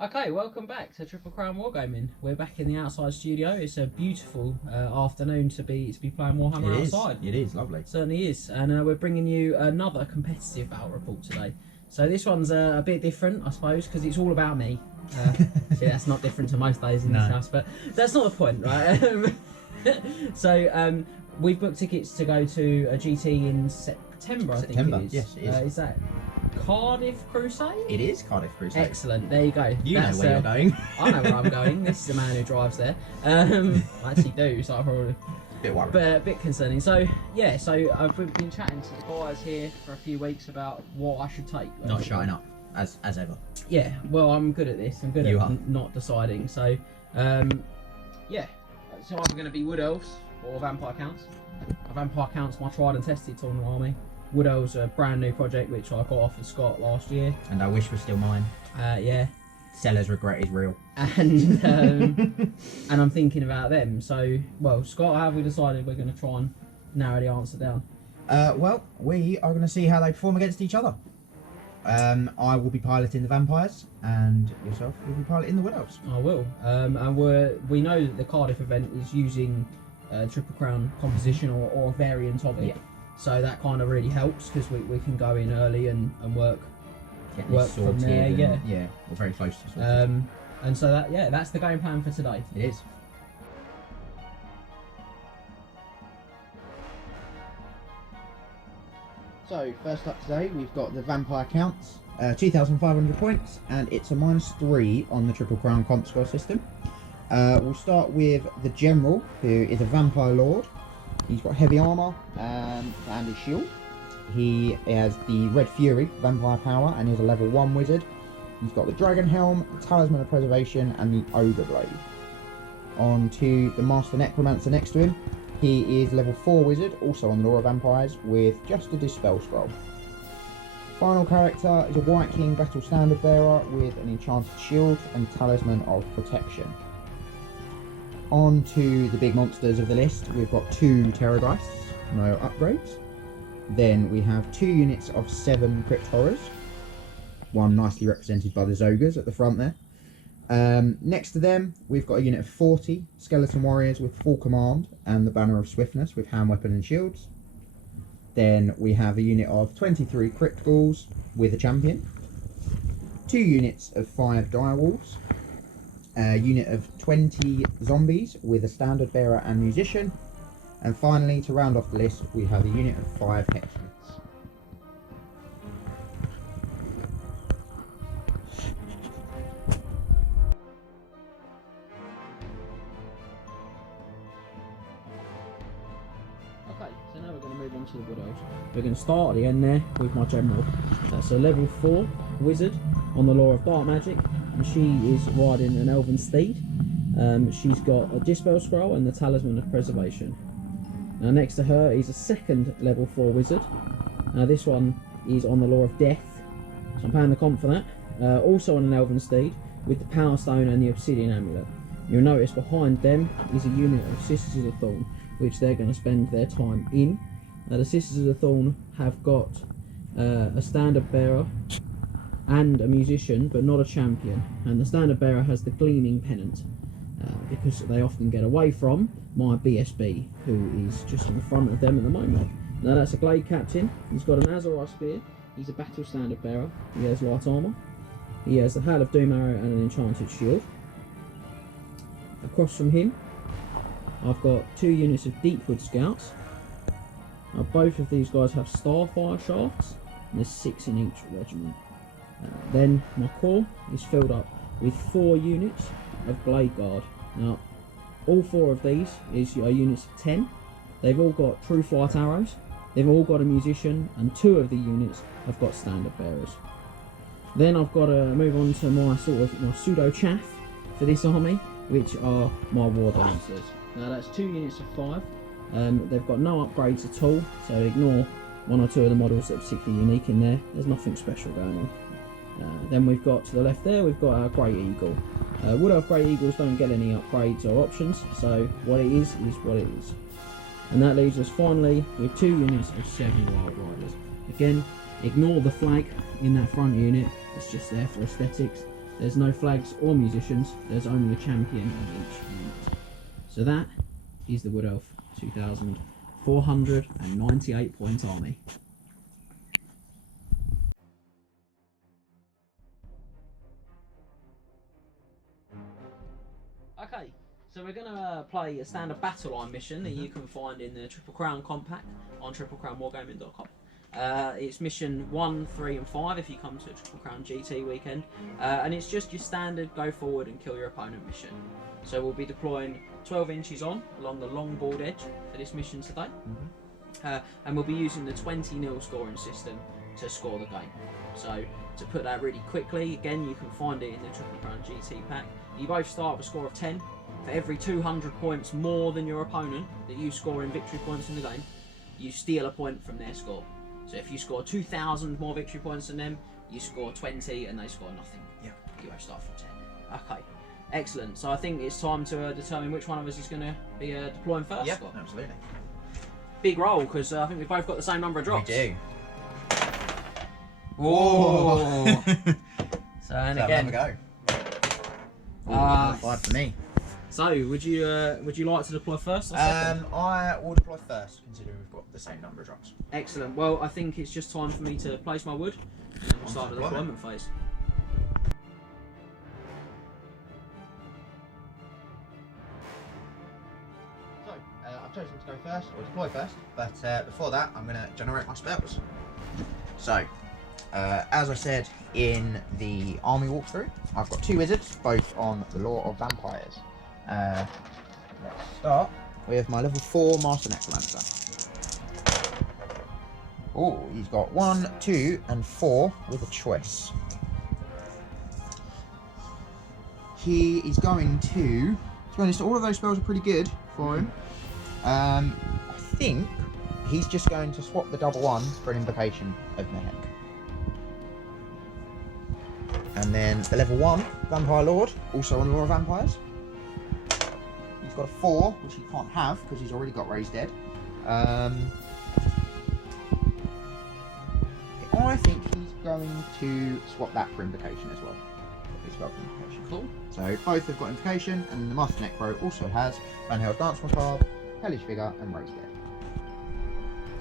Okay, welcome back to Triple Crown Wargaming. We're back in the outside studio. It's a beautiful afternoon to be playing Warhammer outside. It is lovely. It certainly is, and we're bringing you another competitive battle report today. So this one's a bit different, I suppose, because it's all about me. See, that's not different to most days in this house, but that's not the point, right? So we've booked tickets to go to a GT in September, I think it is. Yes, it is. Is that Cardiff Crusade? It is Cardiff Crusade. Excellent, there you go. You know where you're going. I know where I'm going. This is the man who drives there. I actually do, so I'm probably bit worried. But a bit concerning. So yeah, so I've been chatting to the guys here for a few weeks about what I should take. Not shutting up, as ever. Yeah, well, I'm good at this. I'm good at not deciding. So yeah, so either going to be Wood Elves or Vampire Counts. Vampire Counts, my tried and tested tournament army. Wood Elves are a brand new project which I got off of Scott last year. And I wish was still mine. Yeah. Seller's regret is real. And and I'm thinking about them. So, well, Scott, how have we decided we're going to try and narrow the answer down? Well, we are going to see how they perform against each other. I will be piloting the vampires, and yourself will be piloting the Wood Elves. I will. And we know that the Cardiff event is using Triple Crown composition or a variant of it. Yeah. So that kind of really helps because we can go in early and work from there. Yeah, we're very close to sorted. And so that's the game plan for today. It is. So first up today we've got the Vampire Counts, 2,500 points, and it's a -3 on the Triple Crown comp score system. We'll start with the General, who is a Vampire Lord. He's got heavy armour and his shield. He has the Red Fury, Vampire Power, and he's a level 1 wizard. He's got the Dragonhelm, the Talisman of Preservation, and the Ogre Blade. On to the Master Necromancer next to him. He is level 4 wizard, also on the Lore of Vampires, with just a Dispel scroll. Final character is a Wight King Battle Standard Bearer with an Enchanted Shield and Talisman of Protection. On to the big monsters of the list, we've got 2 Terrorgheists, no upgrades. Then we have 2 units of 7 Crypt Horrors, one nicely represented by the Ogres at the front there. Next to them, we've got a unit of 40 Skeleton Warriors with full command and the Banner of Swiftness with hand, weapon and shields. Then we have a unit of 23 Crypt Ghouls with a champion. 2 units of 5 Direwolves. A unit of 20 Zombies with a Standard Bearer and Musician. And finally, to round off the list, we have a unit of 5 Hexwraiths. Okay, so now we're going to move on to the Wood Elves. We're going to start at the end there with my General. That's a level 4 wizard on the Lore of Dark Magic, and she is riding an Elven Steed. She's got a Dispel scroll and the Talisman of Preservation. Now next to her is a second level 4 wizard. Now this one is on the Lore of Death, so I'm paying the comp for that. Also on an Elven Steed with the Power Stone and the Obsidian Amulet. You'll notice behind them is a unit of Sisters of the Thorn, which they're going to spend their time in. Now the Sisters of the Thorn have got a Standard Bearer and a Musician, but not a champion. And the Standard Bearer has the Gleaming Pennant, because they often get away from my BSB, who is just in front of them at the moment. Now that's a Glade Captain. He's got an Azorite Spear. He's a Battle Standard Bearer. He has light armour. He has the Hail of Doom Arrow and an Enchanted Shield. Across from him, I've got 2 units of Deepwood Scouts. Now both of these guys have Starfire Shafts, and there's 6 in each regiment. Then my core is filled up with 4 units of Blade Guard. Now all 4 of these are units of 10. They've all got True Flight arrows, they've all got a Musician, and 2 of the units have got Standard Bearers. Then I've got to move on to my pseudo chaff for this army, which are my War Dancers. Now that's 2 units of 5. They've got no upgrades at all, so ignore 1 or 2 of the models that are particularly unique in there. There's nothing special going on. Then we've got to the left there, we've got our Grey Eagle. Wood Elf Grey Eagles don't get any upgrades or options, so what it is what it is. And that leaves us finally with 2 units of 7 Wild Riders. Again, ignore the flag in that front unit, it's just there for aesthetics. There's no flags or musicians, there's only a champion in each unit. So that is the Wood Elf 2,498 point army. Okay, so we're going to play a standard battle line mission that you can find in the Triple Crown Compact on triplecrownwargaming.com. It's mission 1, 3 and 5 if you come to a Triple Crown GT weekend, and it's just your standard go forward and kill your opponent mission. So we'll be deploying 12 inches on along the long board edge for this mission today, and we'll be using the 20-0 scoring system to score the game. So to put that really quickly, again you can find it in the Triple Crown GT pack. You both start with a score of 10. For every 200 points more than your opponent that you score in victory points in the game, you steal a point from their score. So if you score 2,000 more victory points than them, you score 20 and they score nothing. Yeah. You both start from 10. Okay, excellent. So I think it's time to determine which one of us is going to be deploying first. Yeah, Scott. absolutely. Big roll, because I think we've both got the same number of drops. We do. Whoa! So and So again, have a go. 5 for me. So would you like to deploy first or second? I will deploy first, considering we've got the same number of drops. Excellent. Well, I think it's just time for me to place my wood, and then we'll start the deployment phase. So, I've chosen to go first, or deploy first, but before that, I'm going to generate my spells. So, as I said in the army walkthrough, I've got 2 wizards, both on the lore of vampires. Let's start with my level 4 Master Necromancer. Oh, he's got 1, 2 and 4 with a choice. He is going to be honest, all of those spells are pretty good for him. I think he's just going to swap the double 1 for an invocation of Mehek. And then the level 1 Vampire Lord, also on Lore of Vampires. He's got a 4, which he can't have because he's already got Raised Dead. I think he's going to swap that for Invocation as well. Invocation. Cool. So both have got Invocation, and the Master Necro also has Van Hell's Dance Macabre, Hellish Figure, and Raised Dead.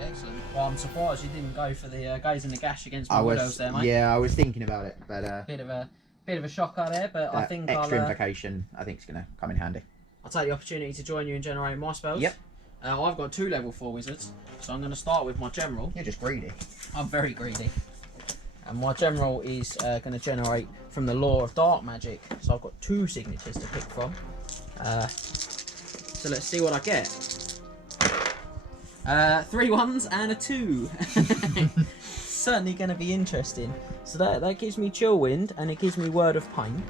Excellent. Well, I'm surprised you didn't go for the Gaze in the Gash against my Wood Elves there, mate. Yeah, I was thinking about it, but bit of a shocker there, but I think extra Invocation, I think, is going to come in handy. I'll take the opportunity to join you in generating my spells. Yep. I've got 2 level 4 wizards, so I'm going to start with my general. You're just greedy. I'm very greedy. And my general is going to generate from the lore of dark magic. So I've got 2 signatures to pick from. So let's see what I get. 3 1s and a 2. Certainly going to be interesting. So that gives me Chill Wind and it gives me Word of Pain.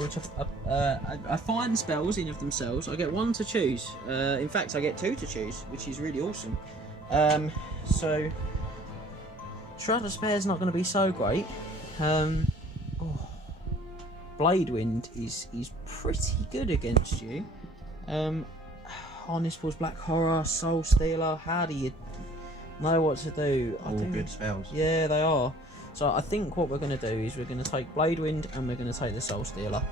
Which I find spells in of themselves. I get 1 to choose. In fact, I get 2 to choose, which is really awesome. So Shroud of Despair is not going to be so great. Blade Wind is pretty good against you. Harness Pulse, Black Horror, Soul Stealer. How do you know what to do? All good spells. Yeah, they are. So I think what we're going to do is we're going to take Blade Wind and we're going to take the Soul Stealer.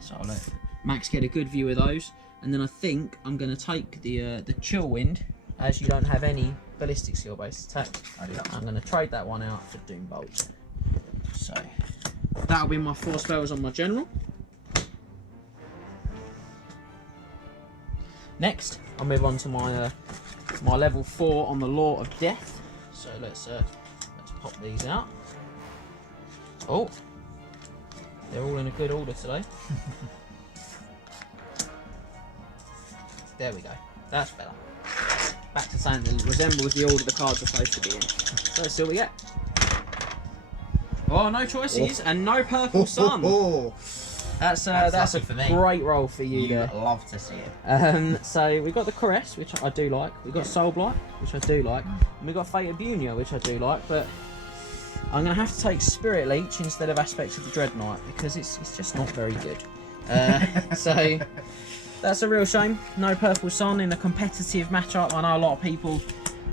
So I'll let Max get a good view of those. And then I think I'm going to take the Chill Wind, as you don't have any ballistic skill based attacks. I'm going to trade that one out for Doom Bolt. So that'll be my 4 spells on my general. Next, I'll move on to my my level 4 on the Lore of Death. So let's pop these out. Oh, they're all in a good order today. There we go. That's better. Back to saying that it resembles the order the cards are supposed to be in. So let's see what we get. Oh, no choices and no purple sun. That's a great roll for you there. Love to see it. So we've got the Caress, which I do like. We've got Soul Blight, which I do like. And we've got Fate of Bunia, which I do like. But I'm going to have to take Spirit Leech instead of Aspects of the Dread Knight because it's just not very good. So that's a real shame. No Purple Sun in a competitive matchup. I know a lot of people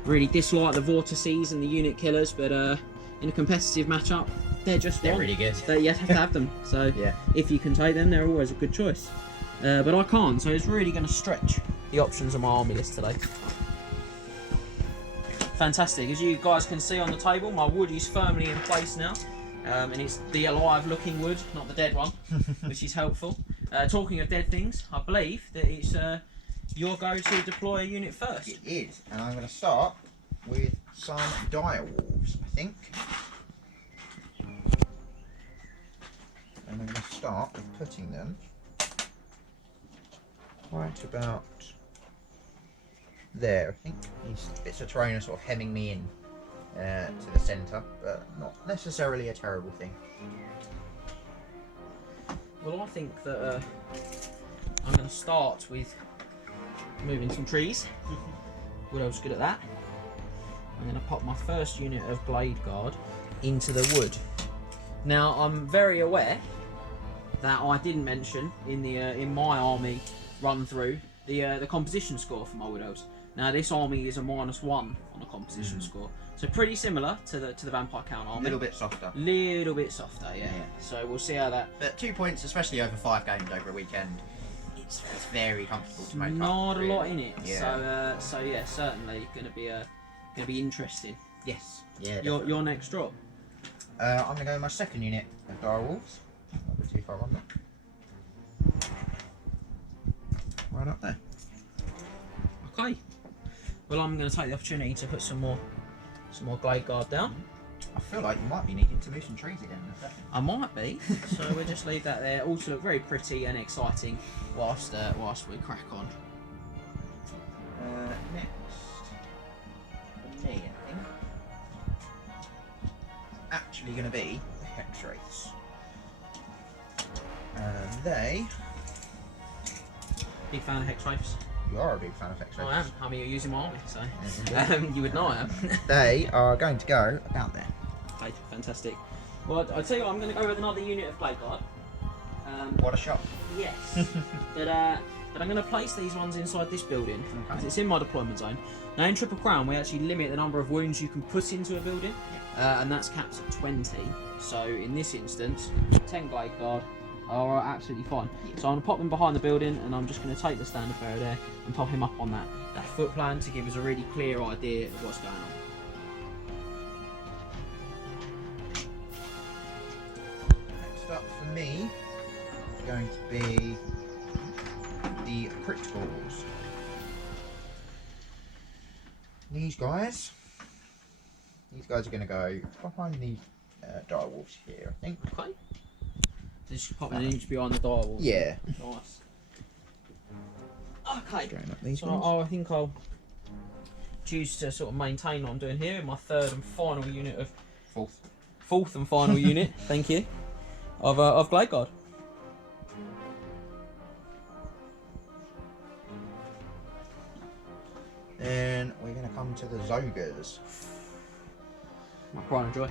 really dislike the Vortices and the Unit Killers, but in a competitive matchup, they're just They're wrong. really good. You have to have them. So Yeah. if you can take them, they're always a good choice. But I can't, so it's really going to stretch the options on my army list today. Fantastic. As you guys can see on the table, my wood is firmly in place now. And it's the alive looking wood, not the dead one, which is helpful. Talking of dead things, I believe that it's your go to deploy a unit first. It is, and I'm going to start with some dire wolves, I think. And I'm going to start with putting them right about there, I think. These bits of terrain are sort of hemming me in to the centre, but not necessarily a terrible thing. Well, I think that I'm going to start with moving some trees. Wood Elf's good at that. I'm going to pop my first unit of Blade Guard into the wood. Now, I'm very aware that I didn't mention in my army run through the composition score for my Wood Elves. Now, this army is a -1 on the composition score, so pretty similar to the Vampire Count army. A little bit softer. Little bit softer, yeah. So we'll see how that. But 2 points, especially over 5 games over a weekend, it's very comfortable to make Not up. a lot in it. Yeah. So yeah, certainly going to be interesting. Yes. Yeah. Your next drop. I'm going to go with my second unit of dire wolves. Not a bit too far on there. Right up there. Okay. Well, I'm going to take the opportunity to put some more Blade Guard down. I feel like you might be needing to move some trees again in a second. I might be, so we'll just leave that there. Also look very pretty and exciting whilst we crack on. Next, for me, I think, actually going to be the Hexwraiths. They... Big fan of Hexwraiths. You are a big fan of Hexwraiths. I am. I mean, you're using my army, so you would know I am. They are going to go about there. Okay, fantastic. Well, I'll tell you what, I'm going to go with another unit of Blade Guard. What a shot. Yes. but I'm going to place these ones inside this building. Okay. It's in my deployment zone. Now in Triple Crown we actually limit the number of wounds you can put into a building, and that's capped at 20. So in this instance, 10 Blade Guard are absolutely fine. So I'm going to pop them behind the building, and I'm just going to take the standard bearer there and pop him up on that foot plan to give us a really clear idea of what's going on. Next up for me is going to be the Crypt Horrors. These guys are going to go behind the dire wolves here, I think. Okay. Just pop an inch behind the dire wall. Yeah. Nice. Okay. Going up these So ones. I think I'll choose to sort of maintain what I'm doing here in my third and final unit of fourth and final unit. Thank you. Of Blade Guard. Then we're going to come to the Ogres. My pride and joy.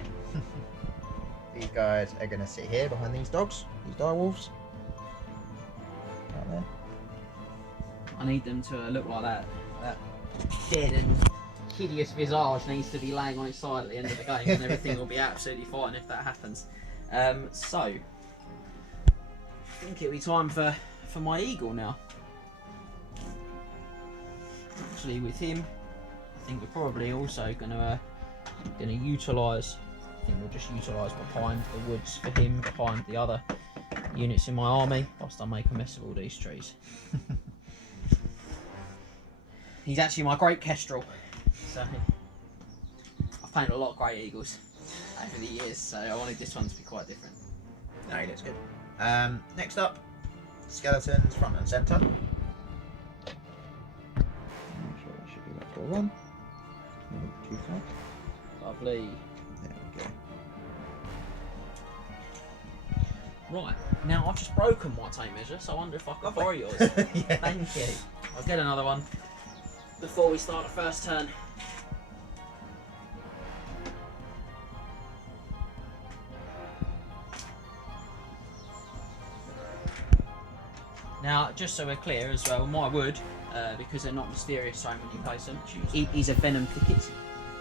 These guys are going to sit here behind these dogs, these dire wolves. Right there. I need them to look like that. That dead and hideous visage needs to be laying on its side at the end of the game, and everything will be absolutely fine if that happens. So I think it'll be time for my eagle now. Actually, with him, I think we're probably also gonna utilise. I think we'll just utilise behind the woods for him, behind the other units in my army, whilst I make a mess of all these trees. He's actually my great kestrel, so I've painted a lot of great eagles over the years, so I wanted this one to be quite different. No, he looks good. Next up, skeletons front and centre. I'm sure it should be about 4-1. Not too far. Lovely. There we go. Right, now I've just broken my tape measure, so I wonder if I can borrow yours. Yeah. Thank you. I'll get another one before we start the first turn. Now, just so we're clear as well, my wood, because they're not mysterious sign when you place them, it is a venom thicket.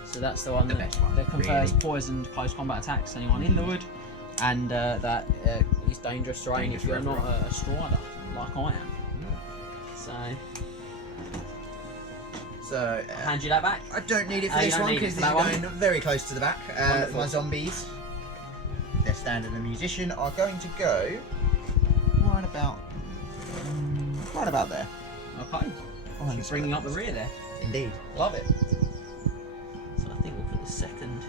So that's the one The that best one, confers really. poisoned close combat attacks to anyone in the wood. and that is dangerous terrain if you're not a strider like I am. So hand you that back. I don't need it for this one because these are going very close to the back. My zombies, their standard and musician, are going to go right about there. Okay. She's bringing up the rear there. Indeed. Love it. So I think we'll put the second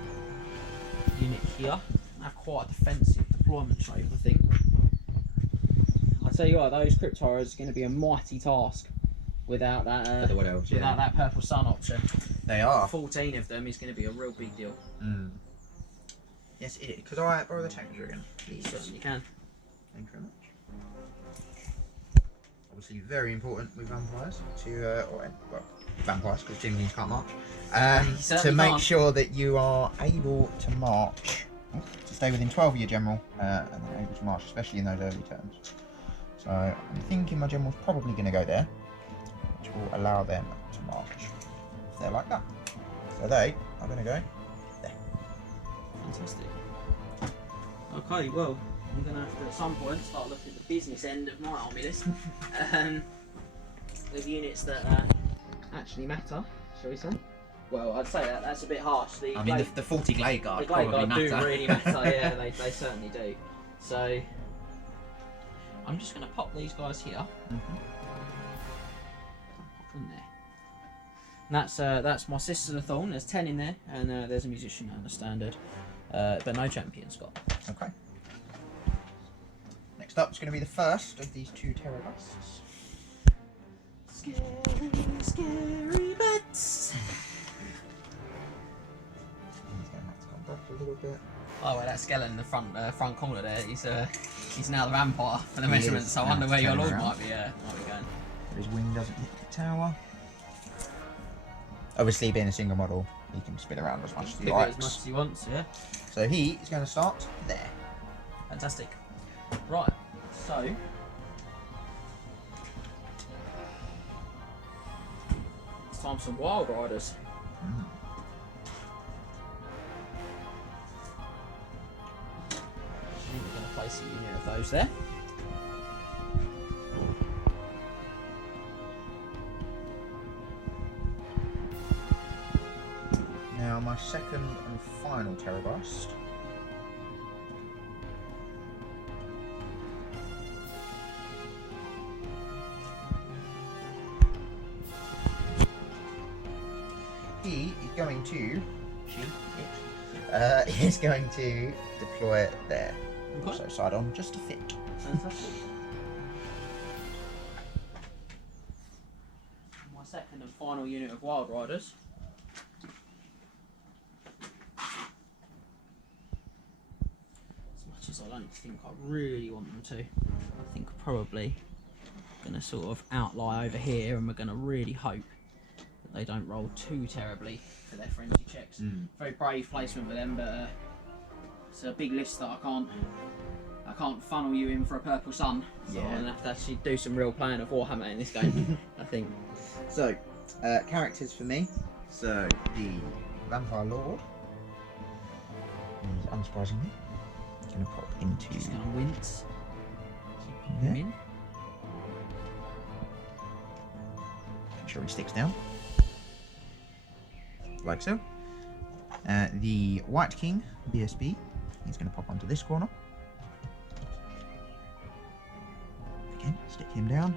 unit here. Have quite a defensive deployment shape, I think. I tell you what, those Crypt Horrors are going to be a mighty task without that. That purple sun option. They are. 14 of them is going to be a real big deal. Yes, it is. Could I borrow the tank again, please? Yes, you can. Thank you very much. Obviously, very important with vampires vampires because chimneys can't march. To make sure that you are able to march, to stay within 12 of your general, and then able to march, especially in those early turns. So I'm thinking my general's probably going to go there, which will allow them to march if they're like that. So they are going to go there. Fantastic. Okay, well, I'm going to have to at some point start looking at the business end of my army list. With units that actually matter, shall we say? Well, I'd say that's a bit harsh. The 40 Glade Guard probably matter. Do really matter, yeah, they certainly do. So, I'm just going to pop these guys here. Pop them there. And that's my Sisters of Thorn. There's 10 in there, and there's a musician and a standard, but no champion, Scott. Okay. Next up is going to be the first of these two Terrorgheists. Scary bats. He's going to have to come back a little bit. Oh, well, that skeleton in the front corner there, he's now the vampire for the measurements, so I wonder where your lord might be going. His wing doesn't hit the tower. Obviously, being a single model, he can spin around as much as he likes. As much as he wants, yeah. So he is going to start there. Fantastic. Right, so it's time for some Wild Riders. I think we're going to place a unit of those there. Now my second and final Terrorgheist. He is going to, is going to deploy it there. Okay. So side on, just to fit. Fantastic. My second and final unit of Wild Riders. As much as I don't think I really want them to, I think probably going to sort of outlie over here, and we're going to really hope that they don't roll too terribly for their frenzy checks. Very brave placement with them, but it's a big list that I can't funnel you in for a purple sun. So I'm gonna have to actually do some real playing of Warhammer in this game, I think. So, characters for me. So the Vampire Lord is unsurprisingly going to pop into. Just going to wince. Yeah. In. Make sure he sticks down, like so. The White King BSB. He's going to pop onto this corner. Again, stick him down.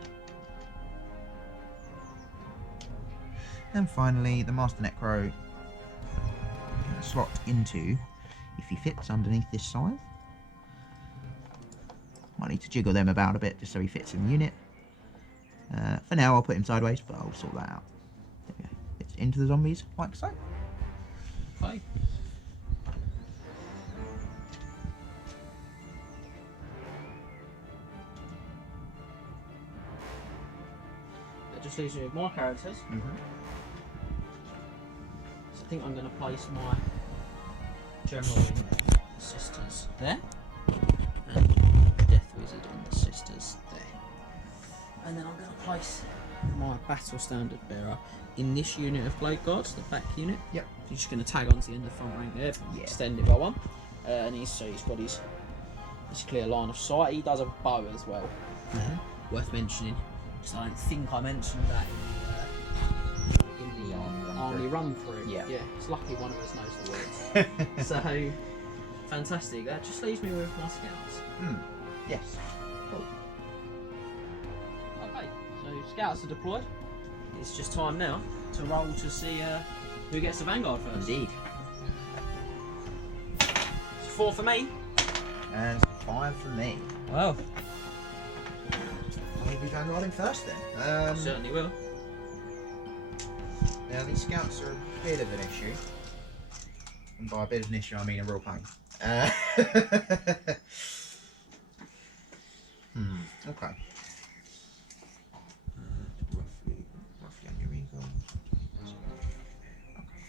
And finally, the Master Necro going to slot into, if he fits underneath this scythe. Might need to jiggle them about a bit just so he fits in the unit. For now, I'll put him sideways, but I'll sort that out. There we go. Fits into the zombies, like so. Okay. That just leaves me with my characters. So I think I'm going to place my general in the sisters there, and Death Wizard in the sisters there. And then I'm going to place my battle standard bearer in this unit of Blade Guards, the back unit. Yep. He's just going to tag onto the end of the front rank there, extend it by one. And he's got his It's clear line of sight. He does have a bow as well. Worth mentioning. So I don't think I mentioned that in the army run through. Yeah. It's lucky one of us knows the words. So fantastic. That just leaves me with my scouts. Yes. Cool. Okay, so scouts are deployed. It's just time now to roll to see who gets the vanguard first. Indeed. It's 4 for me. And 5 for me. Well, Maybe vanguarding first then. certainly will. Now these scouts are a bit of an issue. And by a bit of an issue I mean a real pain. Okay. Roughly on your eagle. Okay.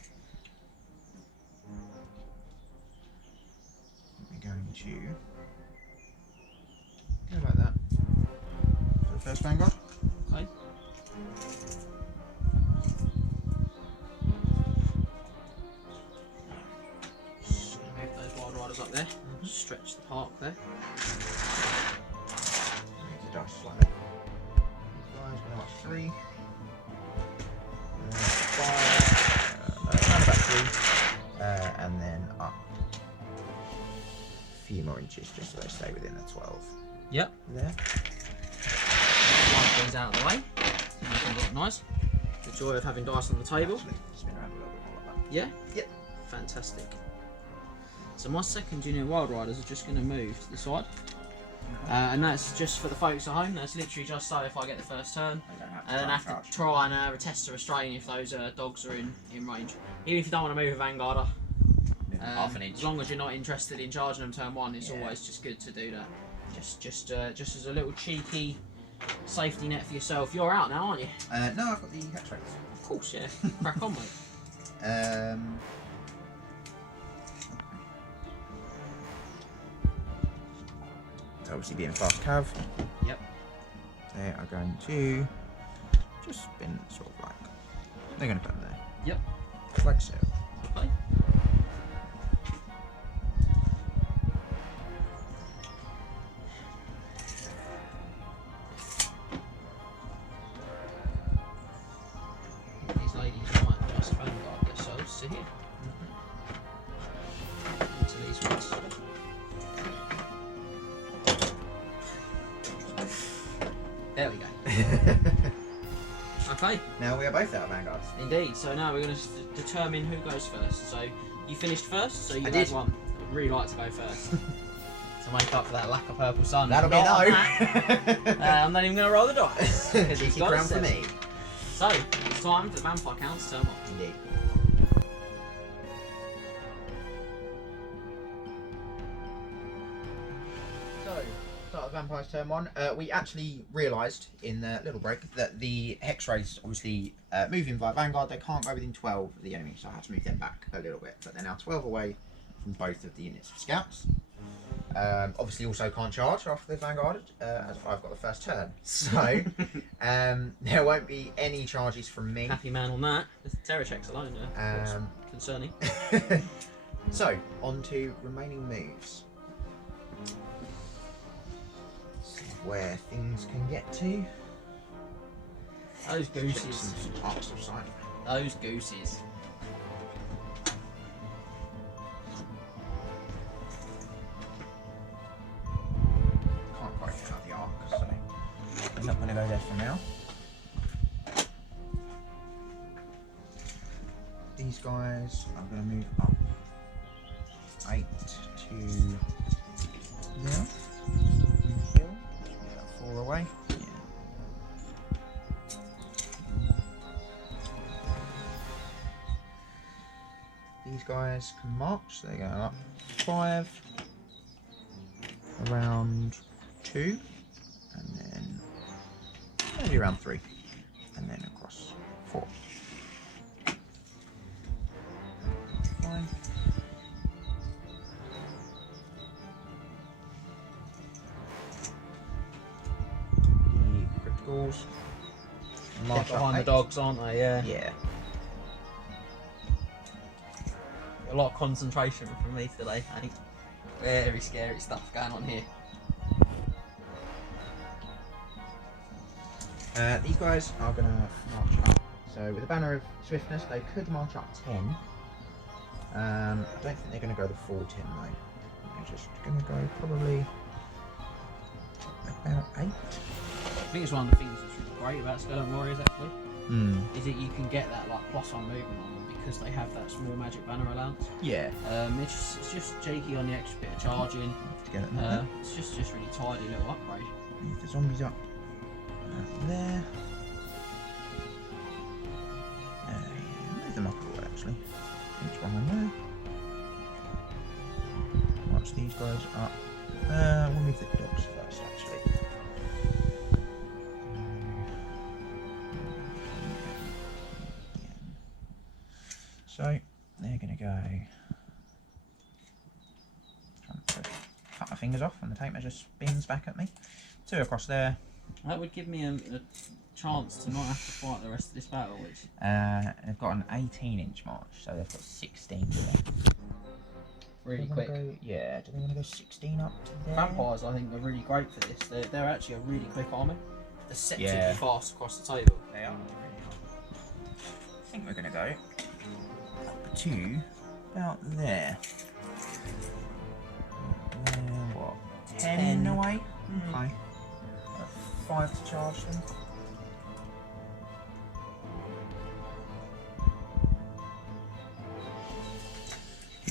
We're going to go like that. For the first vanguard. Okay. Move those wild riders up there. Stretch the park there. Make the dice slightly. These guys go up 3. 5. Around about 3. And then up a few more inches just so they stay within the 12. Yep. There. One things out of the way. Make them look nice. The joy of having dice on the table. Actually, spin around a little bit more like that. Yeah? Yep. Fantastic. So my second unit of Wild Riders are just going to move to the side. And that's just for the folks at home. That's literally just so if I get the first turn. And then I have to try and test a restrain if those dogs are in range. Even if you don't want to move a Vanguarder. Half an inch. As long as you're not interested in charging them turn 1, it's always just good to do that. Just as a little cheeky safety net for yourself. You're out now, aren't you? No, I've got the Hexwraiths. Of course, yeah. Crack on, mate. So obviously being fast cav. Yep. They are going to just spin sort of like they're going to put them there. Yep. Like so. Okay. These ladies might just vanguard themselves to here. Into these ones. There we go. Okay. Now we are both out of vanguards. Indeed. So now we're going to determine who goes first. So you finished first, so you did. had one. I'd really like to go first. To make up for that lack of purple sun. That'll be Not no. on that. I'm not even going to roll the dice. Because he's Cheeky got a crown for 7. me. So, it's time for the Vampire Counts turn 1. Indeed. So, start of Vampire's turn 1. We actually realised in the little break that the Hexwraiths obviously moving via Vanguard, they can't go within 12 of the enemy, so I had to move them back a little bit. But they're now 12 away from both of the units of scouts. Obviously also can't charge after they've vanguarded, as I've got the first turn. So there won't be any charges from me. Happy man on that. The terror checks alone are concerning. So, on to remaining moves. See where things can get to. Those gooses. Some arcs of sight. Those gooses. Can't quite get out the arc, so I'm not going to go there for now. These guys, I'm going to move up 8 to now. Hill. Yeah, 4 away. Yeah. These guys can march, so they're going up 5, around 2, and then maybe around 3, and then across 4. Fine. The Crypt Ghouls march Behind the up dogs, aren't they? Yeah. 8. Yeah. A lot of concentration from me today, I think. Very scary stuff going on here. These guys are going to march up. So with a banner of Swiftness, they could march up 10. I don't think they're going to go the full 10 though. They're just going to go probably about 8. I think it's one of the things that's really great about Skeleton Warriors actually. Is that you can get that like +1 movement on them because they have that small magic banner allowance. Yeah. It's just cheeky on the extra bit of charging. It's just really tidy little upgrade. Move the zombies up there. Move them up a little actually. Each one in there. March these guys up. We'll move the dogs first actually. So they're going to go. Trying to cut my fingers off, and the tape measure spins back at me. 2 across there. That would give me a chance to not have to fight the rest of this battle, which. They've got an 18-inch march, so they've got 16 to there. Really quick. Yeah, do they want to go 16 up to there? Vampires, I think, are really great for this. They're actually a really quick army. They're set to Yeah. be fast across the table. They are. I think we're going to go up to about there. What? 10 away? Okay. 5 to charge them.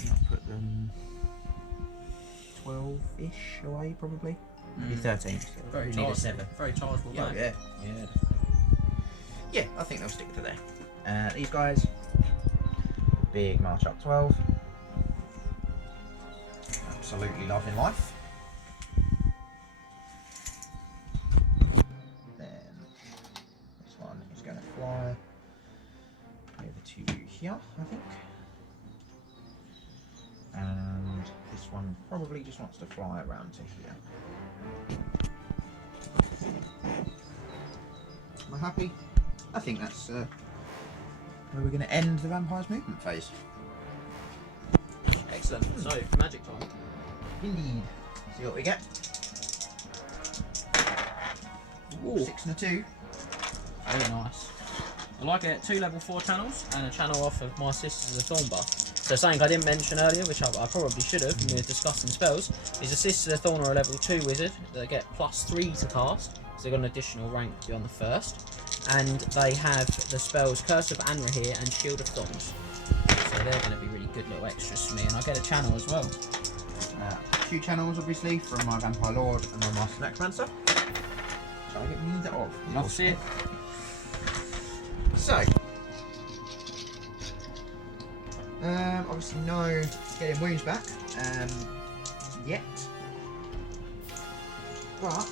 I'll put them 12-ish away probably. Maybe 13. So Very need a chargeable. 7. Very chargeable. Yeah, game. yeah. Yeah, I think they'll stick to there. These guys, big march up 12. Absolutely loving life. Then this one is going to fly over to here, I think. And this one probably just wants to fly around to here. Am I happy? I think that's where we're going to end the Vampire's movement phase. Excellent. So, magic time. Indeed. See what we get. Ooh. 6 and a 2. Very nice. I like it. 2 level 4 channels and a channel off of my Sisters of the Thorn buff. So something I didn't mention earlier, which I probably should have when we were discussing spells, is the Sisters of the Thorn are a level 2 wizard. They get +3 to cast, so they've got an additional rank beyond the first. And they have the spells Curse of Anrahir and Shield of Thorns. So they're going to be really good little extras for me, and I get a channel as well. 2 channels obviously from my Vampire Lord and my Master Necromancer. So I get neither of. Love to see it. So, obviously no getting wounds back yet, but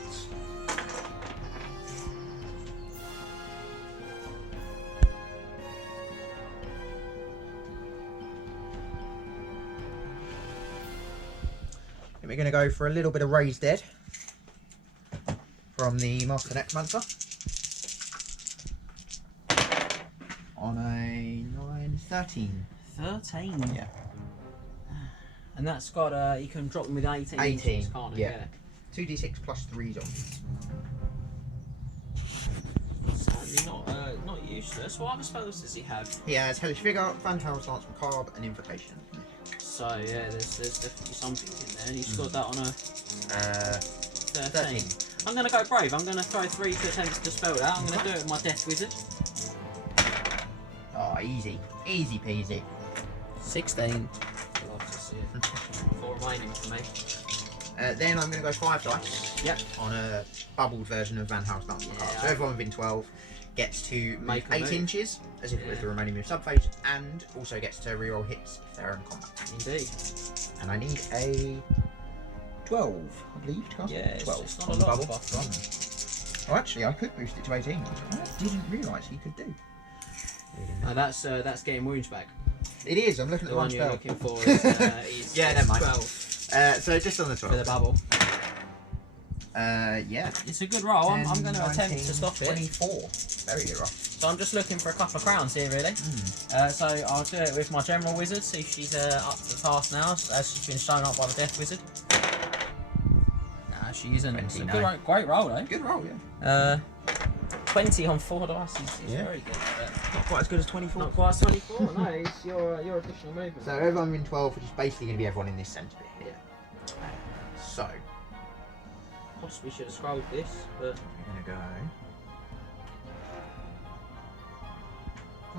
we're going to go for a little bit of Raised Dead from the Master Necromancer on a 9-13. 13. Yeah. And that's got, you can drop them with 18 inches, can't it? Yeah. 2d6 plus 3 zombies. Sadly not useless. What other spells does he have? He has Hellish Vigor, Phantom Lance Macabre, and Invocation. So yeah, there's definitely something in there, and he's got that on a 13. I'm going to go brave. I'm going to throw 3 to attempt to dispel that. I'm going to do it with my Death Wizard. Oh, easy. Easy peasy. 16. Love to see it. 4 remaining for me. Then I'm going to go 5 dice. Yep. On a bubbled version of Van House Dance Macabre. So everyone within 12 gets to Make move 8 move. inches, as if it was the remaining move subphase, and also gets to reroll hits if they're in combat. Indeed. And I need a 12, I believe, to cast. Yeah, it's 12 just not on a the lot bubble. of buff. Oh, actually, I could boost it to 18, which I didn't realise you could do. That's getting wounds back. It is, I'm looking at The the one one you're spell. looking for is Yeah, never mind. 12 So just on the for the 12. bubble. Yeah. It's a good roll. 10, I'm going to 19, attempt to stop it. 24. Very good roll. So I'm just looking for a couple of crowns here, really. So I'll do it with my general wizard, see if she's up to the task now, as she's been shown up by the death wizard. Nah, she isn't. It's a good, great roll, though. Good roll, yeah. 20 on 4 dice is very good. Not quite as good as 24. Not quite as 24, no, it's your additional movement. So everyone in 12, which is basically going to be everyone in this centre bit here. So possibly should have scrolled this, but we're going to go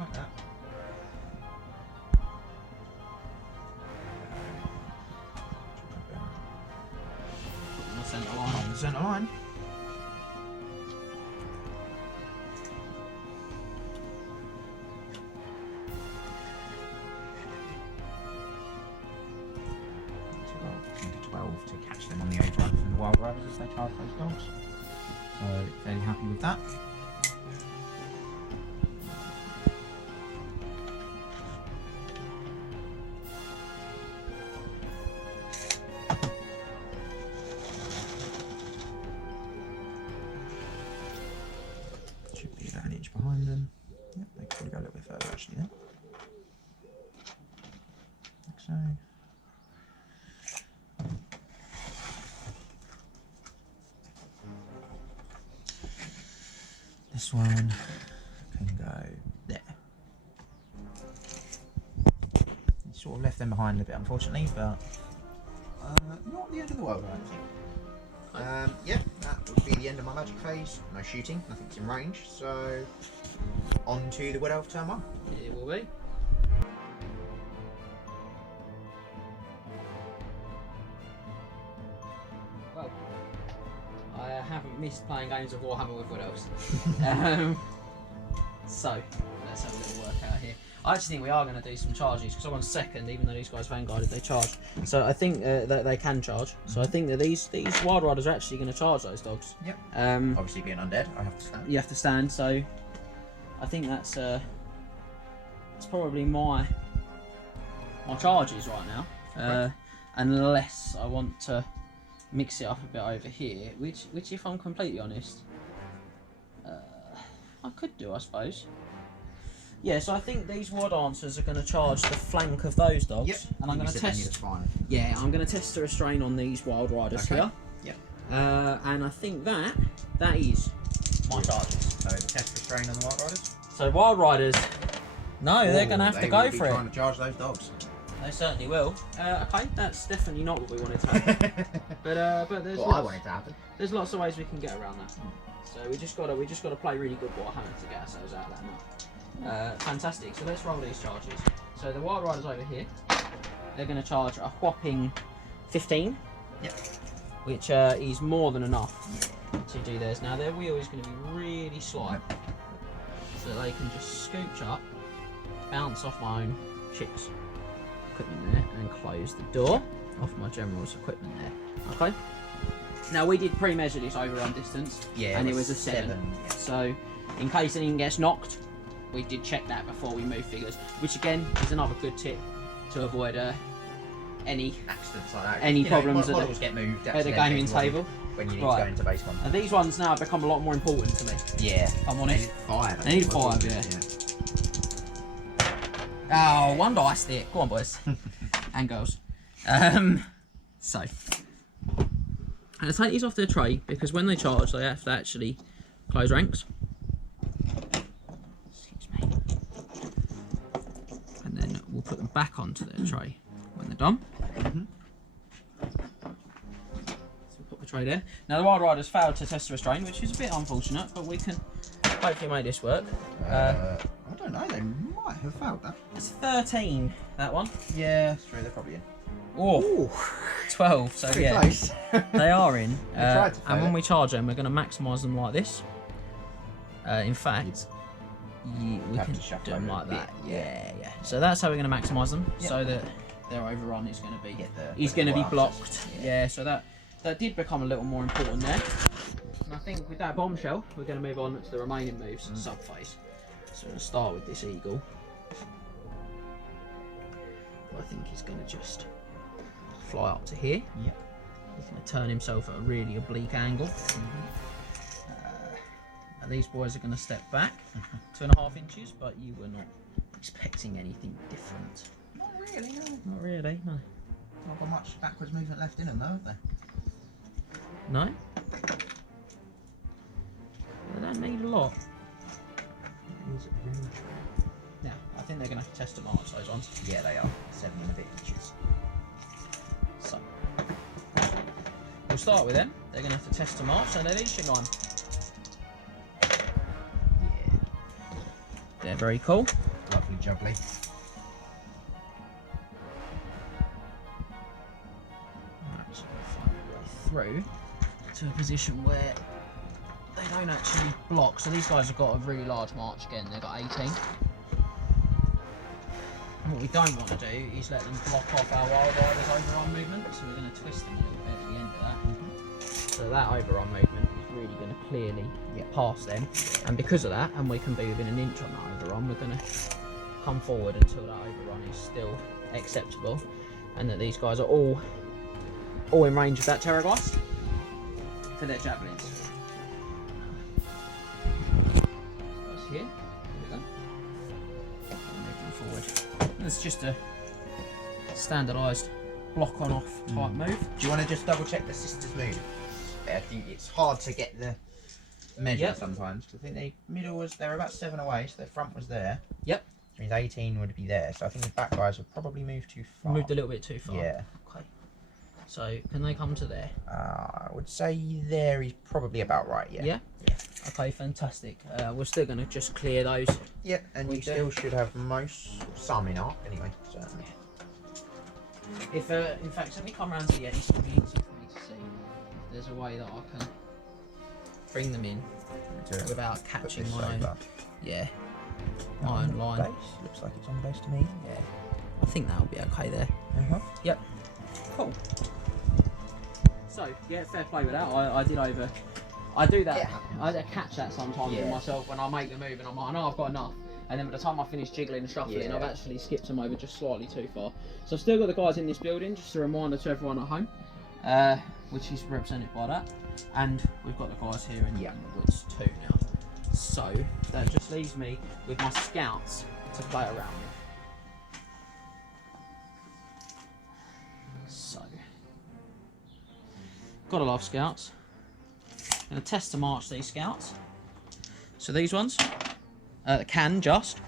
like that. on the centre line. On the centre line. To catch them on the overrun from the Wild Riders as they charge those dogs. So fairly happy with that. Should be about an inch behind them. Yep, they could probably go a little bit further actually there. Like so. This one can go there. Sort of left them behind a bit, unfortunately, but not the end of the world, I don't think. Yeah, that would be the end of my magic phase. No shooting, nothing's in range, so on to the Wood Elf turn 1. It will be. Well, I haven't missed playing games of Warhammer with Wood Elves. So, let's have a little workout here. I actually think we are going to do some charges because I won second, even though these guys vanguarded, they charge. So I think that they can charge. So I think that these Wild Riders are actually going to charge those dogs. Yep. Obviously being undead, I have to stand. You have to stand, so I think that's probably my charges right now. Okay. Unless I want to mix it up a bit over here, which if I'm completely honest, I could do, I suppose. Yeah, so I think these War Dancers are going to charge the flank of those dogs. Yep. And I'm going to test. Yeah, I'm going to test the restrain on these Wild Riders here. Yep. And I think that is my charges. So test restrain on the Wild Riders. So Wild Riders, no, they're going to have to go for it. Trying to charge those dogs. They certainly will. Okay, that's definitely not what we wanted to happen. but there's what I wanted to happen. There's lots of ways we can get around that. So we just gotta play really good Warhammer to get ourselves out of that nut. Fantastic. So let's roll these charges. So the Wild Riders over here, they're going to charge a whopping 15. Yep. Which is more than enough to do theirs. Now their wheel is going to be really slight, so they can just scooch up, bounce off my own chicks equipment there, and close the door off my general's equipment there. Okay. Now we did pre-measure this overrun distance, and it was a 7. Yeah. So in case anything gets knocked, we did check that before we move figures, which again is another good tip to avoid any accidents like that. Any problems get moved at the gaming table. When you need to go into base combat. And these ones now have become a lot more important to me. Yeah. If I'm honest. They need 5. Yeah. Oh, one dice there. Go on, boys. And girls. So. I'm going to take these off their tray because when they charge, they have to actually close ranks. Excuse me. And then we'll put them back onto their tray when they're done. So we'll put the tray there. Now the Wild Riders failed to test the restraint, which is a bit unfortunate, but we can hopefully make this work. I don't know, they might have failed that. It's 13, that one. Yeah, that's true, they're probably in. Oh, 12, so pretty yeah, close. they are in. Tried to and when we charge them, we're going to maximise them like this. In fact, we can do them like that. Yeah. So that's how we're going to maximise them, so that their overrun is going to be blocked. Yeah, so that did become a little more important there. And I think with that bombshell, we're going to move on to the remaining moves, sub-phase. So we're going to start with this eagle. I think he's going to just fly up to here. Yep. He's going to turn himself at a really oblique angle. Now these boys are going to step back 2.5 inches, but you were not expecting anything different. Not really, no. Not really, no. Not got much backwards movement left in them, though, have they? No? They don't need a lot. Now, I think they're going to have to test to march those ones. Yeah, they are. 7 and a bit inches. So, we'll start with them. They're going to have to test to march, so they're leadership line. Yeah. They're very cool. Lovely jubbly. Right, so we'll find our way through to a position where they don't actually block. So these guys have got a really large march again. They've got 18. And what we don't want to do is let them block off our Wild Riders overrun movement. So we're going to twist them a little bit at the end of that. So that overrun movement is really going to clearly get past them. And because of that, and we can be within an inch on that overrun, we're going to come forward until that overrun is still acceptable. And that these guys are all in range of that Terrorgheist for their javelins. Here we go. Move them forward. It's just a standardised block on off type move. Do you want to just double check the sisters' move? I think it's hard to get the measure sometimes. I think the middle was, they were about 7 away, so the front was there. Yep. Which means 18 would be there, so I think the back guys would probably move too far. Moved a little bit too far. Yeah. Okay. So can they come to there? I would say there is probably about right, yeah. Yeah? Yeah. Okay, fantastic. We're still going to just clear those. Yep, and you still should have some in arc anyway, so. If, in fact, let me come around to the end, it's going to be easy for me to see if there's a way that I can bring them in without catching my own, my own line. Base. Looks like it's on base to me. Yeah, I think that'll be okay there. Yep. Cool. So, yeah, fair play with that. I do that. Yeah. I catch that sometimes with myself when I make the move and I'm like, I know I've got enough. And then by the time I finish jiggling and shuffling, I've actually skipped them over just slightly too far. So I've still got the guys in this building, just a reminder to everyone at home, which is represented by that. And we've got the guys here in the woods too now. So that just leaves me with my scouts to play around with. So, gotta love scouts. Gonna test to march these scouts. So these ones can just.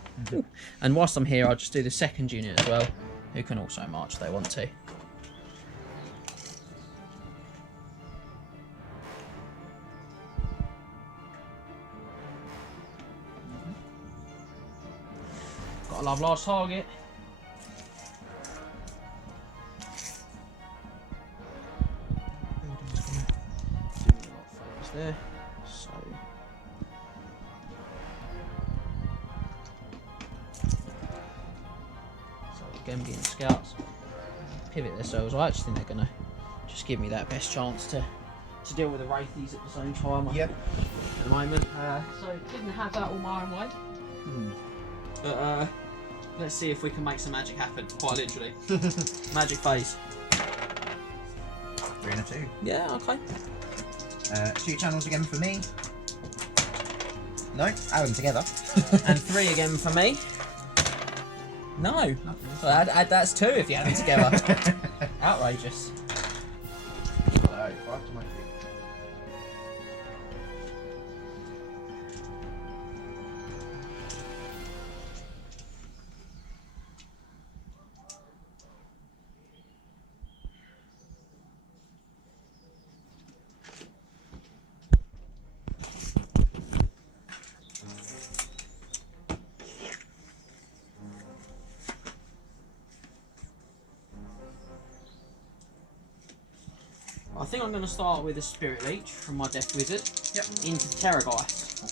And whilst I'm here, I'll just do the second unit as well, who can also march if they want to. Gotta love large target. There, so again getting scouts pivot themselves. I actually think they're gonna just give me that best chance to deal with the Wraithies at the same time. At the moment, so didn't have that all my own way. But let's see if we can make some magic happen. Quite literally, magic phase. 3 and a 2. Yeah, okay. 2 channels again for me. No, add them together. And 3 again for me. No. So that's 2 if you add them together. Outrageous. So, 5 to my 3. I think I'm going to start with a Spirit Leech from my Death Wizard into the Terrorgheist.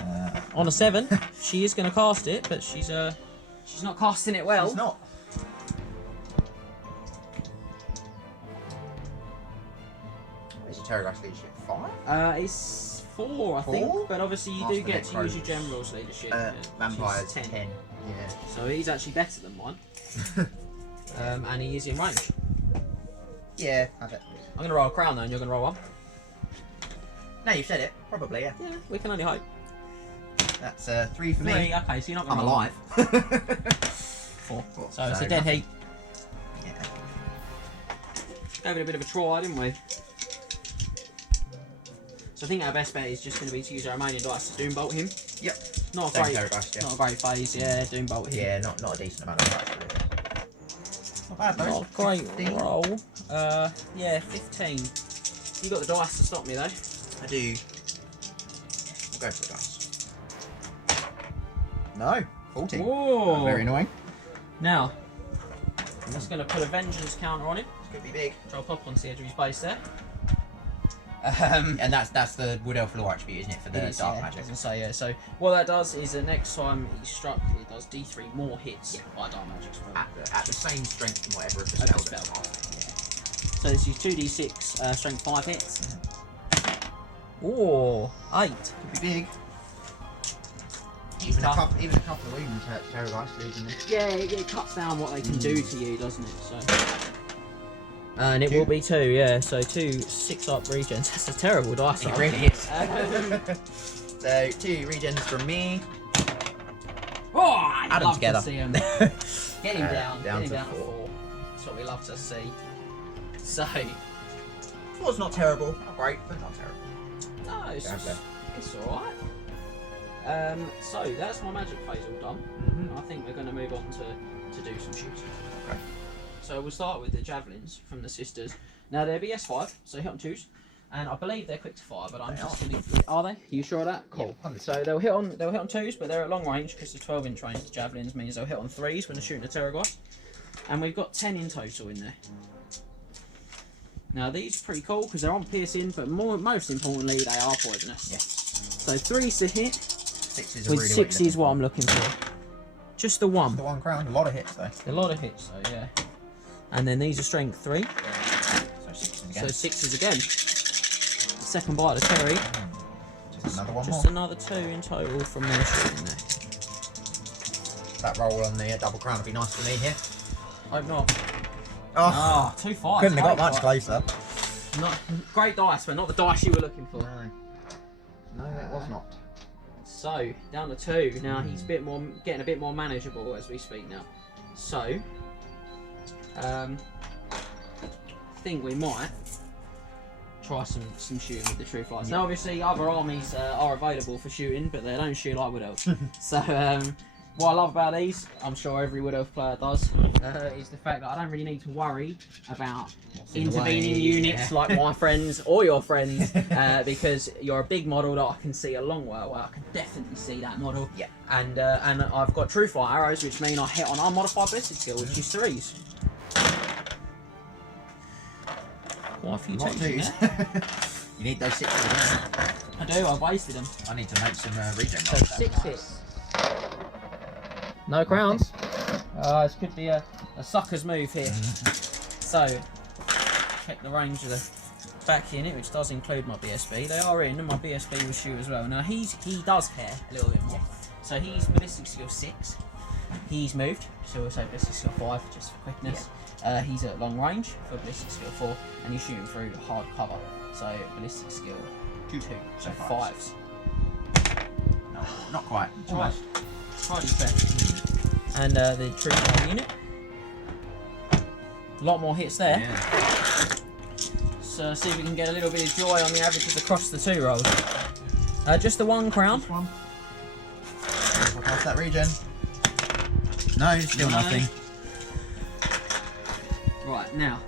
Okay. On a 7, she is going to cast it, but she's not casting it well. She's not. Is a Terrorgheist leadership 5? It's 4, I think, but obviously you do get to use your General's leadership. Vampire's 10. Yeah. So he's actually better than mine. And he is in range. Yeah, have it. I'm going to roll a crown though, and you're going to roll one. No, you said it. Probably, yeah. Yeah, we can only hope. That's 3 for me. 3, okay, so you're not going I'm to roll. alive. 4. So it's a dead heat. Yeah. Gave it a bit of a try, didn't we? So I think our best bet is just going to be to use our remaining dice to Doombolt him. Yep. Not a great, not a great phase, yeah. Doombolt him. Yeah, not a decent amount of dice. Really. Not bad though. Not a great 15. roll. Yeah, 15. You got the dice to stop me though. I do. We'll go for the dice. No, 14. Whoa. Very annoying. Now, I'm just going to put a vengeance counter on him. This could be big. Drop up onto the edge of his base there. And that's the Wood Elf lore attribute, isn't it, for the dark magic? So yeah, so what that does is the next time he's struck, it does D3 more hits by dark magic. At the same strength and whatever of the spell. So this is 2d6, strength 5 hits. Ooh, 8. Could be big. Even a couple of wounds hurt Terrorgheist losing it. Yeah, it cuts down what they can do to you, doesn't it? So. And it will be 2, yeah. So 2 6-up regens. That's a terrible dice. It really is. So 2 regens from me. Oh, I'd Add them love together. to see him. Get him down. Down Get him to down 4. to 4. That's what we love to see. So. 4's not terrible. Not great, but not terrible. No, it's alright. So that's my magic phase all done. I think we're going to move on to do some shooting. Okay. So we'll start with the javelins from the sisters. Now they're BS5, so hit on 2s, and I believe they're quick to fire. But I'm just going to. Are they? You sure of that? Cool. Yeah, so they'll hit on 2s, but they're at long range because the 12-inch range of javelins means they'll hit on 3s when they're shooting a Terrorgheist. And we've got 10 in total in there. Now these are pretty cool because they're on piercing, but most importantly they are poisonous. Yes. So 3's to hit. 6s With really 6 is what I'm looking for. Just the one. Just the 1 crown. A lot of hits though. A lot of hits though, yeah. And then these are strength 3. So 6s again. So 6s again. The second bite of the cherry. Just another one Just more. another 2 in total from their shooting there. That roll on the double crown would be nice for me here. Hope not. Oh, 2 5s. couldn't have got much closer. Not great dice, but not the dice you were looking for. No, it was not. So down to 2. Now he's getting a bit more manageable as we speak now. So I think we might try some shooting with the true flights. Now obviously other armies are available for shooting, but they don't shoot like Wood Elves. So what I love about these, I'm sure every Wood Elf player does, is the fact that I don't really need to worry about intervening units like my friends or your friends, because you're a big model that I can see a long way away. I can definitely see that model. Yeah. And I've got true flight arrows, which mean I hit on unmodified ballistic skill, which is 3s. Quite a few Not twos. 2s. You need those 6s again. I do. I've wasted them. I need to make some regen So rolls. 6 hits. No crowns. This could be a sucker's move here. So, check the range of the back unit, which does include my BSB. They are in, and my BSB will shoot as well. Now he does care a little bit more. So he's ballistic skill 6. He's moved, so we'll say ballistic skill 5 just for quickness. Yeah. He's at long range for ballistic skill 4, and he's shooting through hard cover. So ballistic skill 2, so 5s. No, not quite. Almost. Try his best. And the true fire unit. A lot more hits there. Yeah. So see if we can get a little bit of joy on the averages across the 2 rolls. Just the 1 crown. One. I'll pass that regen. No, still nothing. Right, now.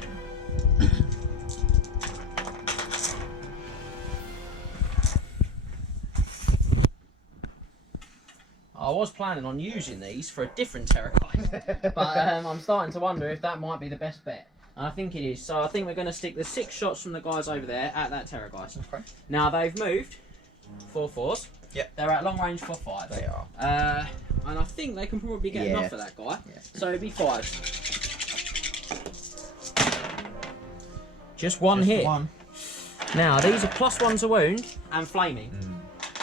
I was planning on using these for a different Terrorgheist, but I'm starting to wonder if that might be the best bet. And I think it is. So I think we're going to stick the 6 shots from the guys over there at that Terrorgheist. Okay. Now they've moved 4 4s. Yep. They're at long range for 5s. They are. And I think they can probably get enough of that guy. Yeah. So it'd be 5s. Just one hit. One. Now these are +1 to wound and flaming.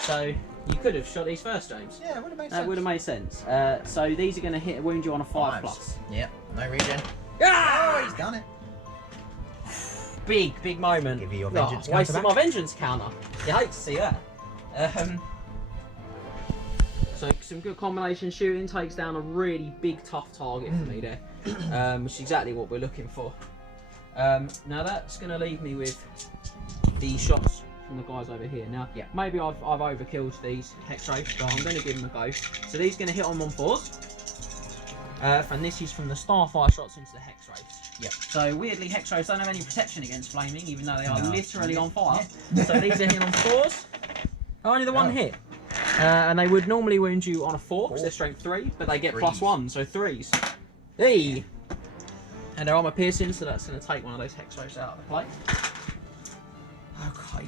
So you could have shot these first, James. Yeah, it would have made sense. That would have made sense. So these are going to wound you on a 5+. Yep, no regen. Ah! Oh, he's done it. big moment. Give you your vengeance counter wasted back. my vengeance counter. You hate to see that. So some good combination shooting takes down a really big tough target for me there, which is exactly what we're looking for. Now that's going to leave me with the shots from the guys over here. Now maybe I've overkilled these Hexwraiths, but I'm going to give them a go. So these are going to hit on 1/4s, and this is from the Starfire shots into the Hexwraiths. Yep. So weirdly, Hexwraiths don't have any protection against flaming, even though they are literally on fire. So these are hitting on 4s. Only the one hit. And they would normally wound you on a 4 because they're strength 3, but they get +1, so 3s. Hey! And they're armor piercing, so that's going to take one of those Hexwraiths out of the play. Okay.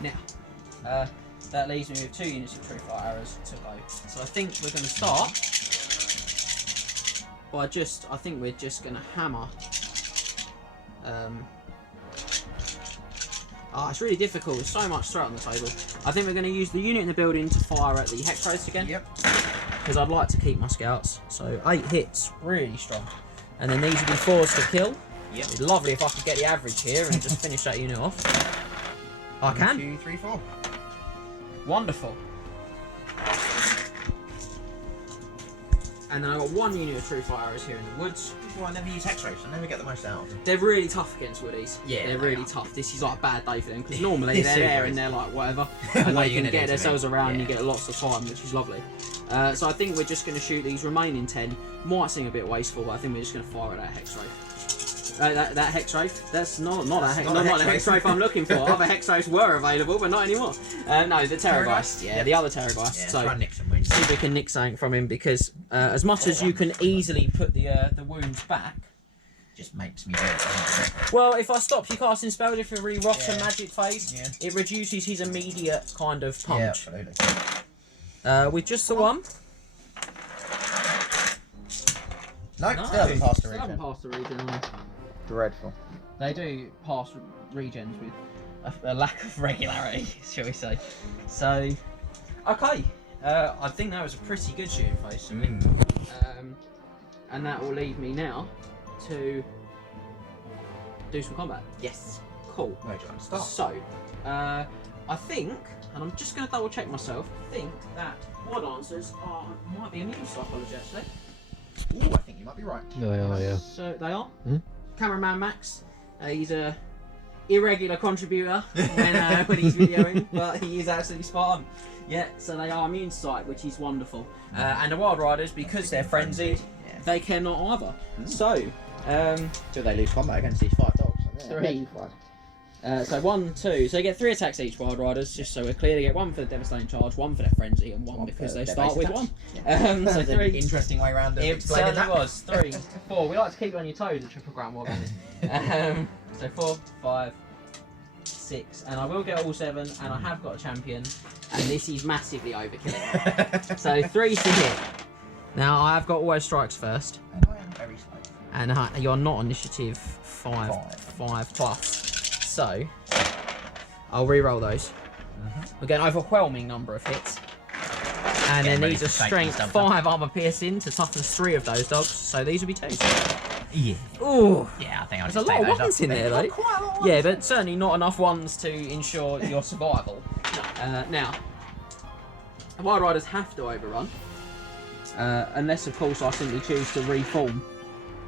Now, that leaves me with 2 units of Truefire arrows to go. So I think we're going to start by I think we're just going to hammer. It's really difficult. There's so much threat on the table. I think we're going to use the unit in the building to fire at the Hexwraiths again. Yep. Because I'd like to keep my scouts. So 8 hits, really strong. And then these would be 4s for kill. Yep. It'd be lovely if I could get the average here and just finish that unit off. I can. 1, 2, 3, 4. Wonderful. And then I've got 1 unit of Truefire arrows here in the woods. Well, I never use Hexwraiths. I never get the most out of them. They're really tough against woodies. Yeah, they're really tough. This is like a bad day for them because normally they're there and they're like whatever, and they can get themselves around and you get lots of time, which is lovely. So I think we're just going to shoot these remaining 10. Might seem a bit wasteful, but I think we're just going to fire at that Hexwraith. That Hexwraith. That's not the Hexwraith I'm looking for. Other Hexwraiths were available, but not anymore. No, the Terrorgheist. Yeah, the other Terrorgheist. Yeah, so try and nick some wounds. see if we can nick something from him because as much as you can easily put the wounds back. Just makes me do it. Well, if I stop you casting spells if you really rock a magic phase, it reduces his immediate kind of punch. Yeah, absolutely. With just the one. No, No, still haven't passed the still haven't regen. passed the regen. No. Dreadful. They do pass regens with a lack of regularity, shall we say. So, okay. I think that was a pretty good shooting phase for me. And that will leave me now to do some combat. Yes. Cool. Where do you want to start? So, I think, and I'm just going to double check myself, I think that War Dancers might be immune to psychology actually. Ooh, I think you might be right. They are, yeah. So they are. Hmm? Cameraman Max, he's a irregular contributor when he's videoing, but he is absolutely spot on. Yeah, so they are immune to sight, which is wonderful. And the Wild Riders, because they're frenzied, they cannot either. So, do they lose combat against these 5 dogs? 3. So 1, 2. So they get 3 attacks each, Wild Riders, just so we're clear. They get 1 for the devastating charge, 1 for their frenzy, and 1 because they start with 1. So 3. Interesting way around of It explaining certainly that. was. 3, 4. We like to keep you on your toes at Triple Crown Wargaming. So 4, 5, 6, and I will get all 7, and I have got a champion, and this is massively overkill. So 3 to hit. Now I have got always strikes first. And I am very slow. And you're not on initiative 5 plus. So, I'll re-roll those. We get an overwhelming number of hits. And then these are strength 5 armor piercing to toughness 3 of those dogs. So these will be 2s. Yeah. Ooh. Yeah, I think I'll There's just a lot take of those ones up. in there though. Quite a lot of Yeah, ones. but certainly not enough ones to ensure your survival. Now, Wild Riders have to overrun. Unless, of course, I simply choose to reform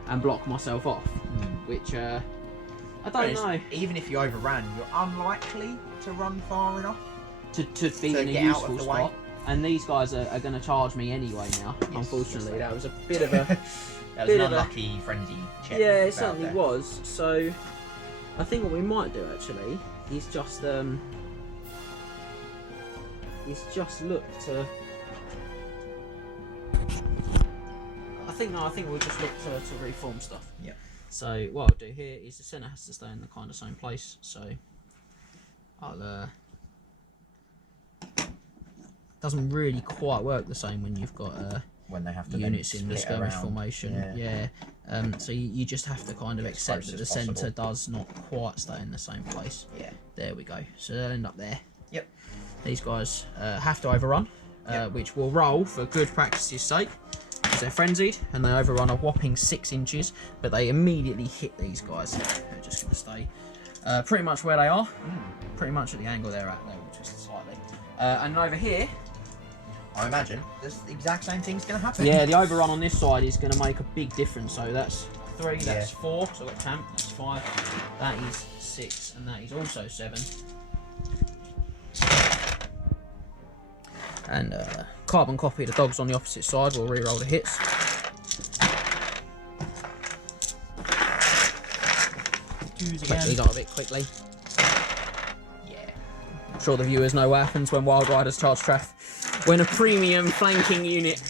and block myself off. Which, I don't know. Even if you overran, you're unlikely to run far enough. To be in a get out useful of the way. spot. And these guys are going to charge me anyway now, unfortunately. That was a bit of a... That was an unlucky frenzy check. Yeah, it certainly was. So, I think what we might do actually is just look to. I think we'll just look to reform stuff. Yeah. So what I'll do here is the centre has to stay in the kind of same place. So I'll doesn't really quite work the same when you've got when they have to units in the split skirmish around. formation. Yeah. So you just have to kind of Get as accept close that as the centre possible. does not quite stay in the same place. Yeah. There we go. So they'll end up there. Yep. These guys have to overrun, which will roll for good practice's sake. because they're frenzied and they overrun a whopping 6 inches, but they immediately hit these guys. They're just going to stay pretty much where they are, pretty much at the angle they're at, just slightly. And over here, I imagine the exact same thing's going to happen. yeah, the overrun on this side is going to make a big difference. So that's 3, that's 4, so I've got Tamp, that's 5, that is 6, and that is also 7. And carbon copy, the dogs on the opposite side will re-roll the hits. Quickly, got a bit quickly. Yeah. I'm sure the viewers know what happens when Wild Riders charge chaff. When a premium flanking unit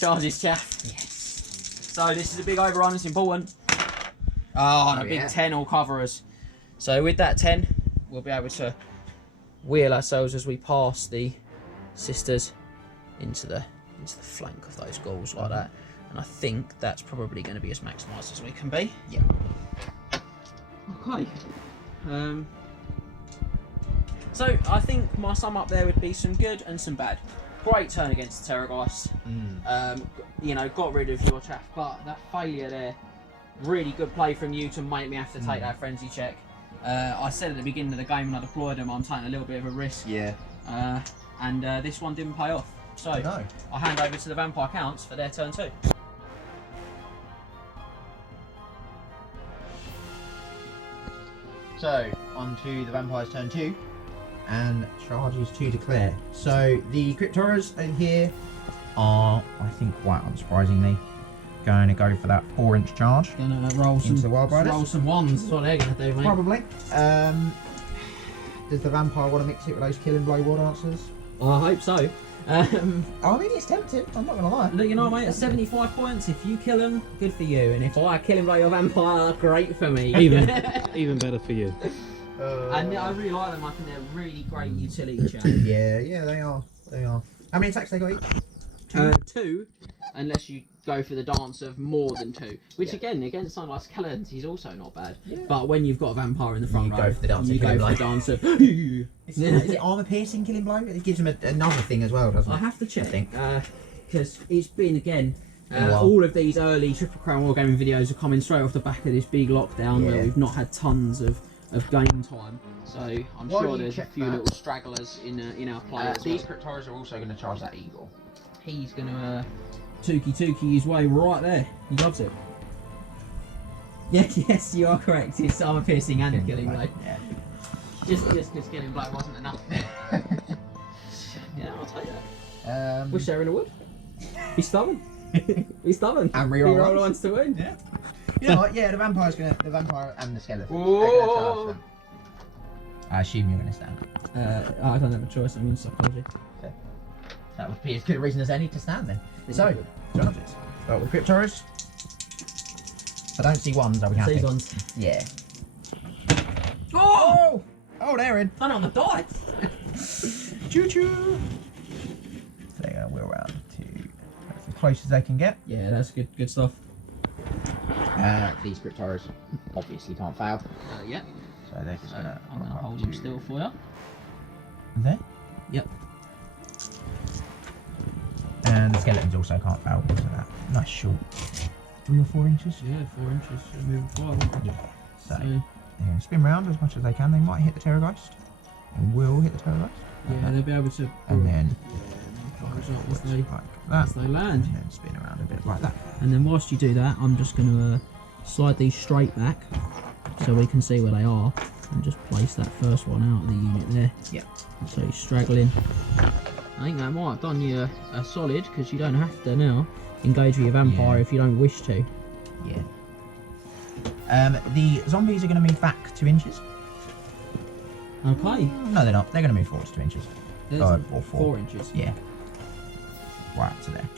charges chaff. Yes. So this is a big overrun, it's important. Oh, and a big 10 will cover us. So with that 10, we'll be able to wheel ourselves as we pass the sisters into the flank of those ghouls like that, and I think that's probably going to be as maximised as we can be. Yeah. Okay. So I think my sum up there would be some good and some bad. Great turn against the Terrorgheist. You know, got rid of your chaff, but that failure there, really good play from you to make me have to take that frenzy check. I said at the beginning of the game when I deployed them, I'm taking a little bit of a risk. Yeah. And this one didn't pay off. So No. I'll hand over to the Vampire Counts for their turn 2. So, on to the Vampire's turn 2, and charges to declare. So, the Crypt Horrors over here are, I think quite unsurprisingly, going to go for that 4-inch charge. Gonna roll some, into the Wild Riders. roll some ones, that's what they're gonna do, mate. Probably. Does the Vampire want to mix it with those Killing Blow War Dancers? I hope so. I mean, it's tempting, I'm not going to lie. Look, you know, mate, at 75 points, if you kill him, good for you. And if I kill him like your vampire, great for me. Even better for you. And I really like them. I think they're really great utility chaff. Yeah, they are. How many attacks they got each? 2, unless you go for the dance of more than 2. Which again, against someone like Skeletons, is also not bad. Yeah. But when you've got a vampire in the front row, go for the dance. you go for the dance of. Is it armour piercing Killing Blow? It gives him another thing as well, doesn't it? I have to check. I think. Because it's been again. Wow. All of these early Triple Crown Wargaming videos are coming straight off the back of this big lockdown where we've not had tons of game time. So I'm sure there's a few little stragglers in our play. These Crypt Horrors are also going to charge that eagle. He's going to Tukey his way right there. He loves it. Yeah, yes, you are correct. It's armor piercing and killing blow. Yeah. Just because killing blow wasn't enough. Yeah, I'll take that. Wish they were in a wood. He's stubborn. He's stubborn. And reroll ones to win. Yeah. You know what? Yeah, the Vampire and the Skeleton. Whoa. I assume you're going to stand. I don't have a choice. I'm in psychology. Okay. That would be as good a reason as any to stand then. So, charges. Start with Crypt Horrors. I don't see ones, I'll be happy. See ones. Yeah. Oh! Oh, they're in. Done on the dice. Choo choo. So they're going to wheel around to as close as they can get. Yeah, that's good stuff. These Crypt Horrors obviously can't fail. Yeah. So they're just going to. I'm going to hold him still for you. There? Yep. And the Skeletons also can't fail because of that. Nice short. 3 or 4 inches? Yeah, 4 inches. Moving forward. Yeah. So they're going to spin round as much as they can. They might hit the Terrorgheist. They will hit the Terrorgheist. Yeah, they'll be able to. And then as they land. And then spin around a bit like that. And then whilst you do that, I'm just going to slide these straight back so we can see where they are, and just place that first one out of the unit there. Yep. So you're straggling. I think that might have done you a solid, because you don't have to now engage with your vampire if you don't wish to. Yeah. The zombies are going to move back 2 inches. Okay. No, they're not. They're going to move forward 2 inches. Or 4. 4 inches. Yeah. Right up to there.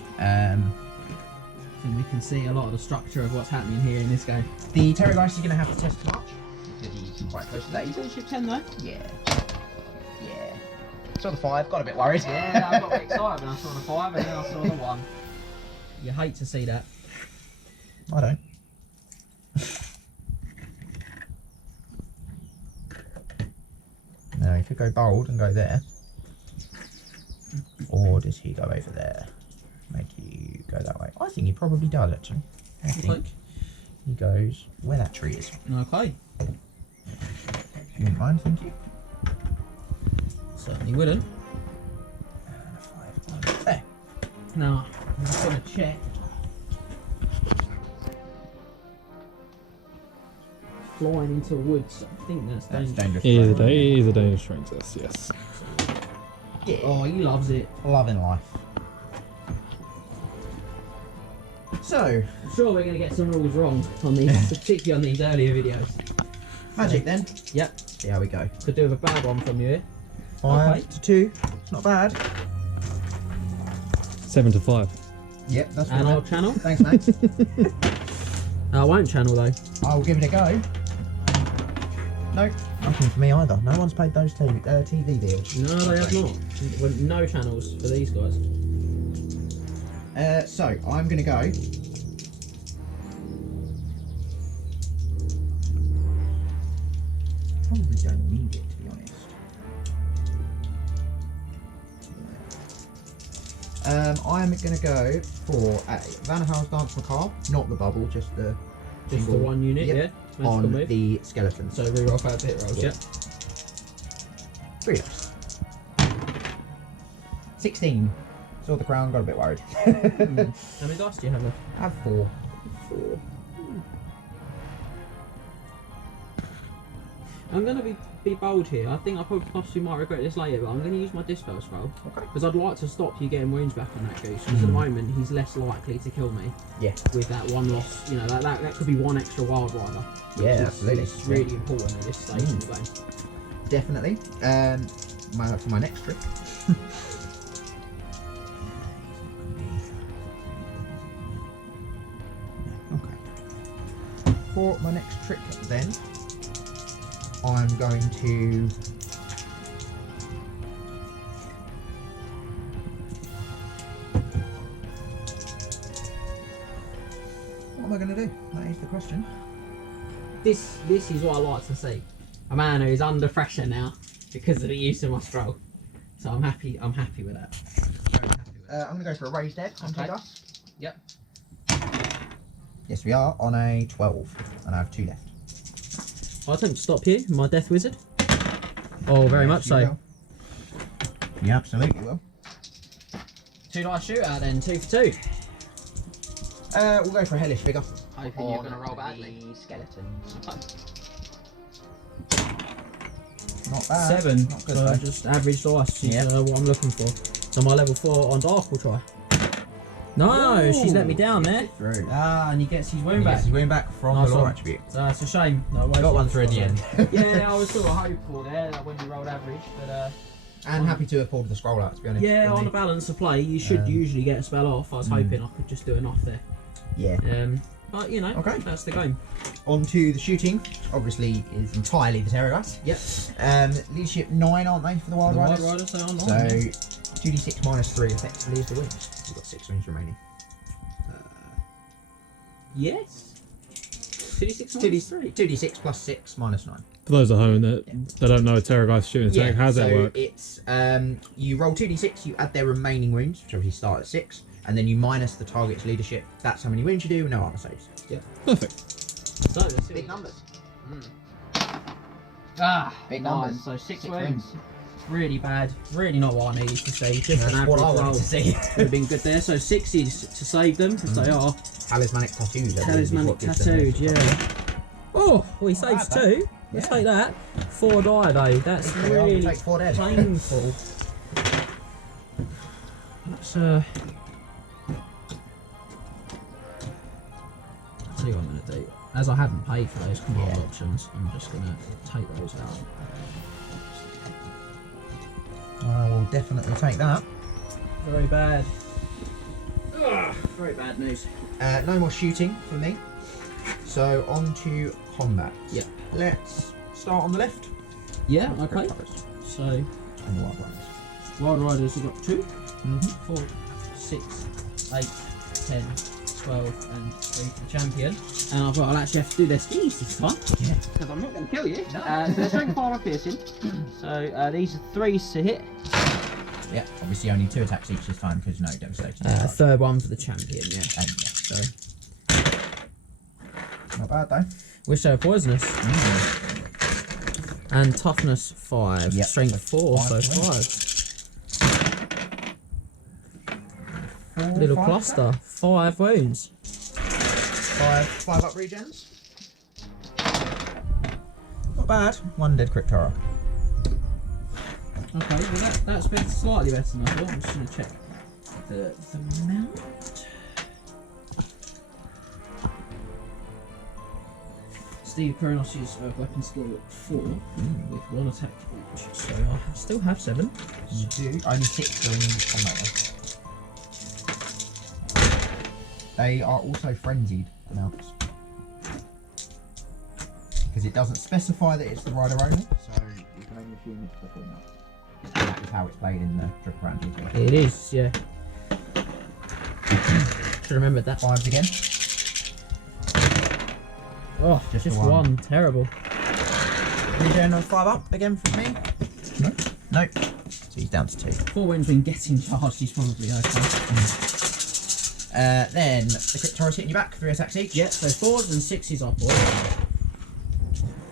And we can see a lot of the structure of what's happening here in this game. The Terrorgheist is going to have to test march because he's quite close to that. Is it ship 10 though? Yeah. Yeah. Saw the 5, got a bit worried. Yeah, I got a bit excited when I saw the 5 and then I saw the 1. You hate to see that. I don't. No, he could go bold and go there. Or does he go over there? Make you go that way. I think he probably does actually. I think he goes where that tree is. Okay. If you wouldn't mind, thank you. Certainly wouldn't. And a 5 on there. Now, I'm just going to check. Flying into woods, I think that's dangerous. dangerous. It is a dangerous terrain test, yes. Yeah. Oh, he loves it. Loving life. So, I'm sure we're going to get some rules wrong on these, particularly on these earlier videos. magic then. Yep. See how we go. Could do with a bad one from you here. 5 to 2. It's not bad. 7 to 5. Yep, that's And what I'll channel. Thanks, mate. I won't channel though. I'll give it a go. No, nothing for me either. No one's paid those TV deals. No, they have not. Well, no channels for these guys. So, I'm going to go. Probably don't need it, to be honest. I'm going to go for Vanderhaal's Dance Macabre, not the bubble, just the Just the one unit, Yep. yeah. Magical on move. the skeletons. So reroll 5 hit rolls, Yeah. yeah. 3 dice. 16. Saw the crown, got a bit worried. How many dice do you have left? I have 4. 4. I'm going to be bold here. I think I possibly might regret this later, but I'm going to use my Dispel scroll. Okay. Because I'd like to stop you getting wounds back on that goose. Because at the moment, he's less likely to kill me. Yeah. With that one loss. You know, that could be one extra Wild Rider. Which Yeah, is, absolutely. It's really important at this stage in the game. Definitely. For my next trick. Okay. For my next trick then, I'm going to what am I going to do? That is the question. This is what I like to see. A man who is under pressure now because of the use of my scroll. So I'm happy with that. Very happy with that. I'm going to go for a raised dead on Okay. 2 dice. Yep. Yes, we are on a 12, and I have 2 left. I'll attempt to stop you, my Death Wizard. Oh, very much You so. will. You absolutely will. 2 dice shootout then, 2 for 2. We'll go for a hellish figure. Hoping you're going to roll badly. Skeletons. Not bad. 7. Not good So though. just average dice is Yep. what I'm looking for. So my level 4 on Dark will try. No, Ooh. she's let me down there. Through. Ah, and he gets his wound Yes, back. he's going back from Nice the lore one. attribute. So it's a shame. That I Got one wasted through in the scroll. end. Yeah, I was sort of hopeful there that when you rolled average, but And happy to have pulled the scroll out, to be honest. yeah, for on me. a balance of play, you should usually get a spell off. I was hoping I could just do enough there. Yeah. But you know, Okay. that's the game. On to the shooting. Obviously, is entirely the Terrorgheist. Yep. Leadership 9, aren't they, for the Wild The Riders? Wild Riders, they are not. So, yeah. 2d6 minus 3 effectively is the wins. We've got 6 wins remaining. Yes. 2d6 minus 3. 2d6 plus 6 minus 9. For those at home that they don't know a Terrorgheist shooting attack, how does that work? It's you roll 2d6, you add their remaining wounds, which obviously start at 6, and then you minus the target's leadership. That's how many wounds you do, no armor saves. Perfect. So let's see. Big numbers. Ah, Big nine. numbers. So 6 6 wins. wins. Really bad. Really not what I needed to see. Just That's an what average I wanted roll. to see. Would have been good there. So 60s to save them because they are Talismanic tattoos. I believe, is talismanic what gives them tattooed. those. Yeah. Oh, well, he saves Not bad, 2. Let's Yeah. take that. 4 die though. That's Equally, I will really take 4 dead. painful. That's I'll tell you what I'm going to do. As I haven't paid for those command Yeah. options, I'm just going to take those out. I will definitely take that. Very bad. Ugh, very bad news. No more shooting for me. So on to combat. Yep. Let's start on the left. Yeah, Crypt okay. Horrors So, and the Wild Riders. Wild Riders have got 2, Mm-hmm. 4, 6, 8, 10, 12, and 3 for the champion. And I'll actually have to do their skis this time. Yeah. Because I'm not going to kill you. No. So they're strength 5 piercing. So these are 3s to hit. Yeah, obviously only 2 attacks each this time because no devastation. Third one for the champion, yeah. And yeah, So, not bad though. wish they were poisonous. And toughness 5, Yep, strength so 4, so 5. Little cluster, 5 wounds. 5 up regens. Not bad. 1 dead Crypt Horror. Okay, well that's been slightly better than I thought. I'm just going to check the mount. Steve Kronos is weapon skill at 4 with 1 attack each, so I still have 7. You do. Only 6 during combat though. They are also frenzied mounts. Because it doesn't specify that it's the rider only, so you can only assume it's the full mount. That is how it's played in the Triple Crown GP. It is, yeah. Should have remembered that. 5s again. Oh, just the one. one. Terrible. Regen on 5 up again from me. No. Nope. So he's down to 2. 4 wins when getting charged, he's probably okay. Then the Crypt Horrors hitting you back, 3 attacks each. Yeah, so 4s and 6s are poison.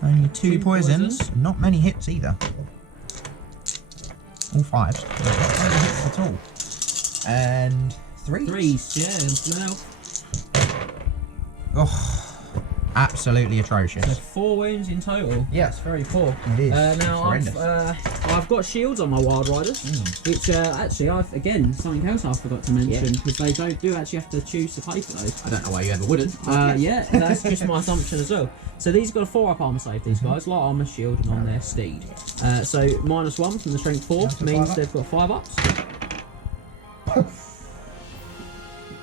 Only 2 poisons. poisons. Not many hits either. All 5s. Not many hits at all. And 3s. 3s, yeah, and Oh, absolutely atrocious. so 4 wounds in total. Yeah. It's very poor. It is. Now I've got shields on my Wild Riders, which actually again something else I forgot to mention because they do actually have to choose to pay for those. I don't know why you ever wouldn't. Yeah, that's just my assumption as well. So these got a 4-up armor save. These guys, light armor, shield, and on their steed. So -1 from the strength 4 means they've got 5 ups.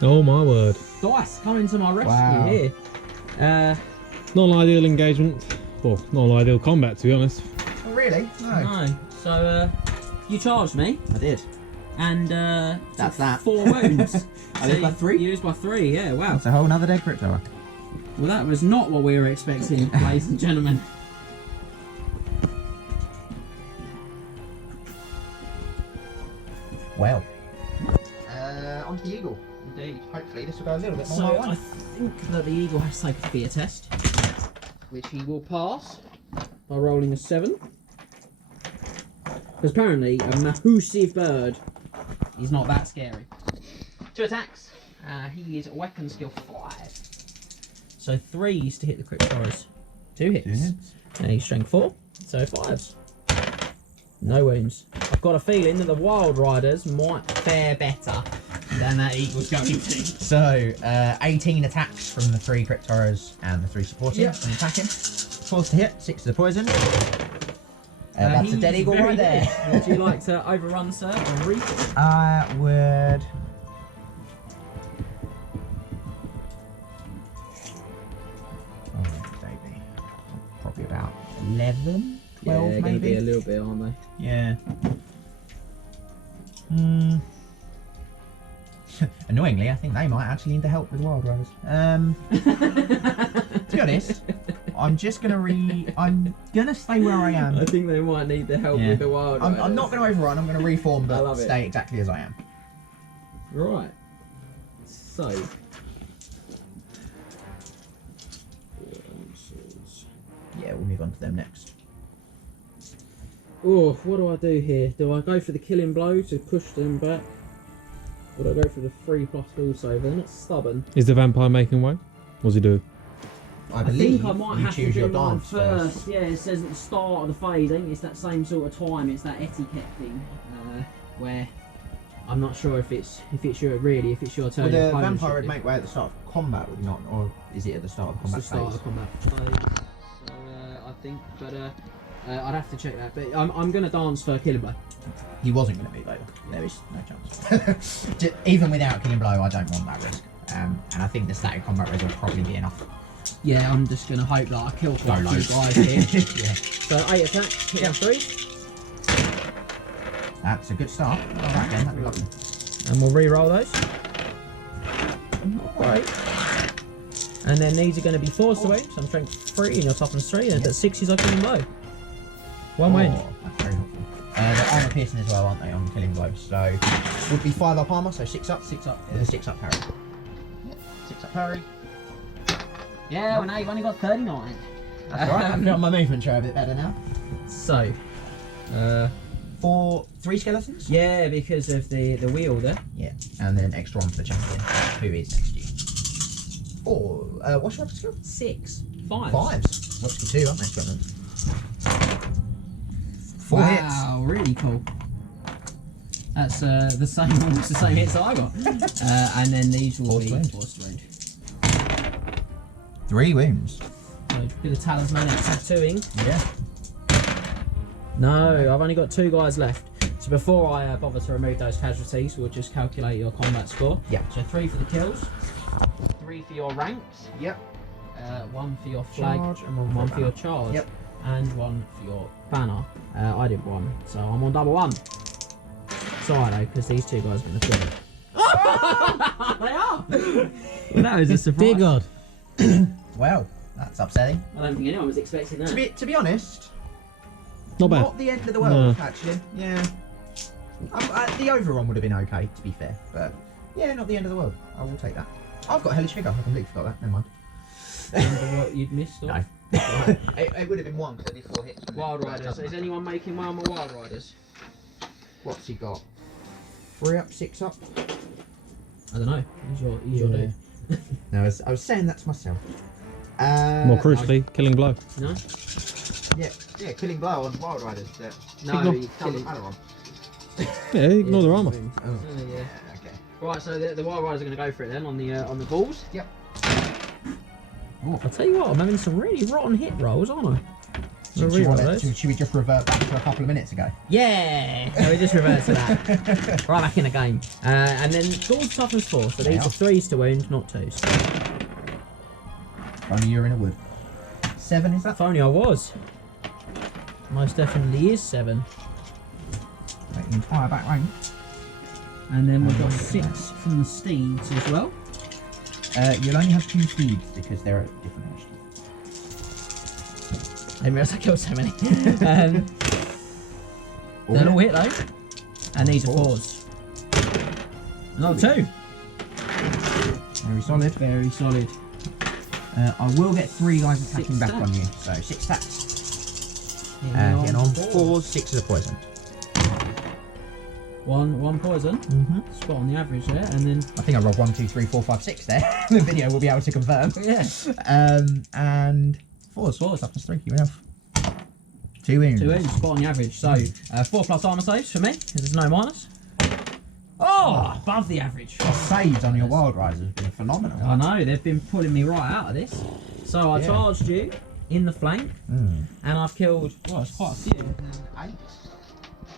Oh my word. Dice coming to my rescue Wow. here. Not an ideal engagement. Well, not an ideal combat to be honest. Oh, really? No. No. So you charged me, I did. and That's that. 4 wounds. I lose by 3. You lose by 3. Yeah. Wow. That's a whole nother dead Crypt Horror. Well, that was not what we were expecting, ladies and gentlemen. Well. On to the Eagle. Indeed. Hopefully this will go a little bit more So my I way. think that the Eagle has to take a fear test, which he will pass by rolling a 7. Because apparently a massive bird is not that scary. 2 attacks. He is a weapon skill 5. So 3s to hit the Crypt Horrors. 2 hits. 2 hits. And he's strength 4, so 5s. No wounds. I've got a feeling that the Wild Riders might fare better than that Eagle's going to. So, 18 attacks from the 3 Crypt Horrors and the 3 supporting and attacking. 4s to hit, 6 to the poison. That's a dead he's Eagle very right there. dead. Would you like to overrun, sir, or reach? I would. Oh, baby. Probably about 11, 12 yeah, they're going to be maybe. a little bit, aren't they? Yeah. Annoyingly, I think they might actually need the help with Wild Riders. To be honest, I'm just gonna I'm gonna stay where I am. I think they might need the help with the Wild Riders. I'm not gonna overrun. I'm gonna reform, I but love it. stay exactly as I am. Right. So. Yeah, we'll move on to them next. Oh, what do I do here? Do I go for the killing blow to push them back? Or do I go for the 3+ will save? They're not stubborn. Is the vampire making way? What's he do? I I believe think I might you have to choose your do mine dance first. Yeah, it says at the start of the phase. I think it's that same sort of time. It's that etiquette thing where I'm not sure if it's your if it's your turn. Well, your the opponent vampire should would do. make way at the start of combat, would he not? Or is it at the start of It's combat the start of phase? the combat phase. So I think, but I'd have to check that. But I'm going to dance for killing blow. He wasn't going to move over. There is no chance. Even without killing blow, I don't want that risk. And I think the static combat res will probably be enough. Yeah, I'm just going to hope that I kill quite a few guys here. Yeah. So 8 attacks, hit on 3. That's a good start. Right then, that'd be lovely. And we'll re-roll those. Alright. And then these are going to be 4s to wound, so I'm strength 3 and your toughness 3, and if it's 6s I killing blow. 1 wound. That's very helpful. They're armour piercing as well, aren't they, on killing blows? So would be 5 up armour, so 6 up. 6 up. With a 6 up parry. Yeah, 6 up parry. Yeah, well now you've only got 39. That's alright, I've got my movement show a bit better now. So, 3 skeletons? yeah, because of the wheel there. Yeah, and then extra 1 for the champion, who is next to you. 4, what's your other skill? 6. 5. 5s. What's skill 2, aren't they? Got them. 4 hits. Wow, really cool. That's the same, almost the same hits that I got. And then these will be forced wound. 3 wounds. So do the talisman tattooing. Yeah. No, I've only got 2 guys left. So before I bother to remove those casualties, we'll just calculate your combat score. Yeah. So 3 for the kills, 3 for your ranks. Yep. 1 for your flag, Charge and 1 for your charge. Yep. And 1 for your banner. I did 1, so I'm on double 1. Sorry though, because these 2 guys are going to kill me. They are! Well, that was a surprise. Dear God. Well, that's upsetting. I don't think anyone was expecting that. To be honest, Not bad. not the end of the world, actually. Yeah. The over one would have been okay, to be fair. But yeah, not the end of the world. I will take that. I've got Hellish Figure. I completely forgot that. Never mind. Remember what you'd missed? Or? No. it would have been 1 because I did 4 hits. Wild Riders. Is anyone making one more Wild Riders? What's he got? 3 up, 6 up. I don't know. He's your dude. No, I was saying that to myself. More crucially, killing blow. No? Yeah, killing blow on Wild Riders. No, he's killing. Yeah, ignore the armour. Oh. Yeah. Okay. Right, so the Wild Riders are going to go for it then on the Ghouls. Yep. Oh, I'll tell you what, I'm having some really rotten hit rolls, aren't I? Should we just revert back to a couple of minutes ago? Yeah! So we just revert to that. Right back in the game. And then Ghouls toughness 4, so these are 3s to wound, not 2s. Only you're in a wood. 7 is that? If only I was. Most definitely is 7. Like the entire back rank. And then we've got 6 from the Steeds as well. You'll only have 2 steeds because they're at different ages. I didn't realise I killed so many. They're all hit though. And these are 4s. Another 2. Very solid. Very solid. I will get 3 guys attacking 6 back stacks. on you, so 6 stacks. Getting on 4s, 6 are poisoned. One poison. Spot on the average there, and then I think I rolled 1, 2, 3, 4, 5, 6 there. The video will be able to confirm. yeah, And 4s, toughness 3, you have 2 wounds. 2 wounds. Spot on the average. So 4 plus armor saves for me, because there's no minus. Oh, above the average. The saves on your Wild Riders have been phenomenal. I know they've been pulling me right out of this. So I charged you in the flank, and I've killed. Well, it's quite a few. 8,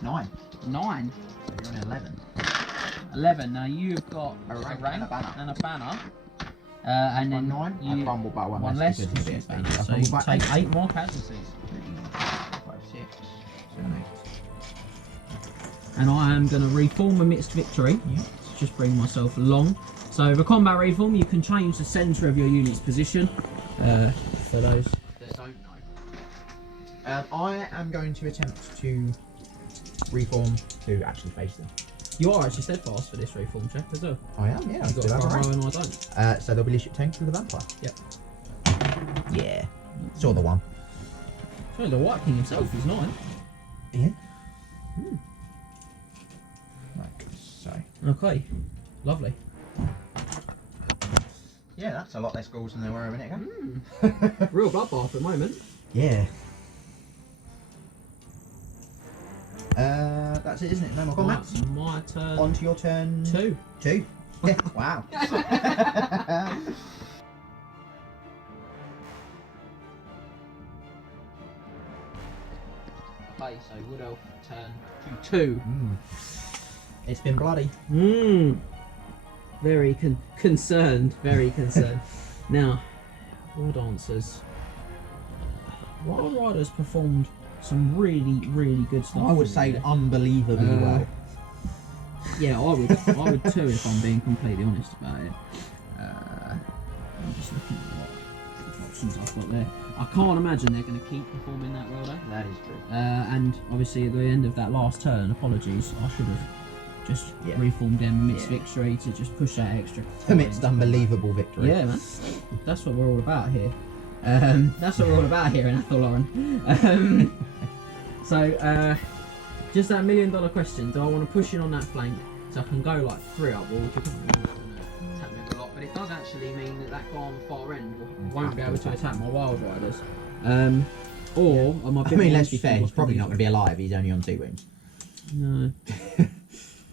9. 9. So you're on 11. 11. Now you've got A rank and a banner. And then 9. you I crumbled by 1 less. because you get banner. So you take 8 more casualties. 5, 6, 7, 8. And I am going to reform amidst victory. Yeah. Just bring myself along. So with a combat reform, you can change the centre of your unit's position. For those that don't know. I am going to attempt to reform to actually face them. You are actually steadfast for this reform check as well. I am, yeah. You've got a front row and I don't. So there'll be leadership tanks with the vampire. Yep. Yeah. Saw the one. So the White King himself is 9. Yeah. Like so. Okay. Lovely. Yeah, that's a lot less Ghouls than there were a minute ago. Real bloodbath at the moment. Yeah. That's it, isn't it? No more combats. Right, my turn. On to your turn. 2. 2. Yeah. Wow. Okay, so Wood Elf turn to 2. It's been bloody. Very concerned. Very concerned. Now, War Dancers. Wild Riders performed some really, really good stuff. I would say unbelievably well. Yeah, I would too if I'm being completely honest about it. I'm just looking at what options I've got there. I can't imagine they're going to keep performing that well though. That is true. And obviously at the end of that last turn, apologies, I should have just reformed them amidst victory to just push that extra. Amidst unbelievable victory. Yeah, man. That's what we're all about here. That's what we're all about here in Athel, Loren. So, just that $1 million question. Do I want to push in on that flank so I can go like 3 up, or would you probably not going to attack me a lot? But it does actually mean that that guy on the far end won't be able to attack my Wild Riders. Or I might. I mean, let's be fair. He's probably not going to be alive. He's only on 2 wounds. No,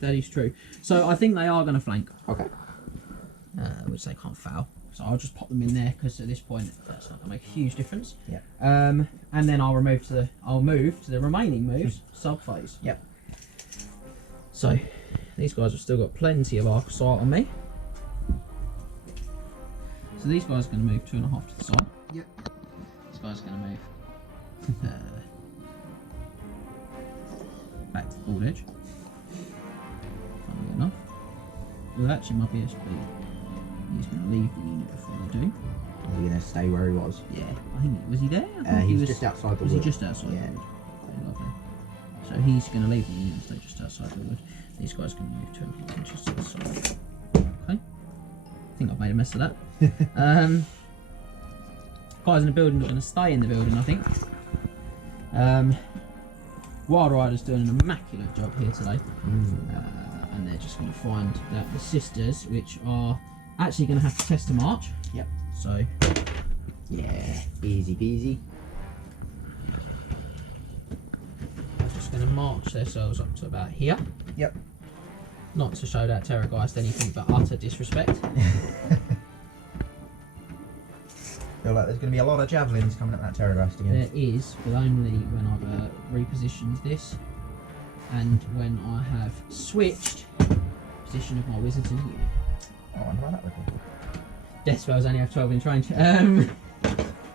that is true. So I think they are going to flank. Okay. Which they can't foul. So I'll just pop them in there because at this point that's not going to make a huge difference. Yeah. And then I'll move to the remaining moves sub phase. Yep. So these guys have still got plenty of arc sight on me. So these guys are going to move 2.5 to the side. Yep. This guy's going to move back to the board edge. Funnily enough. Well, actually, my BSB. He's going to leave the unit before they do. Is he going to stay where he was? Yeah, I think was he there? I think he was was just outside the wood. wood. Was he just outside yeah. the wood? Okay, lovely. So he's going to leave the unit and stay just outside the wood. These guys are going to move 2.5 inches to the side. Okay. I think I've made a mess of that. Guys in the building are going to stay in the building, I think. Wild Rider's doing an immaculate job here today. And they're just going to find that the sisters, which are actually going to have to test a march. Yep. So, yeah, easy peasy. they're just going to march themselves up to about here. Yep. Not to show that Terrorgheist anything but utter disrespect. Feel like there's going to be a lot of javelins coming at that Terrorgheist again. There is, but only when I've repositioned this and when I have switched position of my wizards in the unit. Oh, I wonder why that would be. Death spells only have 12 inch range.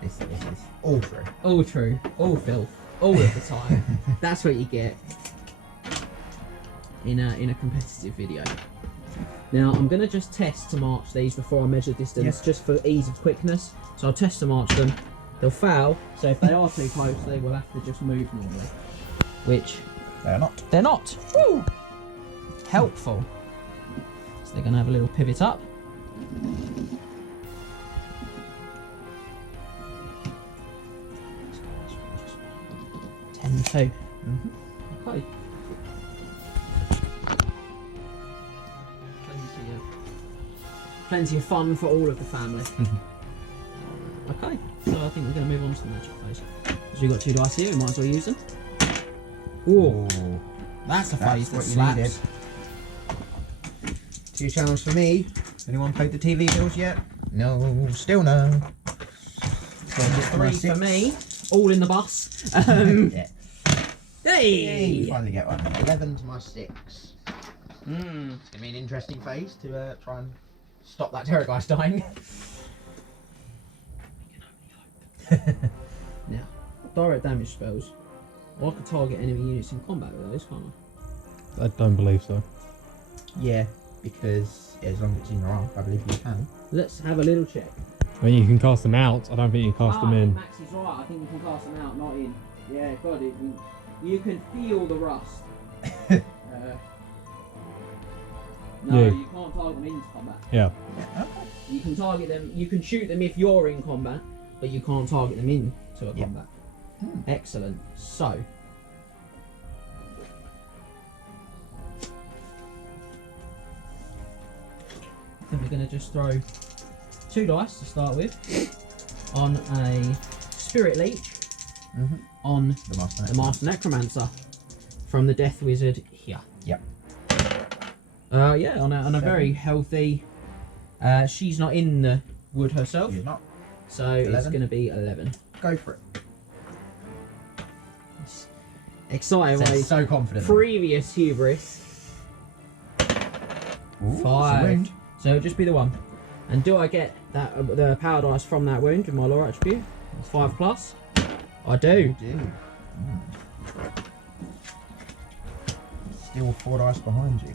This is all true. All true, all filth, all of the time. That's what you get in a competitive video. Now I'm going to just test to march these before I measure distance, just for ease of quickness. So I'll test to march them. They'll foul, so if they are too close, they will have to just move normally. Which They're not. they're not. Woo! Helpful. So they're going to have a little pivot up. And 2. Okay. Plenty of fun for all of the family. Okay, so I think we're going to move on to the magic phase. So we've got 2 dice here, we might as well use them. Ooh, that's a phase that what you slaps. needed. 2 channels for me. Anyone played the TV bills yet? No, still no. So just 3 for me, all in the bus. Yeah. Hey! You finally get one. 11 to my 6. It's Mm. going to be an interesting phase to try and stop that Terrorgheist dying. Now, direct damage spells. Well, I can target enemy units in combat with those, can't I? I don't believe so. Yeah, because as long as it's in your arm, I believe you can. Let's have a little check. I mean, you can cast them out. I don't think you can cast them in. Max is right. I think you can cast them out, not in. Yeah, God, you can feel the rust. No, Yeah. you can't target them into combat. Yeah. Yeah. You can target them. You can shoot them if you're in combat, but you can't target them into a Yeah. combat. Excellent. So. I think we're going to just throw 2 dice to start with on a Spirit Leech on the Master Necromancer from the Death Wizard here. Yep. Yeah, on a very healthy. She's not in the wood herself, You're not. so it's 11. going to be 11. Go for it. Excited by Says so confident. previous hubris. Ooh, 5. wound. So it'll just be the 1. And do I get that the power dice from that wound with my lore attribute? 5 plus. I do. You do. Still 4 dice behind you.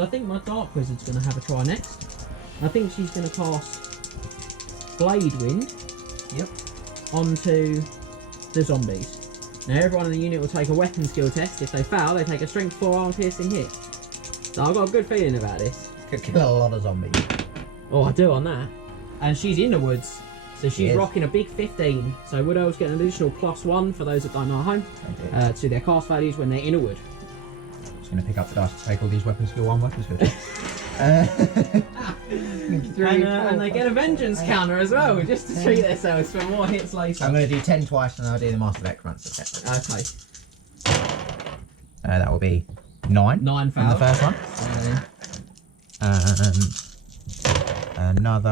So I think my Dark Wizard's going to have a try next. I think she's going to cast Blade Wind. Yep. Onto the zombies. Now everyone in the unit will take a weapon skill test. If they fail, they take a strength 4 armor piercing hit. So I've got a good feeling about this. Could kill a lot of zombies. Oh, I do on that. And she's in the woods. So she's rocking a big 15. So Wood Elves get an additional +1 for those that don't know at home to their cast values when they're in a wood. I'm just going to pick up the dice to take all these weapon skill 1 weapon skill. And they get a vengeance counter as well, just to treat themselves for more hits later. I'm going to do 10 twice and I'll do the Master Necromancer separately. Okay. That will be 9. 9 from the first one. Another.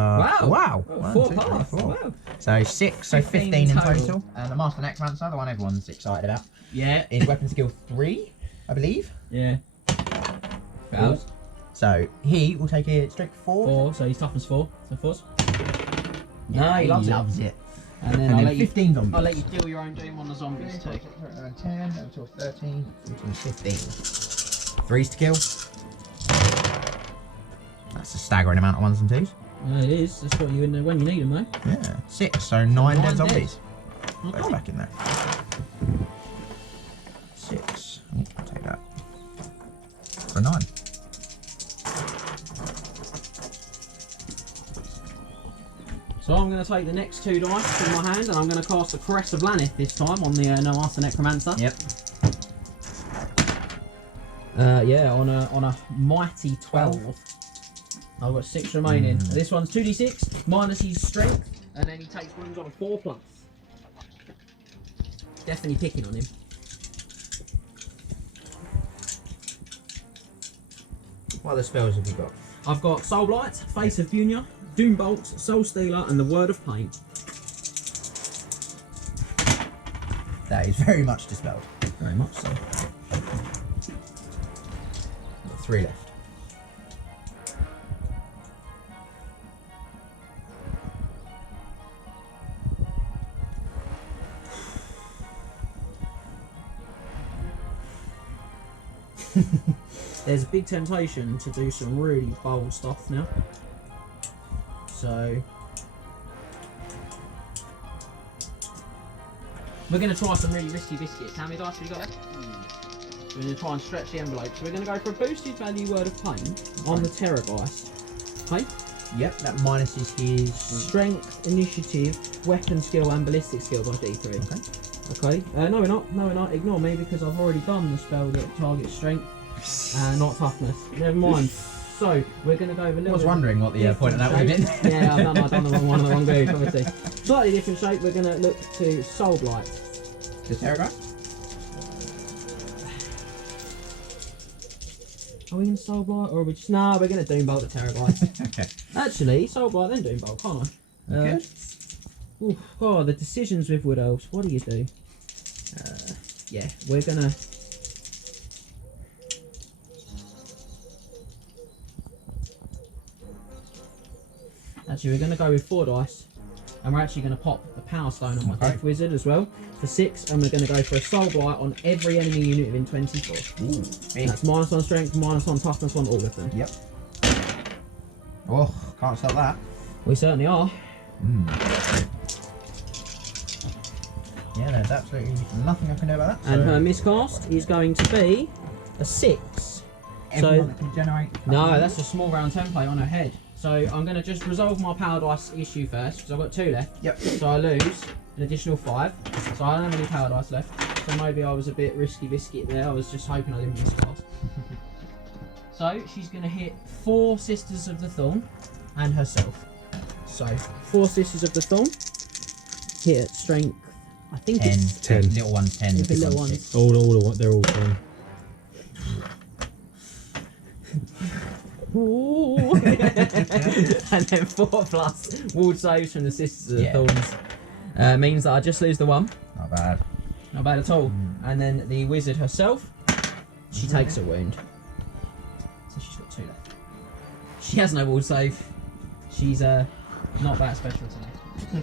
Wow! Oh, 1, 4 2, 3, pass. 4. Wow. So 6, so 15 in total. And the Master Necromancer, the one everyone's excited about, Yeah. is weapon skill 3, I believe. Yeah. Fails. So he will take a strength 4. 4, so he's toughness 4. So 4s. Yeah, No, he loves it. And then, And I'll then let 15 zombies. I'll let you deal your own doom on the zombies too. 10 until 13, 14, 15. 3s to kill. That's a staggering amount of 1s and 2s. It is. That's what you in there when you need them, though. Yeah, 6, so 9 dead dead. zombies. Okay. Go back in there. 6. I'll take that. For 9. So I'm going to take the next 2 dice in my hand, and I'm going to cast the Caress of Laneth this time on the Master Necromancer. Yep. Yeah, on a mighty 12. I've got 6 remaining. This one's 2d6 minus his strength, and then he takes wounds on a 4+. Definitely picking on him. What other spells have you got? I've got Soul Blight, Face of Bunya, Doom Bolt, Soul Stealer, and the Word of Pain. That is very much dispelled. Very much so. Got 3 left. There's a big temptation to do some really bold stuff now. So we're going to try some really risky biscuits. How many dice have you got left? We're going to try and stretch the envelope. So we're going to go for a boosted value Word of Pain on the Terrorgheist. Okay? Yep, that minuses his Strength, initiative, weapon skill, and ballistic skill by D3. Okay. Okay. No, we're not. No, we're not. Ignore me because I've already done the spell that targets strength, not toughness. Never mind. So we're going to go with a little. I was wondering what the point of that would have been. Yeah, I've done the wrong one, the wrong move, obviously. Slightly different shape. We're going to look to Soul Blight. The Terrorgheist? Are we going to Soul Blight, or are we just? Nah, we're going to Doom Bolt the Terrorgheist. Okay. Actually, Soul Blight then Doom Bolt, can't I? Okay. Ooh, oh, the decisions with Wood Elves. What do you do? Yeah, we're gonna. Actually, we're gonna go with 4 dice, and we're actually gonna pop the Power Stone on my Death Wizard as well for 6, and we're gonna go for a Soul Blight on every enemy unit within 24. Ooh, big. That's -1 strength, -1 toughness on all of them. Yep. Oh, can't stop that. We certainly are. Yeah, there's absolutely nothing I can do about that. And her miscast is going to be a 6. Everyone can generate. No, that's a small round template on her head. So I'm going to just resolve my power dice issue first, because I've got 2 left. Yep. So I lose an additional 5. So I don't have any power dice left. So maybe I was a bit risky biscuit there. I was just hoping I didn't miscast. So she's going to hit 4 Sisters of the Thorn and herself. So 4 Sisters of the Thorn. Hit at strength. I think 10. it's 10. Little ones 10. the big little ones ones. 6. They're all 10. Ooh. And then 4 plus ward saves from the Sisters of the Thorns. Means that I just lose the 1. Not bad. Not bad at all. And then the wizard herself, she takes a wound. So she's got 2 left. She has no ward save. She's not that special today.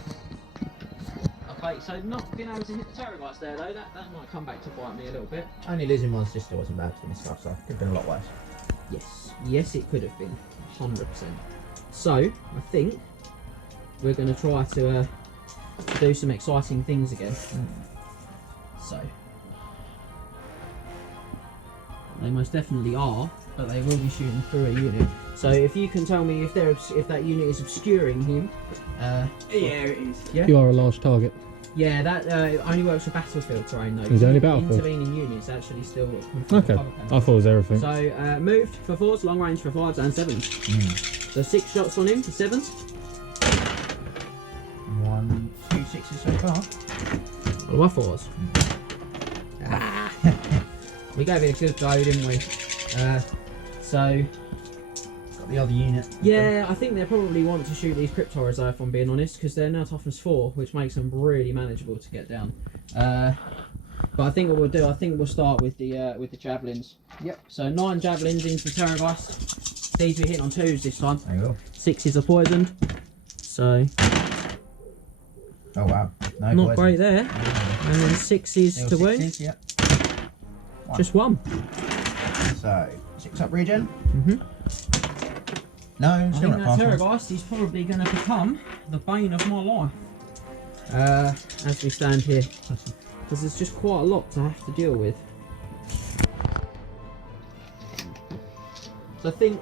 Okay, so not being able to hit the Terrorgheist there though, that might come back to bite me a little bit. Only losing one sister wasn't bad for this stuff, so could have been a lot worse. Yes, it could have been 100%. So I think we're going to try to do some exciting things again. So they most definitely are, but they will be shooting through a unit. So if you can tell me if that unit is obscuring him. Yeah, it is. Yeah. You are a large target. Yeah, that only works for battlefield terrain though. Is it only battlefield? Intervening units actually still. Okay. I thought it was everything. So moved for 4s, long range for 5s and 7s. So 6 shots on him for 7s. 1, 2 6s so far. What are my 4s? Ah. We gave it a good go, didn't we? So Got the other unit. yeah, I think they probably want to shoot these Crypt Horrors though, if I'm being honest, because they're now toughness 4, which makes them really manageable to get down. But I think what we'll do, I think we'll start with the javelins. Yep. So 9 javelins into the Terrorgheist. These we're hitting on 2s this time. There you go. 6s are poisoned. So Oh wow. No not poison. great there. And then 6s Still to wound. 6s, yep. Just 1. So 6 up regen. Mhm. No, I still think not that past Terrorgheist is probably going to become the bane of my life. As we stand here. Because there's just quite a lot to have to deal with. So I think...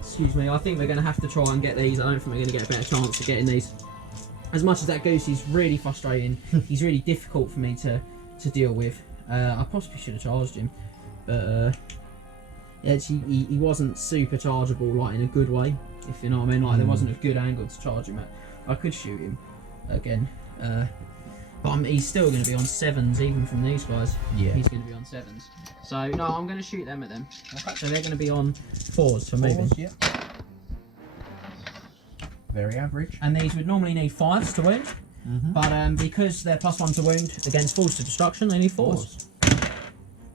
Excuse me, I think we're going to have to try and get these. I don't think we're going to get a better chance of getting these. As much as that goose is really frustrating, he's really difficult for me to deal with. I possibly should have charged him. But... actually, he wasn't super chargeable, like in a good way, if you know what I mean. Like there wasn't a good angle to charge him at. I could shoot him again, but he's still going to be on 7s even from these guys. Yeah. He's going to be on 7s. So no, I'm going to shoot them at them. Okay. So they're going to be on 4s for moving. 4s, yep. Very average. And these would normally need 5s to wound, but because they're +1 to wound against falls to destruction, they need 4s.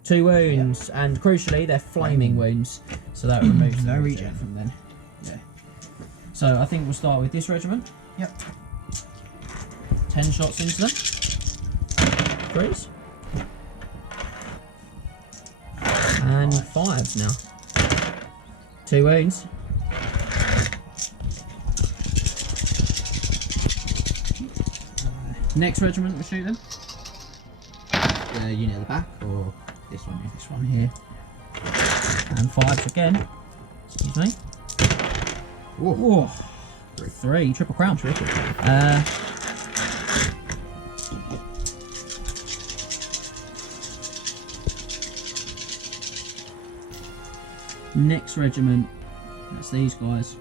2 wounds, and crucially, they're flaming wounds, so that removes No the regen from then. Yeah. So I think we'll start with this regiment. Yep. 10 shots into them. 3s. And 5s now. 2 wounds. Next regiment, we'll shoot them. The unit at the back, or this one here. And 5s again. Excuse me. Whoa. 3, triple crown. Next regiment, that's these guys.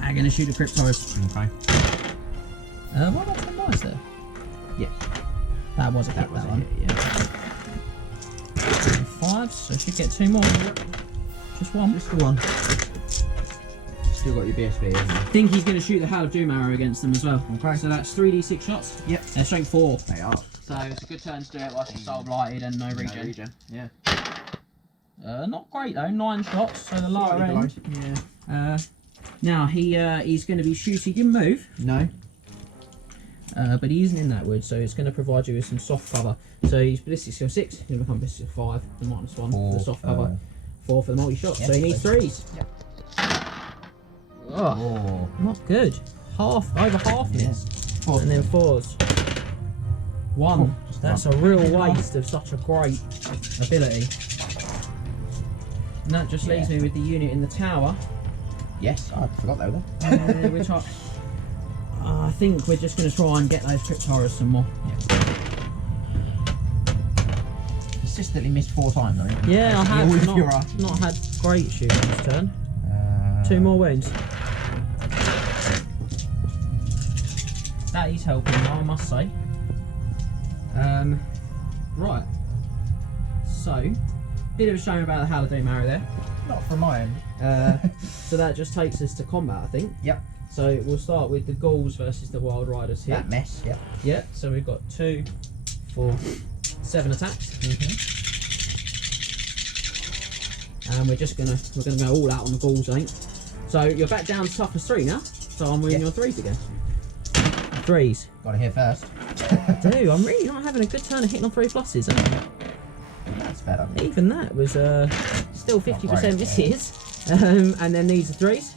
I'm gonna shoot the Crypt Horrors. Okay. What about 10 dice there? Yes. That was a hit, that one. Yeah. 5s, so I should get 2 more. Just 1. Just the 1. Still got your BSB, haven't you? I think he's going to shoot the Howl of Doom arrow against them as well. Okay. So that's 3d6 shots. Yep. They're strength 4. They are. So it's a good turn to do it whilst it's soul blighted and no regen. No regen. Yeah. Not great though, 9 shots, so the lower Slightly end. below. Yeah. Now he's going to be shooting. He didn't move. No. But he isn't in that wood, so it's going to provide you with some soft cover. So he's ballistic skill 6, he's going to become ballistic skill 5, the -1 for the soft cover, 4 for the multi shot. Yes, so he needs 3s. Yep. Oh, not good. Over half miss. Yeah. And then 4s. 1. Just That's one. a real waste of such a great ability. And that just leaves me with the unit in the tower. Yes, I forgot they were there. Which I think we're just going to try and get those Crypt Horrors some more. Consistently missed 4 times, I think. Yeah, I have Always you're right. not had great shooting this turn. 2 more wounds. That is helping, I must say. Right. So, bit of a shame about the Howl of Doom arrow there. Not from my end. So that just takes us to combat, I think. Yep. So we'll start with the Ghouls versus the Wild Riders here. That mess, yep. Yeah, so we've got 2, 4, 7 attacks. And we're gonna go all out on the Ghouls, I think. So you're back down to toughness 3 now. So I'm winning your 3s again. 3s. Gotta hear first. I do. I'm really not having a good turn of hitting on 3 pluses, am I? That's better. Even that was still 50% great, misses. And then these are 3s.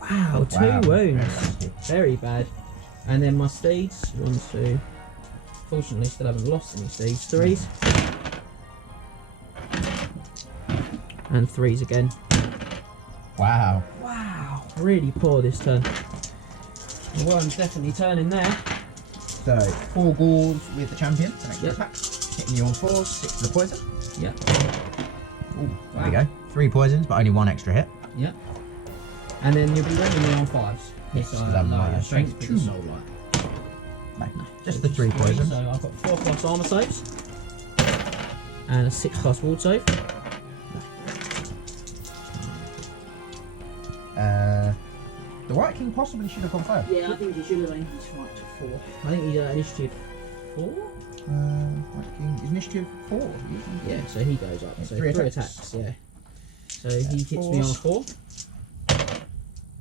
Wow, 2 wounds. Very bad. And then my steeds. 1, 2. Fortunately, still haven't lost any steeds. 3s. And 3s again. Wow. Wow, really poor this turn. The worm's definitely turning there. So 4 ghouls with the champion. So extra attack. Hitting you on 4s, 6 to the poison. Yep. Ooh, there we go. 3 poisons, but only 1 extra hit. Yep. And then you'll be running me on 5s. Yes, So because I'm lower my strength strength with the 2. soul light. No, just the 3 poisons. So I've got 4 plus armour saves. And a 6 plus ward save. The White King possibly should have gone first. Yeah, I think he should have aimed his fight to 4. I think he's initiative 4? White King is initiative 4. Yeah, so he goes up. It's So 3 3 attacks. attacks, yeah. So he hits me on 4.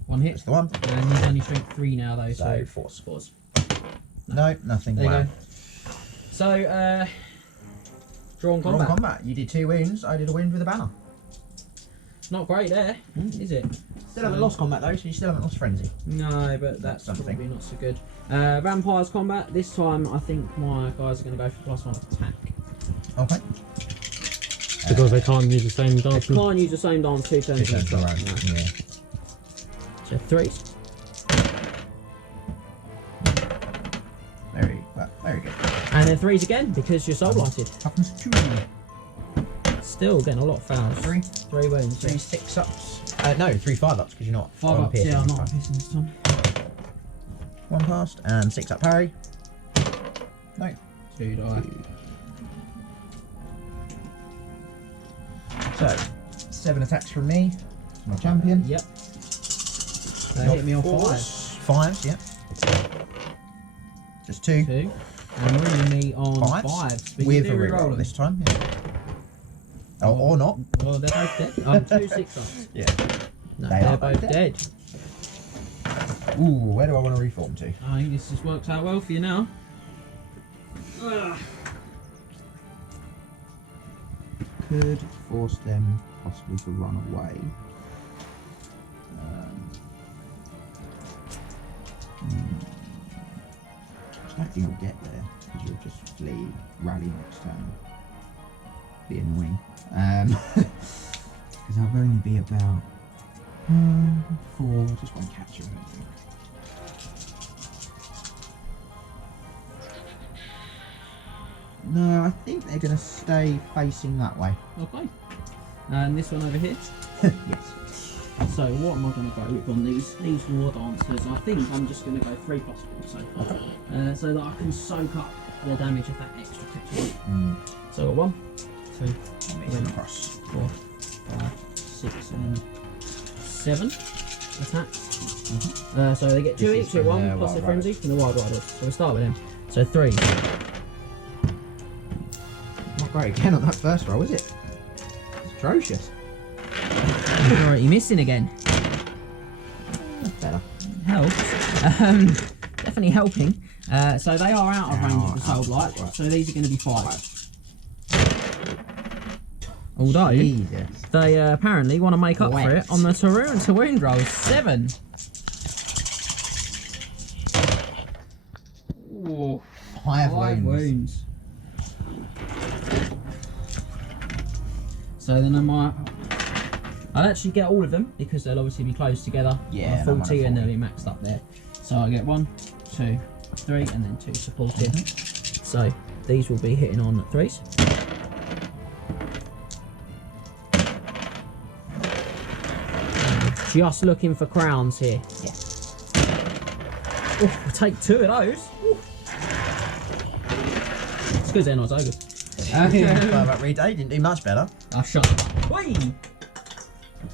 1 hit. That's the one. And he's only strength 3 now though, So so 4s. 4s. No, nothing. There you Wow. go. So, drawn combat. Wrong combat. You did 2 wounds. I did a wound with a banner. Not great there, is it? Still haven't lost combat though, so you still haven't lost frenzy. No, but that's Something. probably not so good. Vampires combat. This time, I think my guys are going to go for +1 attack. Okay. Because they can't use the same They dance. can't use the same dance 2 turns. 2 turns in a row. No. Yeah. So 3s. Very good. And then 3s again because you're soul blighted. Happens to Still getting a lot of fouls. 3 3 wounds. 3 6 ups. No, 3 5 ups because you're not 5 on ups. piercing. Yeah, I'm not piercing this time. 1 passed and 6 up parry. No. 2 die. So 7 attacks from me. My champion. Yep. They hit me on 4s. 5s, yeah. Just 2. 2. And running me on 5s. 5s. But With you a do reroll reroll them. this time. Yeah. Oh, or not. Well, they're both dead. I'm 2 6-ups. Yeah. No, They they're are both both dead. Ooh, where do I want to reform to? I think this just works out well for you now. Could force them possibly to run away. I don't think I'll get there because you'll just flee, rally next turn. Be annoying. Because I'll only be about 4, just one capture, I think. No, I think they're going to stay facing that way. Okay. And this one over here. Yes. So what am I going to go with on these war dancers? I think I'm just going to go 3 plus 4 so that I can soak up the damage of that extra critical. So I got 1, 2, 3, Across. 4, 5, 6, and 7 attacks. So they get 2 This is each at from 1 the plus Wild their frenzy from the Wild Riders. So we'll start with them. So 3. Not great again on that first roll, is it? It's atrocious. Alright, you're missing again. That's better. Helps. Definitely helping. So they are out of range of the Soul Blight. So these are going to be 5. Although Jesus. they apparently want to make up for Wet. it on the to wound roll. 7. Ooh, 5 5 wounds. wounds. So then I'll actually get all of them because they'll obviously be closed together. Yeah, on a full I'm on a T and full they'll be maxed up there. So I get 1, 2, 3, and then 2 supporting. So these will be hitting on 3s. Just looking for crowns here. Yeah. We'll take 2 of those. It's because they're not ogres. Well, that read A didn't do much better. I shot. Oi!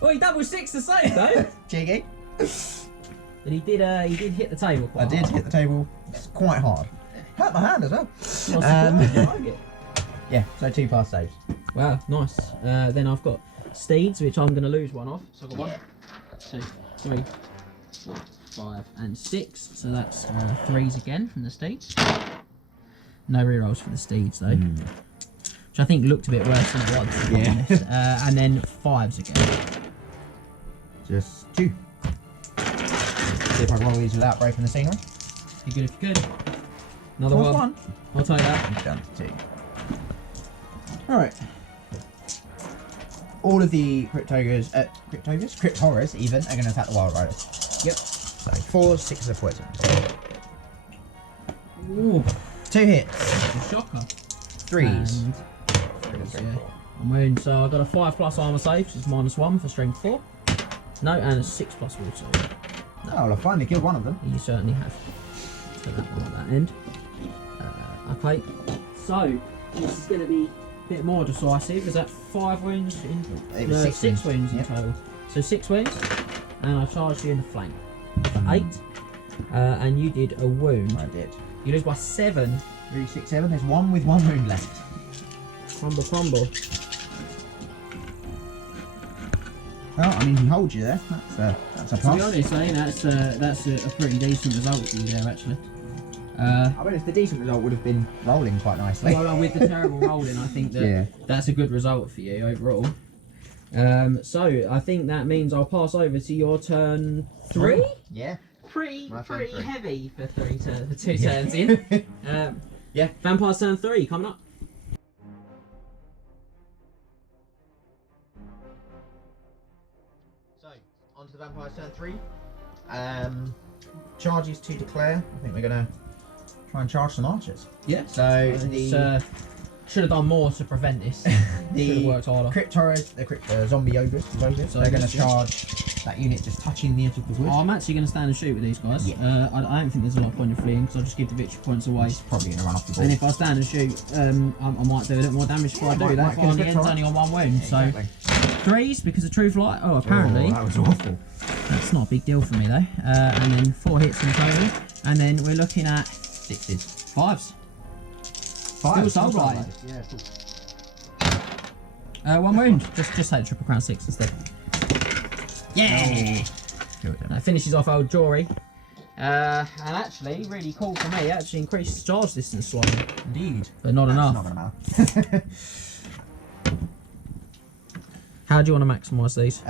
Oi, double 6 to save though. Cheeky. But he did hit the table quite I did hard. hit the table quite hard. Hurt my hand as well. Yeah, so 2 pass saves. Wow, nice. Then I've got steeds, which I'm going to lose 1 off. So I've got 1, 2, 3, 4, 5, and 6. So that's 3s again from the steeds. No rerolls for the steeds though. which I think looked a bit worse than it was, to be honest. And then 5s again. Just 2. See if I can roll these without breaking the scenery. Be good if you could. Another one. I'll take that. I'm down to 2. Alright. All of the Crypt Horrors even, are going to attack the Wild Riders. Yep. So 4s, 6s of poison. Ooh. 2 hits. A shocker. 3s. And 3s, yeah. I'm wearing, so I've got a 5+ armour save, which is -1 for strength 4. No, and a 6+ will save. Oh, well, I finally killed one of them. You certainly have. So that one at that end. Okay. So, this is going to be a bit more decisive. Is that 5 wounds? It was 6 wounds in yep. total. So 6 wounds, and I charged you in the flank for 8. And you did a wound. I did. You lose by 7. 3, 6, 7. There's one with 1 wound left. Crumble, crumble. Well, I mean, he holds you there. That's a plus. To be honest, I think that's a pretty decent result for you there, actually. I mean, the decent result would have been rolling quite nicely. Well, with the terrible rolling, I think that that's a good result for you overall. So I think that means I'll pass over to your turn 3. Yeah. Pretty My turn 3. heavy for 2 turns in. Yeah, Vampire's turn 3 coming up. So, on to the Vampire's turn 3. Charges to declare. I think we're going to try and charge some archers. Yeah. So, should have done more to prevent this. Should have worked harder. Crypt Horrors, the zombie ogres, they're going to charge that unit just touching the edge of the wood. I'm actually going to stand and shoot with these guys. Yeah. I don't think there's a lot of point in fleeing because I'll just give the victory points away. He's probably going to run off the board. And if I stand and shoot, I might do a little more damage before I do that. might kill Finally, the ends Crypt only on 1 wound. Yeah, so exactly. 3s because of True Flight. Oh, apparently. Oh, that was awful. That's not a big deal for me though. And then 4 hits in total. And then we're looking at 6s. 5s. 5. Soul Blighted. Yeah, cool. 1 wound. Just take the Triple Crown 6 instead. Yeah! That finishes off old Jory. And actually, really cool for me, actually increased charge distance slightly. Indeed. But not enough. Not going to matter. How do you want to maximise these?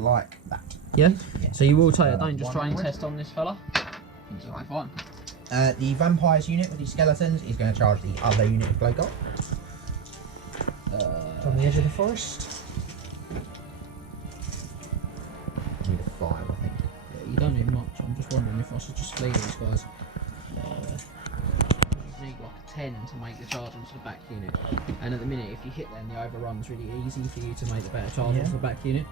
Like that. Yeah? Yeah. So you will take a dangerous 1 training wound. test on this fella. You'll be fine. The vampires unit with these skeletons is going to charge the other unit of Glow Gold. On the edge of the forest. Need a 5, I think. Yeah, you don't need much. I'm just wondering if I should just flee these guys. You need like a 10 to make the charge onto the back unit. And at the minute, if you hit them, the overrun's really easy for you to make the better charge onto the back unit.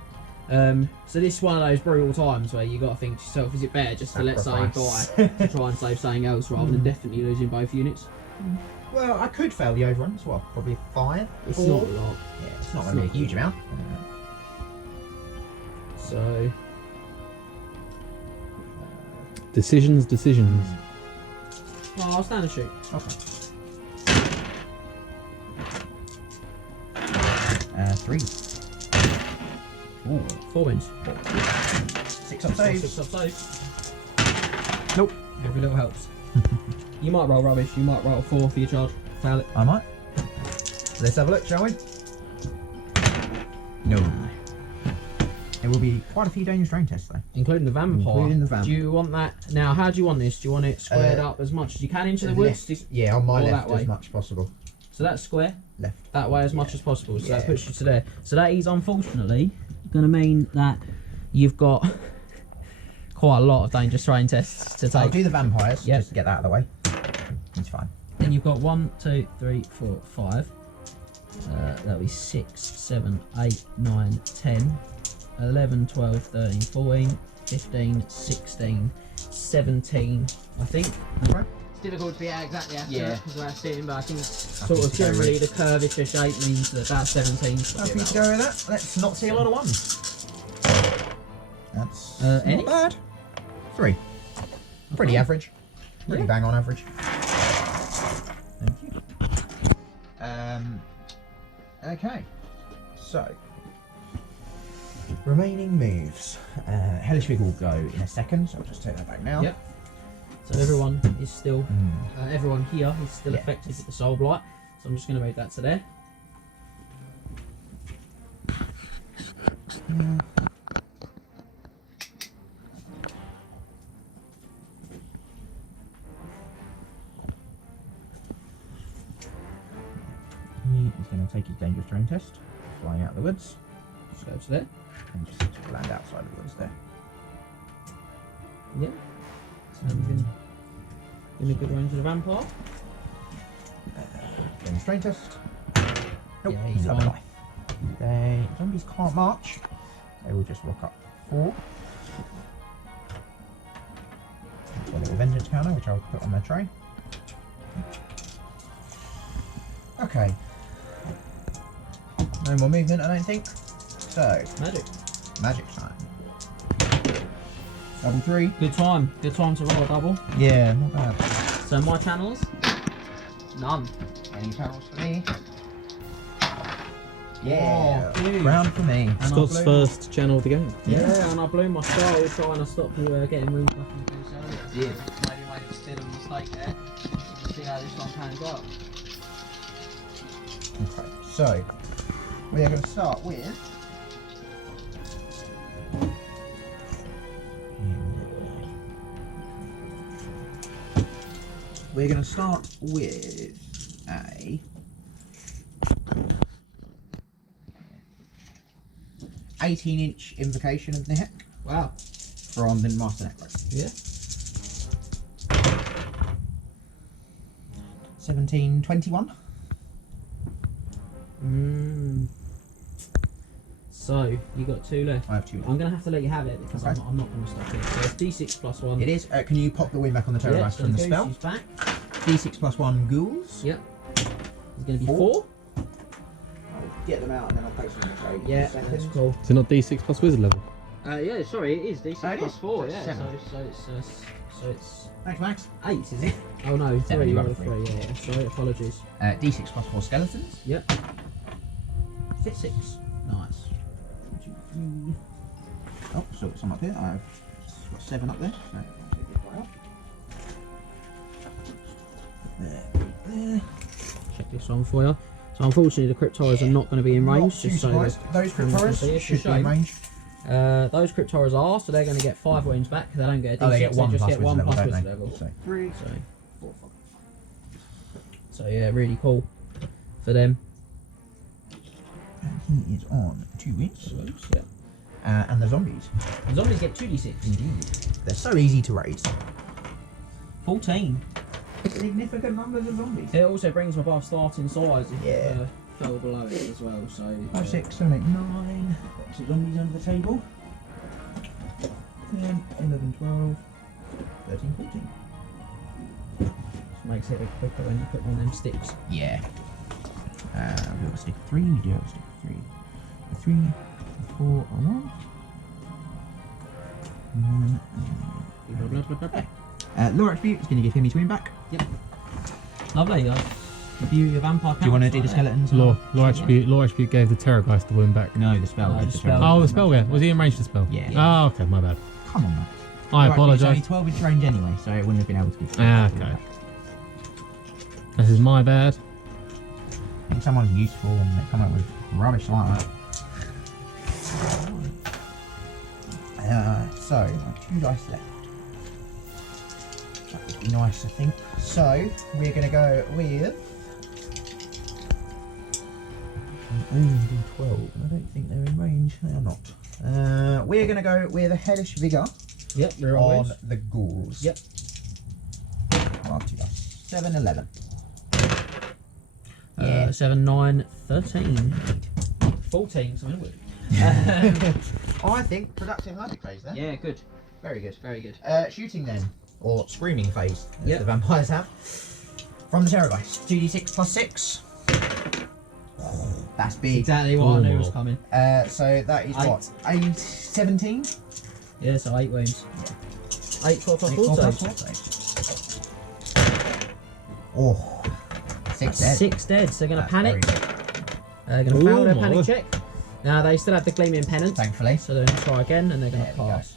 So this is one of those brutal times where you got to think to yourself, is it better just to let something die to try and save something else rather than definitely losing both units? Well, I could fail the overrun as well. Probably 5. It's 4. not a lot. Yeah, it's not going to be a huge amount. So Decisions. well, I'll stand and shoot. Okay. 3. Ooh. 4 wins. 6 up saves. 6 up saves. Nope. Every little helps. You might roll rubbish, you might roll 4 for your charge. Fail it. I might. Let's have a look, shall we? No. There will be quite a few dangerous drain tests though. Including the vampire. Including the vampire. Do you want that? Now, how do you want this? Do you want it squared up as much as you can into the woods? Yeah, on my Or left that way? as much as possible. So that's square. Left. That way as much as possible. So that Yeah. puts you to there. So that is unfortunately going to mean that you've got quite a lot of dangerous terrain tests to I'll take. do the vampires Yep. just to get that out of the way. It's fine. Then you've got 1, 2, 3, 4, 5. That'll be 6, 7, 8, 9, 10, 11, 12, 13, 14, 15, 16, 17, I think. Okay. It's difficult to be exactly accurate Yeah. because we're sitting, but I think Happy to go generally with- the curvature shape means that about 17. Happy to go with that. Let's not see a lot of 1s. That's Any? not bad. 3. Pretty average. Pretty Yeah. bang on average. Thank you. Okay. So, remaining moves. Hellish Fig will go in a second, so I'll just take that back now. Yep. So everyone is still, everyone here is still Yeah. affected with the Soul Blight. So I'm just going to move that to there. here. He's going to take his dangerous terrain test, flying out of the woods, Just go to there. and just land outside the woods there. Yeah. So we can in a good range of the vampire. Dangerous terrain test. Nope, Yeah, he's he's lovely fine. life. Zombies can't march. They will just rock up 4. That's a little vengeance counter, which I'll put on their tray. Okay. No more movement, I don't think. So, Magic. magic time. Double 3. Good time. Good time to roll a double. Yeah, not bad. So my channels, none. Any channels for me? Yeah, Oh, huge. round for me. And Scott's I blew first channel of the game. Yeah, and I blew my skull trying to stop you getting wounds back in the earlier. Yeah. Maybe made a bit of a mistake there. We'll see how this one pans out. Okay, so we are going to start with. We're going to start with a 18-inch invocation of Nehek Wow. from the Master Necro. Yeah. 1721. So you got 2 left. I have 2 left. I'm gonna have to let you have it because Okay. I'm not gonna stop it. So it's D6 plus 1. It is. Can you pop the wing back on the Terrorgheist so from the goose spell? is back. D6 plus 1 ghouls. Yep. It's gonna be 4. 4. I'll get them out and then I'll place them in the tray. Yeah, Second. that's cool. Is it not D6 plus wizard level? Yeah, sorry, it is D6 Oh, it plus is. 4. So Yeah. it's So 7. it's Thanks, Max. 8, is it? Oh no, 7, 3. you You got got a 3. three. Yeah. Sorry, apologies. D6 plus 4 skeletons. Yep. 6. Nice. 1, 2, 3. Oh, still got some up here. I've got 7 up there. So I'll take this right up. There. Check this one for you. So unfortunately the Crypt Horrors are not going to be in range. Not too Just so surprised. Those Crypt Horrors It's a should be in shame. range. Those Crypt Horrors are, so they're going to get 5 wounds back. They don't get a D6, Oh, they get 1 just plus get 1 wizard plus level, wizard don't level. they? So 3. So, 4, 5. so yeah, really cool for them. And he is on 2 wins. Yeah. And the zombies. The zombies get 2d6. Indeed. They're so easy to raise. 14. Significant numbers of zombies. It also brings them above starting size if Yeah. you fell below it as well. So 5, 6, 7, 8, 9. Got some zombies under the table. 10, 11, 12, 13, 14. just makes it a bit quicker when you put on them sticks. Yeah. We have a stick of 3. We do have a stick of 3. A 3, a 4, a 1. Lower attribute is going to give him his win back. Lovely, guys. The beauty of Vampire Counts. Do you want to do right the there. skeletons? Law attribute gave the Terrorgheist the win back. No, the spell. No, gave the spell. Oh, the spell guy. Was he in range to spell? Yeah. Oh, okay, my bad. Come on, man. I It's only apologise. 12 inch range anyway, so it wouldn't have been able to give Okay. This is my bad. I think someone's useful and they come up with rubbish like that. So, I have 2 dice left. That would be nice, I think. So, we're going to go with... D12. I don't think they're in range. They are not. We're going to go with a Hellish Vigour Yep, they're on always. the Ghouls. Yep. I'll have 2 dice. 7, 11. 7, 9, 13. 14, so anyway. I think productive magic phase there. Yeah, good. Very good. Very good. Shooting then, or screaming phase, as Yep. the vampires have. From the Terrorgheist, 2d6 plus 6. That's big. Exactly what I knew was Ooh. coming. So that is what? 17? Yeah, so 8 wounds. 8, 12 plus 8, 4 4 plus saves. 4. Oh, 6 dead. 6 dead, so they're going to That's panic. very good. They're going to fail Oh their my panic word. check. Now they still have the gleaming pennant, Thankfully. so they're going to try again and they're going There to we go. pass.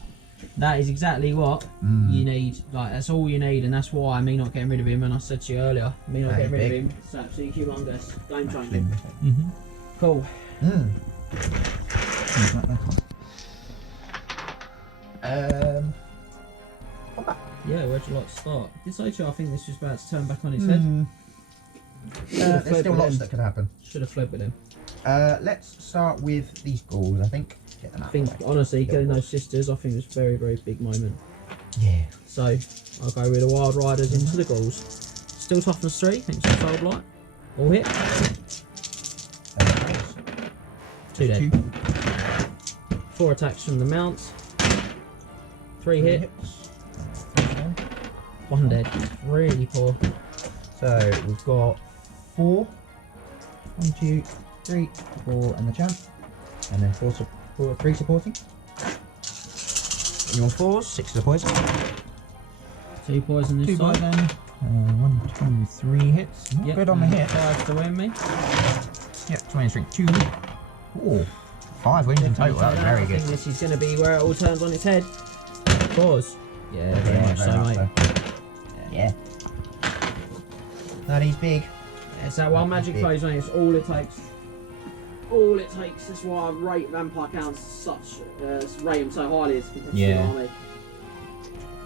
That is exactly what you need. Like, that's all you need, and that's why me not getting rid of him. And I said to you earlier, me not Very getting rid of big. him. It's absolutely humongous. Game Actually, changing. Mm-hmm. Cool. Mm. Combat. Yeah, where'd you like to start? Did say to you, I think this was about to turn back on his head. There's still lots that could happen. Should have fled with him. Let's start with these ghouls, I think. Get them out I think, of the way. honestly, killing those sisters, I think was a very, very big moment. Yeah. So, I'll go with the Wild Riders into the Ghouls. Still toughness 3, thanks to Soul Blight. All hit. 2 dead. 4 attacks from the mounts. 3 hits. 1 dead. Really poor. So we've got 4. 1, 2, 3, 4, and the champ. And then 3 supporting. You want 4s, 6 of the poison. 2 poison this 2 side. poison. 1, 2, 3 hits. Not good on the hit. 5 to win me. Yep, 20 strength 2. Ooh, 5 wins in total. That was very I good. think this is going to be where it all turns on its head. Pause. Yeah, very much so, very mate. much so. Yeah. That is big. It's that one magic phase, mate. It's all it takes. All it takes. That's why I rate Vampire Counts such, rate them so highly as compared to the army.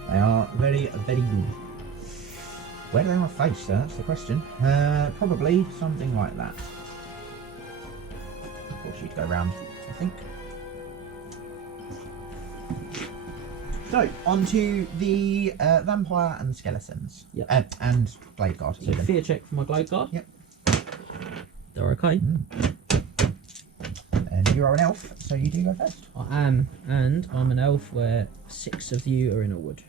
They are very, very good. Where do they want to face? That's the question. Probably something like that. Force you to go round, I think. So, on to the vampire and skeletons. Yep. And Blade Guard. So fear check for my Glade Guard. Yep. They're okay. And you are an elf, so you do go first. I am, and I'm an elf where 6 of you are in a wood.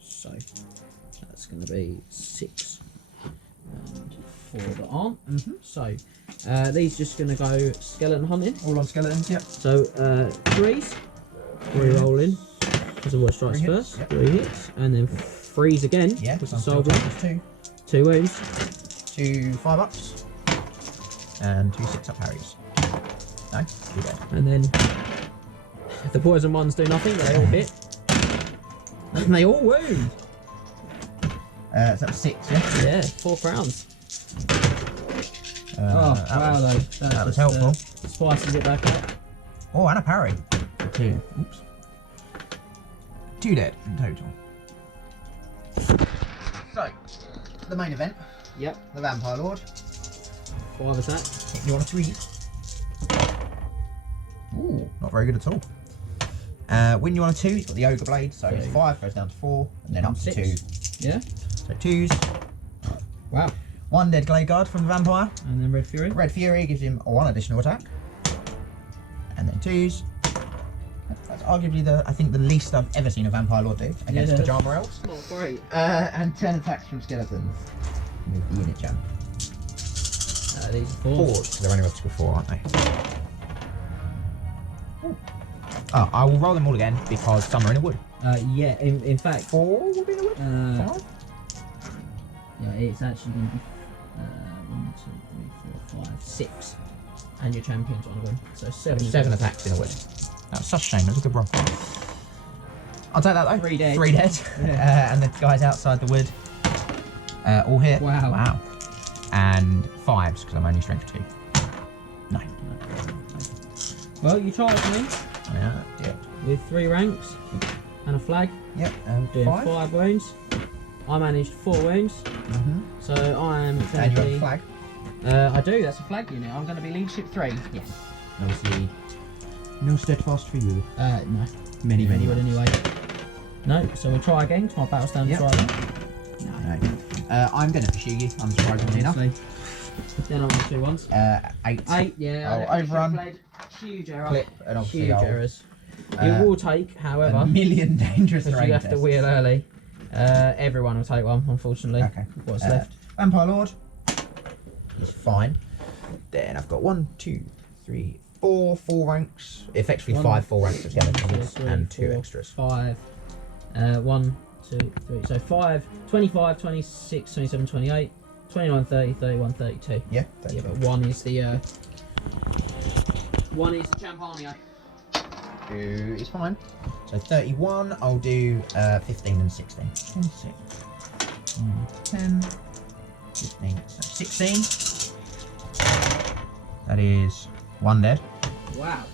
So that's going to be 6 and 4 that aren't. So these just going to go skeleton hunting. All on skeletons, yep. So 3s, re-rolling, because of what strikes 3 hits, first. yep. 3 hits, and then 3s again. Yeah, with the I'm soul still block. 2. 2 wounds. 2 5-ups. And 2 6-up parries. No, 2 dead. And then if the poison ones do nothing, they all hit. And they all wound. So that was 6, yeah? Yeah, 4 crowns. That wow, was, though. that was helpful. Spices it back up. Oh, and a parry. 2. Oops. 2 dead in total. So, the main event. Yep. The Vampire Lord. 5 attack. Hitting you on a 3. Ooh, not very good at all. When you on a 2, you've got the Ogre Blade, so it's 5, goes down to 4, and then up to 2. Yeah. So 2s. Wow. 1 dead Glade Guard from the Vampire. And then Red Fury. Red Fury gives him 1 additional attack. And then 2s. That's arguably I think the least I've ever seen a Vampire Lord do against Pajama Elves. Not great. And 10 attacks from Skeletons with the unit champ. These are 4s. 4s, they're only able to go 4, aren't they? Ooh. Oh, I will roll them all again because some are in a wood. Yeah, in fact. 4 will be in a wood? 5? Yeah, it's actually going to be 1, 2, 3, 4, 5, 6. And your champion's on a win. So 7 attacks in a wood. That was such a shame, that was a good roll. I'll take that though. 3 dead. 3 dead. Yeah. And the guys outside the wood all hit. Wow. Wow. And 5s because I'm only strength 2. No. Well, you charged me Yeah. with 3 ranks and a flag. Yep. And Doing 5. 5 wounds. I managed 4 wounds. So I am going And to you be. have a flag. I do, that's a flag unit. I'm going to be leadership 3. Yes. Obviously, no steadfast for you. No. Many Would ones. anyway. No, so we'll try again to my battle standard driver. No. I'm going to pursue you, unsurprisingly enough. Then I'm on 2 ones. 8. 8, yeah. Oh, overrun. Fled. Huge error. Clip, and obviously Huge I'll- errors. It will take, however, a million dangerous because terrain you have to tests. wheel early. Everyone will take one, unfortunately. Okay. What's left? Vampire Lord. He's fine. Then I've got 1, 2, 3, 4 ranks. Effectively 5 full ranks of skeletons and 2 extras. 5. 1, 2, 3. So 5, 25, 26, 27, 28, 29, 30, 31, 32. Yeah. Yeah, but 1 is the Champagne. Who is fine. So 31, I'll do 15 and 16. 10, 10, 15, so 16. That is 1 dead. Wow.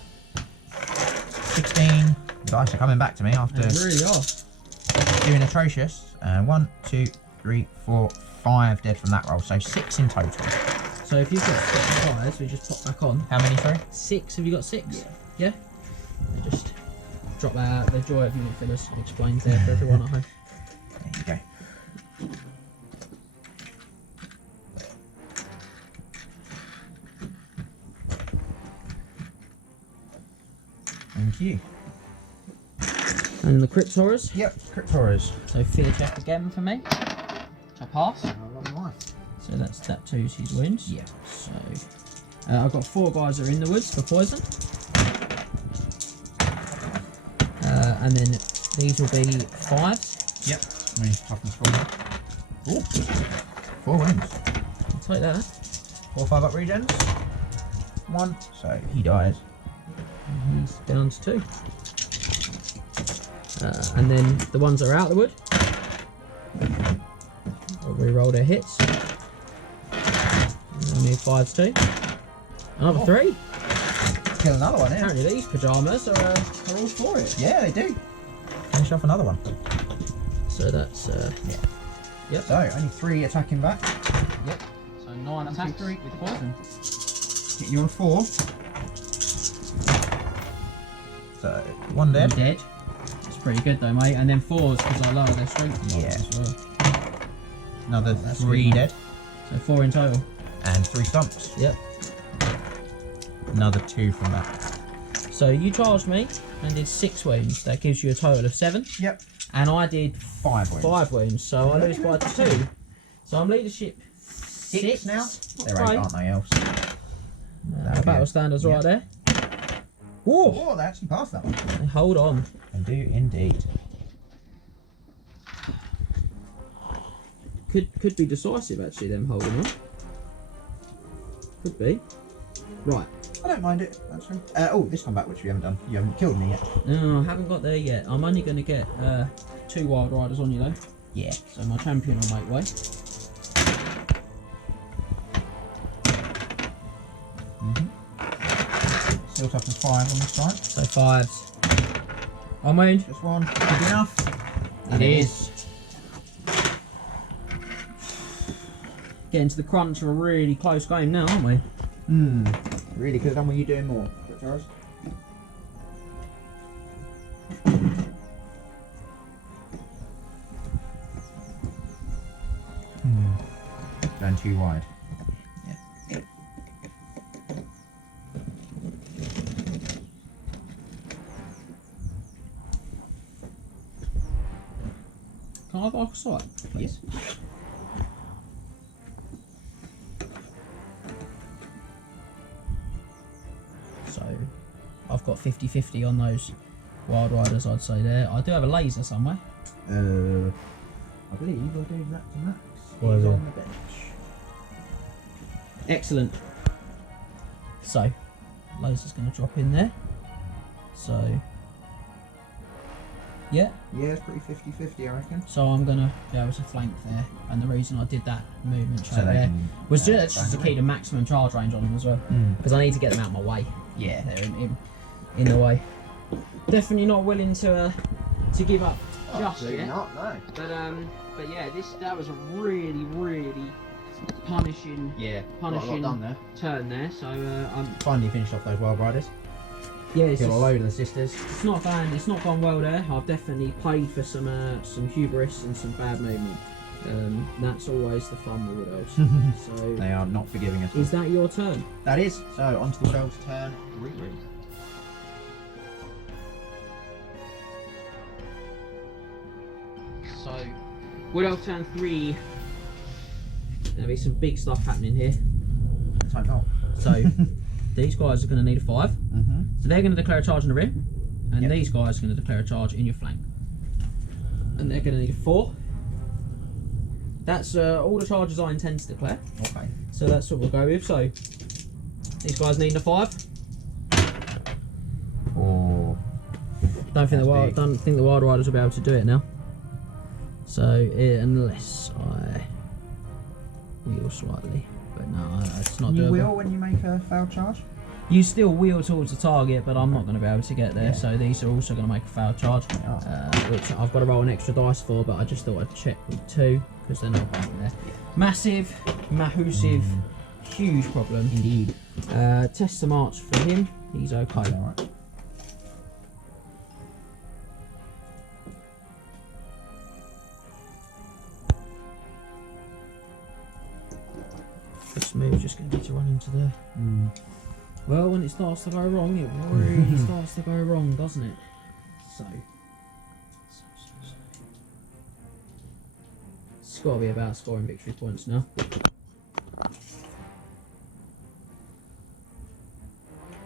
16, The dice are coming back to me after They really are. doing atrocious. 1, 2, 3, 4, 5 dead from that roll, so 6 in total. So if you've got 6 fires, we just pop back on. How many, sorry? 6. Have you got 6? Yeah. Just drop that out. The joy of unit fillers explains there for everyone at home. There you go. Thank you. And the Crypt Horrors. Yep, Crypt Horrors. So fear check again for me. Which I pass. Long life. So that's that 2's his wounds. Yeah. So I've got 4 guys that are in the woods for poison. And then these will be 5s. Yep. I mean, toughness 4. Ooh. 4 wounds. I'll take that. 4, 5 up regens. 1. So he dies. And he's down to 2. And then the ones that are out of the wood, I'll re-roll their hits. Only 5s too. Another 3. Kill another one, yeah. Apparently these pyjamas are all for it. Yeah, they do. Finish off another one. So that's Yep. So only 3 attacking back. Yep. So 9 attacks 2, 3 with poison. Hit you on 4. So 1 dead. Dead. It's pretty good though, mate. And then 4s because I lower their strength. Yeah. As well. Another That's 3 good. dead. So 4 in total. And 3 stumps. Yep. Another 2 from that. So you charged me and did 6 wounds. That gives you a total of 7. Yep. And I did 5 wounds. 5 wounds. So I lose by 2. So I'm leadership 6 now. Okay. They're 8, aren't they, elves? The battle standards right there. Whoa! Oh, they actually passed that one. Hold on. They do indeed. Could be decisive actually, them holding on. Could be. Right. I don't mind it, actually. Oh, this combat which we haven't done. You haven't killed me yet. No, I haven't got there yet. I'm only going to get 2 wild riders on you though. Yeah. So my champion will make way. Still toughness 5 on this side. So 5s. I mean, Just 1. Good enough. it is. Getting to the crunch of a really close game now, aren't we? Really could have done with you doing more. Charles. Going too wide. Yeah. Can I have arc of sight, please? So, I've got 50-50 on those wild riders, I'd say there. I do have a laser somewhere. I believe I gave that to Max. Where is He's it? on the bench. Excellent. So, laser's going to drop in there. So, yeah. Yeah, it's pretty 50-50, I reckon. So I'm going to go to flank there. And the reason I did that movement So straight they there can, was just to bang keep the maximum charge range on them as well. Mm. Because I need to get them out of my way. Yeah. They're in the way. Definitely not willing to give up just yet. not, no. But yeah, that was a really punishing Punishing done there. turn there. So I'm Finally finished off those wild riders. yeah, it's, Kill a just, load of the sisters. it's not bad. It's not gone well there. I've definitely paid for some hubris and some bad movement. That's always the fun with Wood Elves. So They are not forgiving us. is that your turn? That is. So on to the Wood Elves' turn. So Wood Elf turn 3. There'll be some big stuff happening here. Let's hope not. So these guys are going to need a 5. Mm-hmm. So they're going to declare a charge in the rear, and Yep. these guys are going to declare a charge in your flank. And they're going to need a 4. That's all the charges I intend to declare. Okay. So that's what we'll go with. So these guys need a 5. Or Don't think That's big. the Wild Riders will be able to do it now. So unless I wheel slightly, but no, it's not you doable. will when you make a foul charge. You still wheel towards the target, but I'm not going to be able to get there. Yeah. So these are also going to make a failed charge, which I've got to roll an extra dice for. But I just thought I'd check with 2 because they're not right there. Massive, massive, huge problem. Indeed. Test the march for him. He's okay. Alright. This move just going to be to run into there. Well, when it starts to go wrong, it really starts to go wrong, doesn't it? So. It's got to be about scoring victory points now.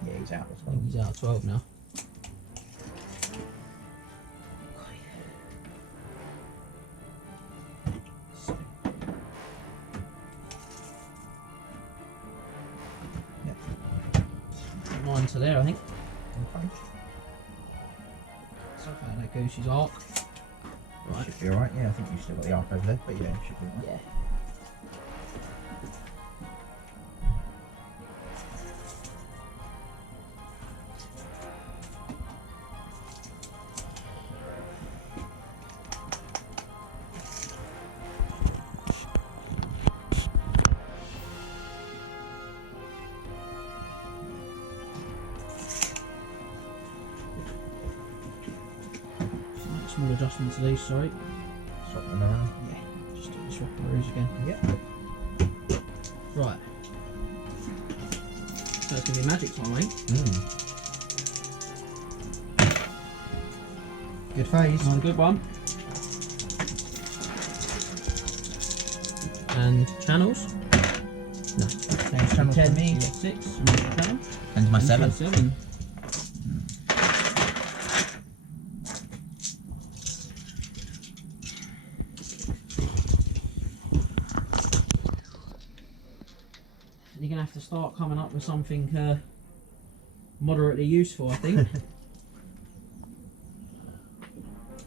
Yeah, he's out as I well. think he's out of 12 now. Mine to there, I think. Okay. So far, that Goose's arc. Right. Should be alright, yeah, I think you've still got the arc over there, but yeah, should be alright. Yeah. Small adjustment to these, sorry. Swap them around. Yeah, just do the swapperoos again. Yep. Right. So it's going to be magic time, eh? Good phase. Another good one. And channels. No. Same channels to me. 6. Channel. And my And 7. 7. You're going to have to start coming up with something moderately useful, I think.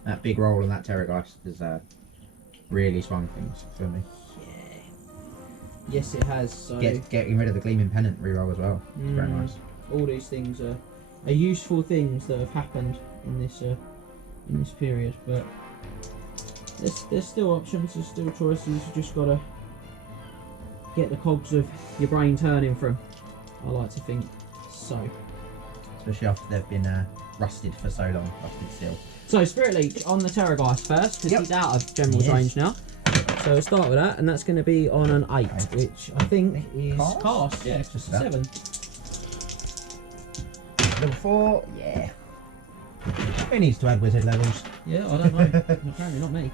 That big roll on that Terrorgheist has really swung things for me. Yeah. Yes, it has. So Getting rid of the Gleaming Pennant reroll as well. It's very nice. all these things are useful things that have happened in this period, but there's still options, there's still choices. You just gotta get the cogs of your brain turning from. I like to think so. Especially after they've been rusted for so long, rusted steel. So Spirit Leech on the Terrorgheist first, because Yep. he's out of General's Yes. range now. So we'll start with that, and that's going to be on an 8, which I think is cast. Yeah, it's just a 7. Level 4, yeah. Who needs to add wizard levels? Yeah, I don't know. Apparently not me.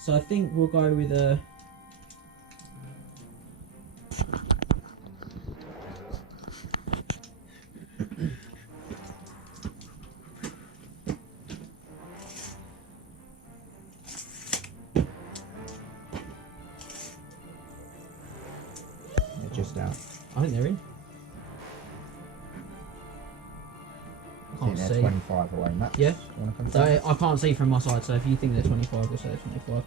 So I think we'll go with a... They're just out. I think they're in. I think Can't they're see. 25 away, Matt. Yeah. You wanna come So down? I can't see from my side, so if you think they're 25, we'll say they're 25.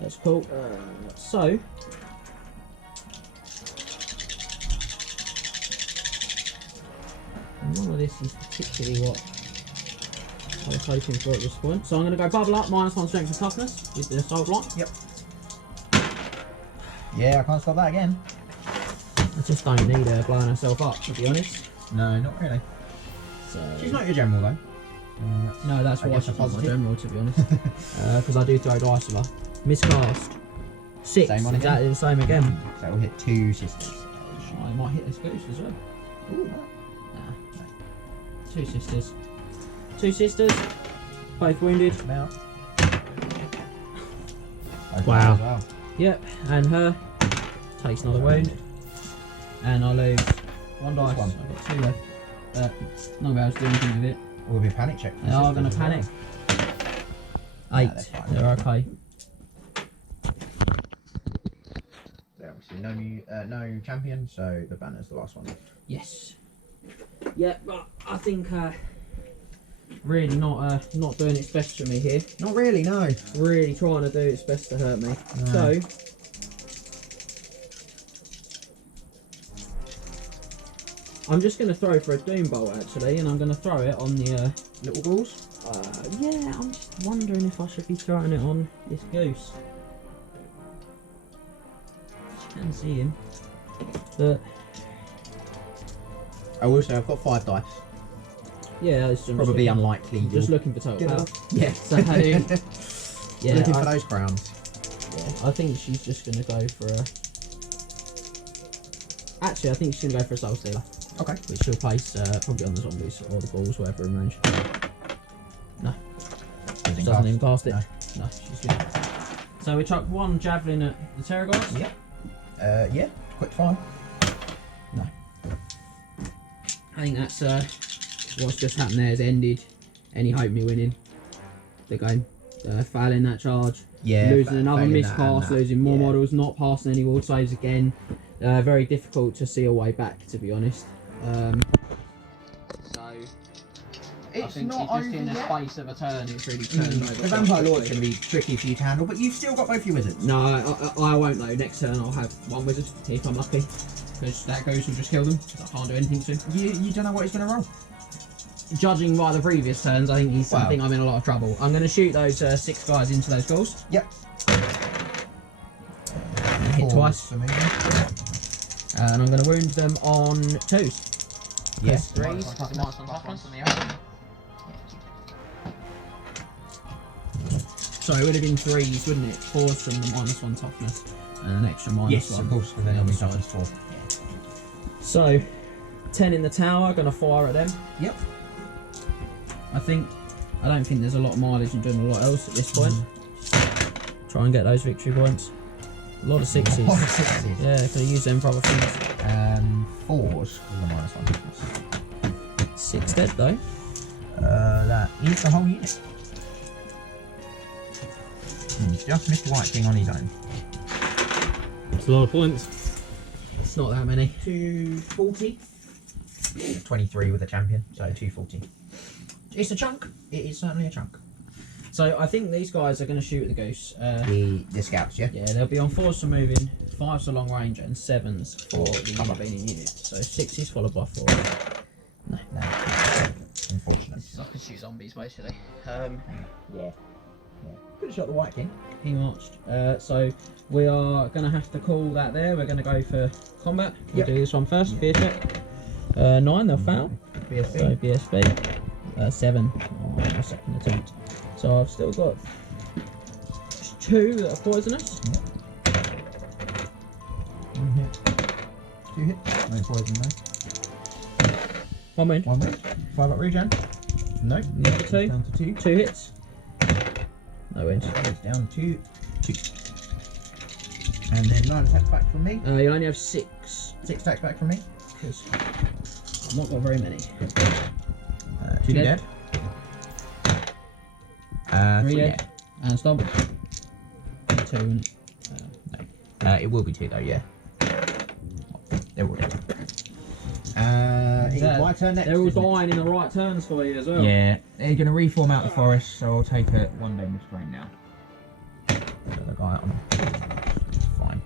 That's cool. So... none of this is particularly what I was hoping for at this point. So I'm going to go Bubble Up, -1 strength and toughness with the Assault Block. Yep. Yeah, I can't stop that again. I just don't need her blowing herself up, to be honest. No, not really. So... She's not your general though. no, that's I why guess she's a not my positive. general, to be honest. Because I do throw dice with her. Miscast. 6, Same one again. exactly the same again. So we'll hit 2 sisters. I might hit this goose as well. Ooh, Nah. 2 sisters. 2 sisters. Both wounded. now. Wow. As well. Yep, and her takes another wound. And I lose 1 dice. one. I've got 2 left. Not going to be able to do anything with it. We'll be panic check. They are going to panic. 8. they're fine. They're okay. There, obviously no champion, so the banner's the last one. Yes. Yeah, but I think really not doing its best for me here. Not really, no. Really trying to do its best to hurt me. No. So I'm just going to throw for a Doom Bolt actually, and I'm going to throw it on the Little Ghouls. yeah, I'm just wondering if I should be throwing it on this goose. You can see him, but I will say I've got 5 dice. yeah, it's just Probably unlikely. Just you'll looking for total get power. enough. Yeah. So yeah, Looking for those crowns. yeah, I think she's just going to go for a. Actually, I think she's going to go for a Soul Stealer, Okay. which she'll place probably on the zombies or the ghouls, whatever in range. No, she doesn't even cast it. No. No, she's good. So we chuck 1 javelin at the Terrorgheist. Yep. Yeah. Quick fire. No. I think that's what's just happened there has ended any hope of me winning the game. Failing that charge, Yeah. losing another failing missed that and pass, that. losing more Yeah. models, not passing any ward saves again. Very difficult to see a way back, to be honest. So I It's think not she's over just in the yet. space of a turn. It's really turned over. The Vampire Lord's going to be tricky for you to handle, but you've still got both your wizards. No, I won't though. Next turn I'll have 1 wizard if I'm lucky, because that goes will just kill them. 'Cause I can't do anything to. You don't know what he's going to roll. Judging by the previous turns, I think I think I'm in a lot of trouble. I'm going to shoot those 6 guys into those ghouls. Yep. And hit 4 twice, for me. and I'm going to wound them on 2s. Yes. Threes. So it would have been 3s, wouldn't it? 4s from the -1 toughness, and an extra -1. Yes, of course. Because then it'll be times 4. So 10 in the tower. Going to fire at them. Yep. I don't think there's a lot of mileage in doing a lot else at this point. Try and get those victory points. A lot of 6s. Oh, 6s. Yeah, could have used them for other things. 4s with the -1. 6 dead though. That is the whole unit. He's just missed the White King on his own. It's a lot of points. It's not that many. 240. 23 with the champion, so 240. It's a chunk. It is certainly a chunk. So I think these guys are going to shoot at the goose. The scouts, yeah? Yeah, they'll be on 4s for moving, 5s for long range, and 7s for the cover. intervening unit. So 6s followed by 4. No. Unfortunate. I can shoot zombies basically. Yeah. Could have shot the White King. He marched. So we are going to have to call that there. We're going to go for combat. We'll Yep. do this one first. Fear check. 9, they'll fail. BSB. So BSB. 7 on my second attempt. So I've still got 2 that are poisonous. One hit. 2 hits. No poison, no. 1 win. 1 win. 5 up regen. No. The other 2. Down to 2. 2 hits. No wins. It's down to 2. And then 9 attacks back from me. You only have 6. 6 attacks back from me. Because I've not got very many. 2 dead. 3 3 dead. And stomp. 2 and It will be 2 though, yeah. There will be. It's my turn next. they're all isn't it? dying in the right turns for you as well. Yeah, they're going to reform out the forest, so I'll take a 1 damage strain now. Put the guy on. It's fine.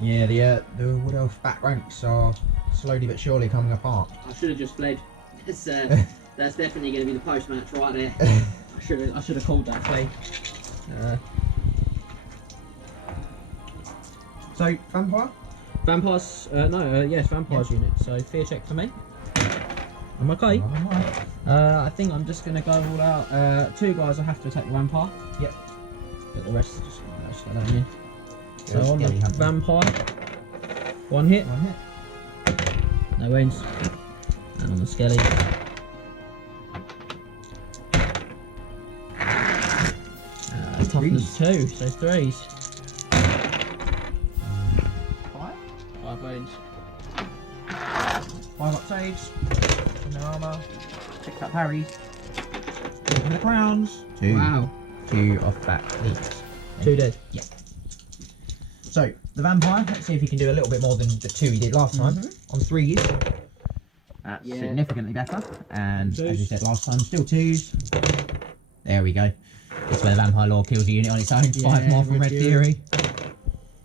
Yeah, the Wood Elf back ranks are slowly but surely coming apart. I should have just fled. That's definitely going to be the post match right there. I should have called that play. So, Vampire? Vampires, yes, Vampires unit. So fear check for me. I'm okay. Alright. I think I'm just going to go all out. 2 guys I have to attack the Vampire. Yep. But the rest just get that in. So Good. on the Yeah, you have them. Vampire, 1 hit, 1 hit. no wins. And on the Skelly, toughness 2, so 3s. 5 wins. 5 up saves. In their armour. 6 up parries. 2 in the crowns. 2. Wow. 2 off back leads. 2 dead. Yeah. So, the Vampire, let's see if he can do a little bit more than the 2 he did last time. On 3s. That's Yeah. significantly better. And as you 2s. said last time, still 2s. There we go. That's where the Vampire Lord kills a unit on its own. Yeah, 5 more from Red Red Fury.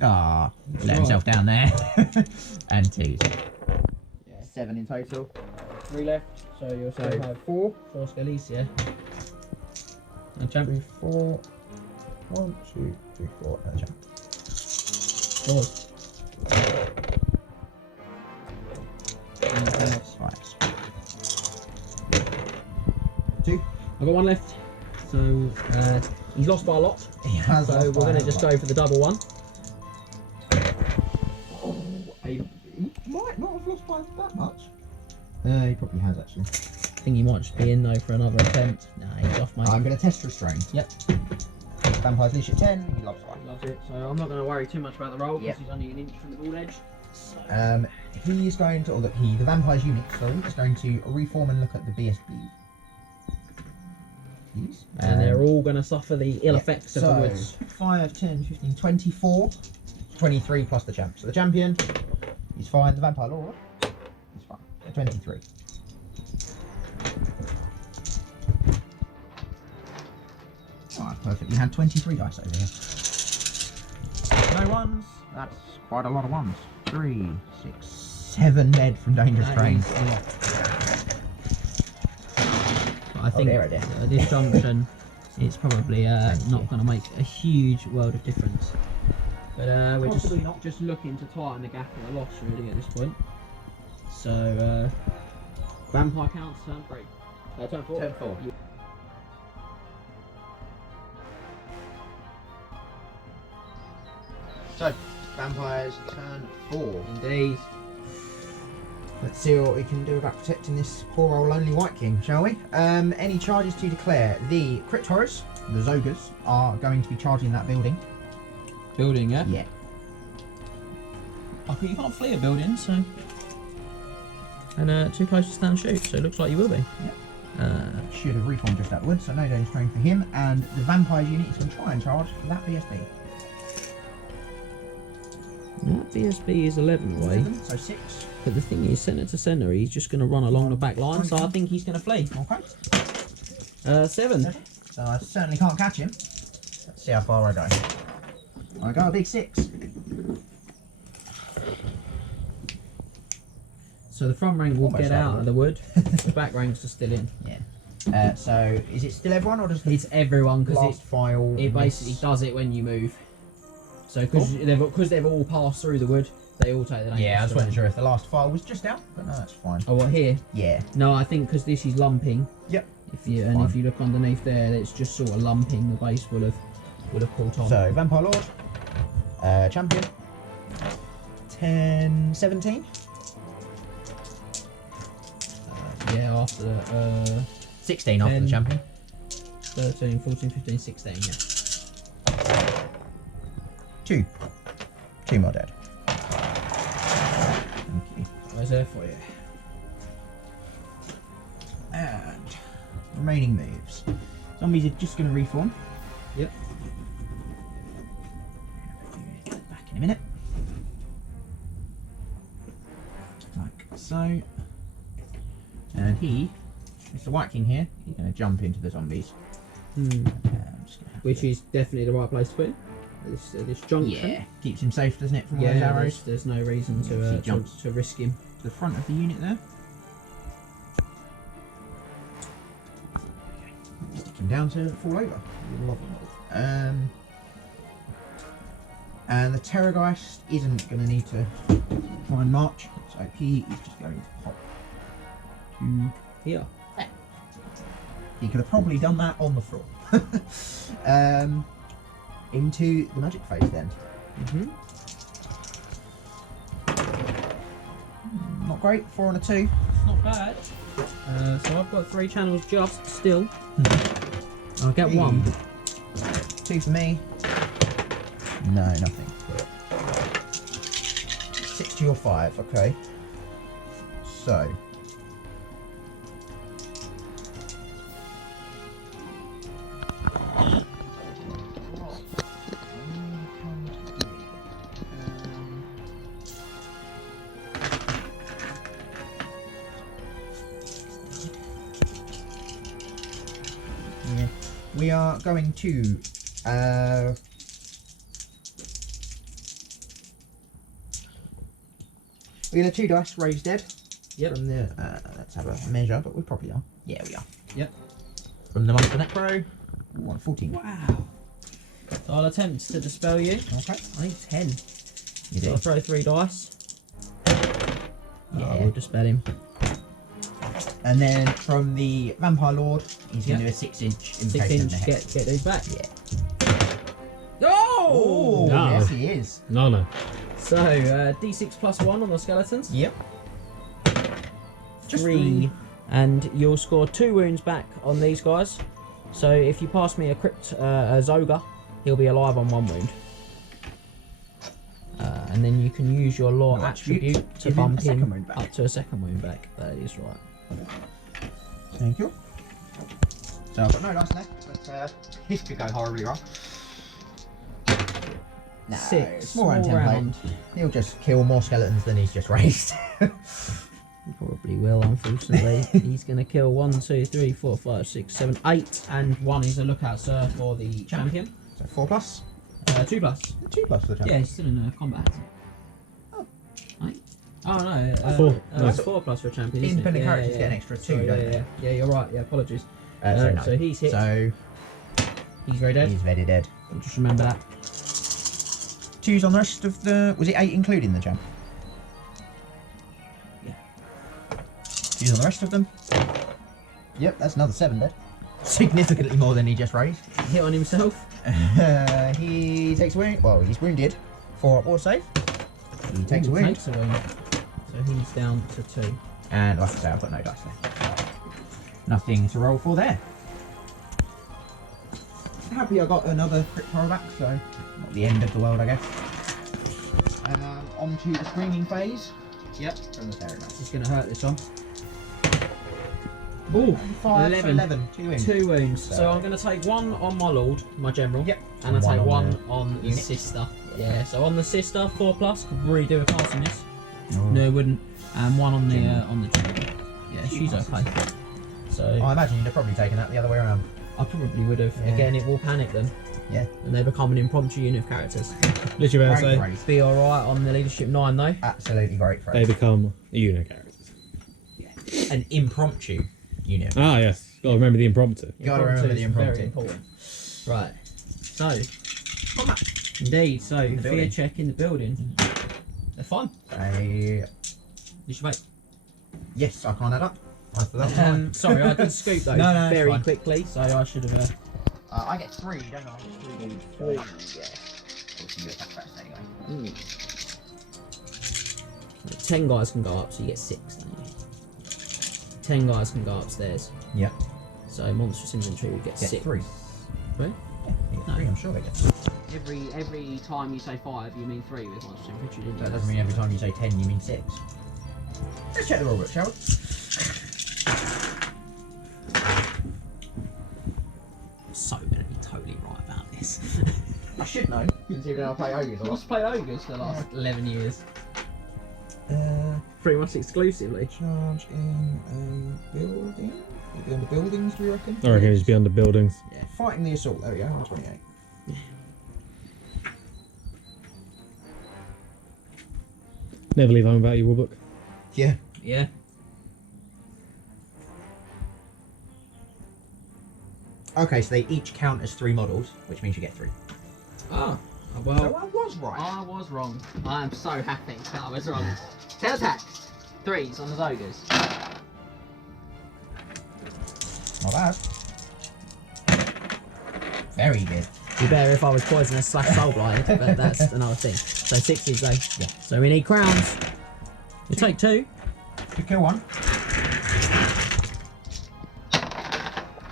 Ah, let himself down there. And 2. Yeah. 7 in total. 3 left, so you'll still So have 4. 4 Skellies, yeah. And champion 4. 1, 2, 3, 4. And a champ. 4. Right. 2. I've got 1 left. So he's lost by a lot. He has So lost we're by going a to just lot. go for the double one. He might not have lost by that much. He probably has actually. I think he might just be in though for another attempt. Nah, he's off, mate. I'm going to test restrain. Yep. Vampire's leash at 10. He loves life. Loves it. So I'm not going to worry too much about the roll because Yep. he's only an inch from the ball edge. So, He's going to, or the Vampire's unit, sorry, is going to reform and look at the BSB. Please. and they're all going to suffer the ill effects of the woods. 5, 10, 15, 24, 23 plus the champ. So the champion, he's fine. The Vampire Lord, he's fine. 23. Alright, perfect. We had 23 dice over here. No ones. That's quite a lot of ones. 3, 6, 7 Ned from Dangerous That Train. is a lot. But I think there it is. at this junction, it's probably Thank not you. going to make a huge world of difference. But we're Possibly not. just looking to tighten the gap of the loss really at this point. So Vampire Counts turn 3. Turn 4. Turn 4. So, Vampires turn 4. Indeed. Let's see what we can do about protecting this poor old lonely White King, shall we? Any charges to declare? The Crypt Horrors, the Ogres, are going to be charging that building. Building, yeah? Yeah. Oh, you can't flee a building, so... And too close to stand shoot, so it looks like you will be. Should have reformed just outwards, so no dangerous train for him. And the Vampires unit is going to try and charge for that BSB. That BSB is 11 away, So 6. but the thing is, centre to centre, he's just going to run along the back line, so I think he's going to flee. Okay. 7. So I certainly can't catch him. Let's see how far I go. I go a big 6. So the front rank will Almost get like out wood. of the wood, the back ranks are still in. Yeah. So is it still everyone or does the It's everyone, because last file it miss? basically does it when you move. So because they've all passed through the wood, they all take the damage. Yeah, I just wasn't sure if the last file was just out, but no, that's fine. Oh, what, here? Yeah. No, I think because this is lumping. Yep. If you Fine. if you look underneath there, it's just sort of lumping. The base will have caught on. So Vampire Lord, champion, 10, 17. Yeah, after the 16 after the 10. champion. 13, 14, 15, 16. Yeah. 2 more dead. Thank you. Where's there for you? And remaining moves. Zombies are just going to reform. Yep. Back in a minute. Like so. And Mr. White King here, he's going to jump into the zombies. Hmm. I'm just gonna have Which to- is definitely the right place to put him. This junction. Yeah, keeps him safe, doesn't it, from all Yeah, those arrows? there's no reason Yeah, if he jumps to risk him. To the front of the unit there. Stick him down to fall over. You love him. And the Terrorgheist isn't going to need to try and march, so he is just going to pop to Here. there. He could have probably done that on the floor. Into the magic phase then. Mm-hmm. Not great, 4 and a 2. Not bad. So I've got 3 channels just still. I'll get 1. 2 for me. No, nothing. 6 to your 5, okay. So. Yeah. we are going to we're gonna 2 dice raise dead. Yep. From the let's have a measure, but we probably are. Yeah, we are. Yep. From the Monster Necro. Ooh, 14. Wow. So I'll attempt to dispel you. Okay. I need 10. You So do. I'll throw 3 dice. Yeah. Oh, we'll dispel him. And then from the Vampire Lord, he's Yep. gonna do a 6-inch 6 invitation inch, of the hex. get these back. Yeah. Oh! No. Yes, he is. No. So, D6 plus 1 on the skeletons. Yep. 3. And you'll score 2 wounds back on these guys. So if you pass me a Crypt Ogre, he'll be alive on 1 wound. And then you can use your law Right, attribute to give him bump a second him wound back. up to a 2nd wound back. That is right. Thank you. So I've got no dice left, but this could go horribly wrong. No, 6. small round template. He'll just kill more skeletons than he's just raised. He probably will, unfortunately. He's going to kill 1, 2, 3, 4, 5, 6, 7, 8. And 1 is a lookout, sir, for the champion. So 4 plus. 2 plus. 2 plus for the Yeah, champion. he's still in combat. Oh. Right? Oh, no. 4. It's 4 plus for a champion, isn't Independent it? characters get an extra 2, Sorry, don't yeah, they? yeah, you're right. Yeah, apologies. So, no. So he's hit. So He's very dead. he's very dead. We'll just remember that. 2s on the rest of the... Was it 8 including the champ? Yeah. 2s on the rest of them. Yep, that's another 7 dead. Significantly more than he just raised. Hit on himself. He takes a wound. Well, he's wounded. 4 up war save. He takes a wound. Takes a wound. So he's down to 2. And like I say, I've got no dice left. Nothing to roll for there. Happy I got another Crypt Horror back, so not the end of the world, I guess. On to the screaming phase. Yep. From the Terrorgheist. It's going to hurt this one. Oh, 5 11. for 11. 2 wounds. 2 wounds. So So- I'm going to take 1 on my lord, my general. Yep. And I take on 1 the on the unit. sister. Yeah, so on the sister, 4 plus, could really do a cast in this. Oh. No, it wouldn't. And 1 on the General. general. Yeah, she's okay. So I imagine you'd have probably taken that the other way around. I probably would have. Yeah. Again, it will panic them. Yeah. And they become an impromptu unit of characters. Literally about to say, Great. Be alright on the leadership 9 though. Absolutely great they phrase. become unit characters. An impromptu unit. Ah, yes. Gotta remember the impromptu. Gotta remember the is impromptu. Very important. Right. So. Indeed. So the fear building. check in the building. They're fine. You should wait. Yes, I can't add up. That's fine. Sorry, I did scoop those No, no, it's very fine. quickly, so I should have. I get 3, don't I? 3. Yeah. Obviously you attack first anyway. 10 guys can go up, so you get 6. Don't you? 10 guys can go upstairs. Yep. So monstrous inventory would get Get 6. 3. Right? Yeah, you get No. 3, I'm sure they get 3. Every time you say 5, you mean 3 with monstrous inventory, didn't you? That doesn't mean every time you say 10 you mean 6. Let's check the rulebook, shall we? So gonna be totally right about this. I should know, considering I play Ogres a I've lot. played Ogres for the last 11 years. Pretty much exclusively. Charge in a building? Maybe under buildings, do you reckon? I reckon it'd just be under buildings. Yeah. Fighting the assault, there we go, 28. Never leave home without your rulebook. Yeah. Yeah. Okay, so they each count as 3 models, which means you get 3. Ah. So Well, I was right. I was wrong. I am so happy that I was wrong. 10 attacks. 3s on the Ogres. Not bad. Very good. Be better if I was poisonous / soul blighted, but that's another thing. So 6s though. Yeah. So we need crowns. We take 2. To kill 1.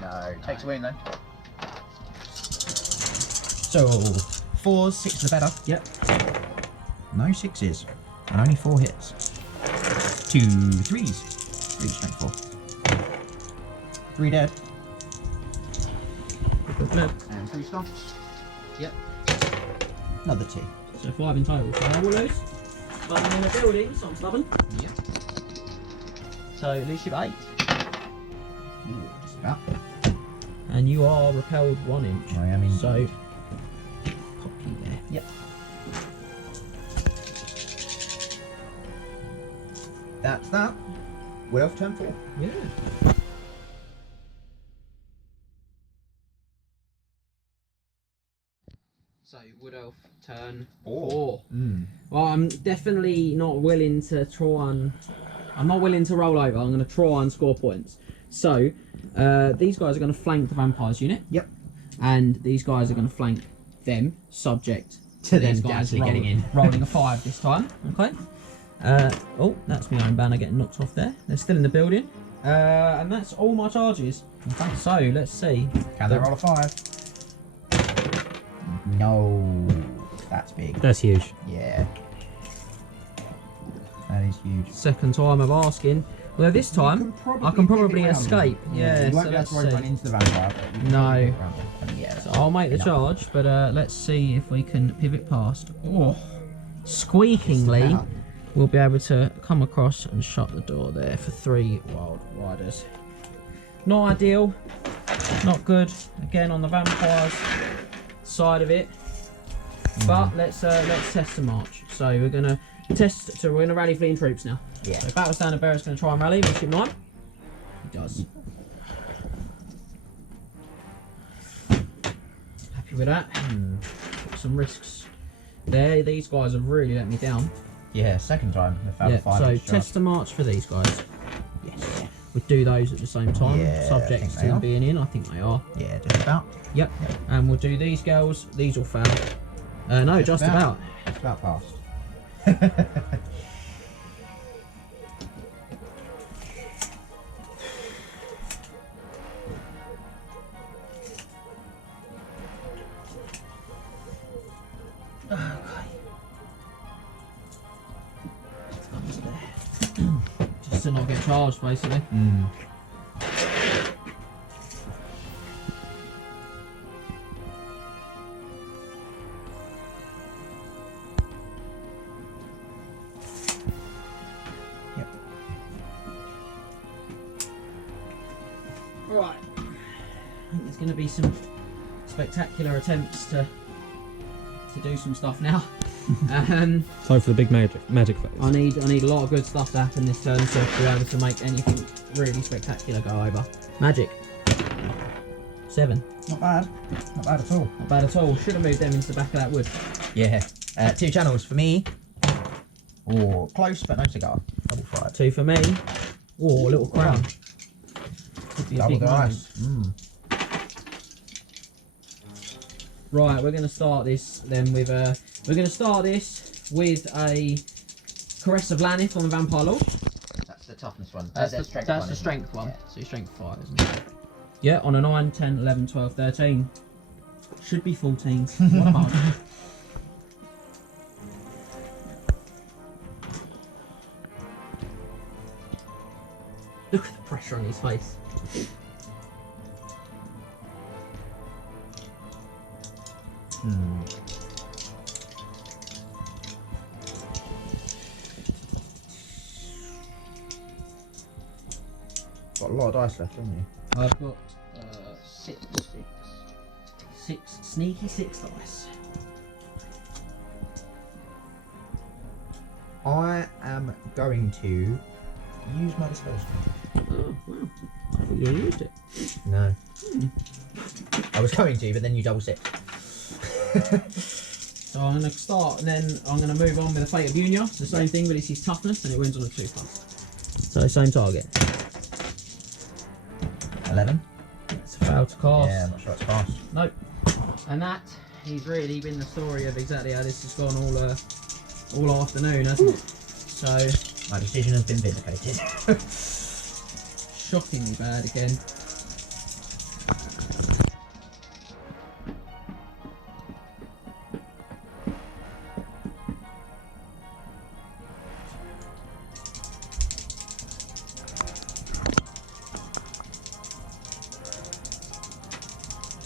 No, takes a wound then. So 4s, 6 the better. Yep. No 6s. And only 4 hits. 2 3s. 3 strength 4. 3 dead. And 3 stomps. Yep. Another 2. So 5 in total. So I will lose. But I'm in a building, so I'm stubborn. Yep. So leadership 8. Ooh, just about. and you are repelled 1 inch. I am indeed. So, pop you there. Yep. That's that. Wood Elf turn 4. Yeah. So, Wood Elf turn 4. Well, I'm definitely not willing to try and... I'm not willing to roll over. I'm going to try and score points. So, these guys are going to flank the vampires unit. Yep. And these guys are going to flank them, subject To these them guys actually getting in. rolling a 5 this time. Okay. Oh, that's my own banner getting knocked off there. They're still in the building. And that's all my charges. Okay. So, let's see. Can they roll a 5? No. That's big. That's huge. Yeah. That is huge. Second time of asking. Although this time, I can probably escape. Yeah, You so won't be able let's to run see. into the vampire. But you can No. walk around them. Yeah, So I'll make the enough. charge, but let's see if we can pivot past. Oh, squeakingly, we'll be able to come across and shut the door there for 3 Wild Riders. Not ideal, not good. Again on the vampires side of it, but let's test the march. So we're gonna test. So we're gonna rally fleeing troops now. Yeah. So Battle Standard Bearer's gonna try and rally. Midship 9. He does. Happy with that. Took some risks there. These guys have really let me down. Yeah, second time. They found Yeah, a 5 so inch test the march for these guys. Yes. We do those at the same time. Yeah, I Subject think to they them are. being in. I think they are. Yeah, just about. Yep. And we'll do these girls. These will fail. No, just about. Just about passed. Just to not get charged, basically. Yep. Right. I think there's going to be some spectacular attempts to do some stuff now. Time for the big magic phase. I need a lot of good stuff to happen this turn to be able to make anything really spectacular go over. Magic. 7. Not bad. Not bad at all. Not bad at all. Should have moved them into the back of that wood. Yeah. 2 channels for me. Oh, close but no cigar. Double 5. 2 for me. Oh, a little crown. Could be a Double big moment. dice. Right, we're going to start this then with a Caress of Lanith on the Vampire Lord. That's the toughness one. That's the strength one. Yeah. So your strength 5, isn't it? Yeah, on a 9, 10, 11, 12, 13. Should be 14. What am I? Look at the pressure on his face. Got a lot of dice left, haven't you? I've got 6 sneaky 6 dice. I am going to use my Dispel. Oh, wow. I thought you used it. No. I was going to, but then you double 6. So I'm going to start and then I'm going to move on with the Fate of Unia. It's the same thing, but it's his toughness and it wins on a 2+. So same target. 11. It's a fail to cast. Yeah, I'm not sure it's passed. Nope. And that, he's really been the story of exactly how this has gone all afternoon, hasn't it? So, My decision has been vindicated. shockingly bad again.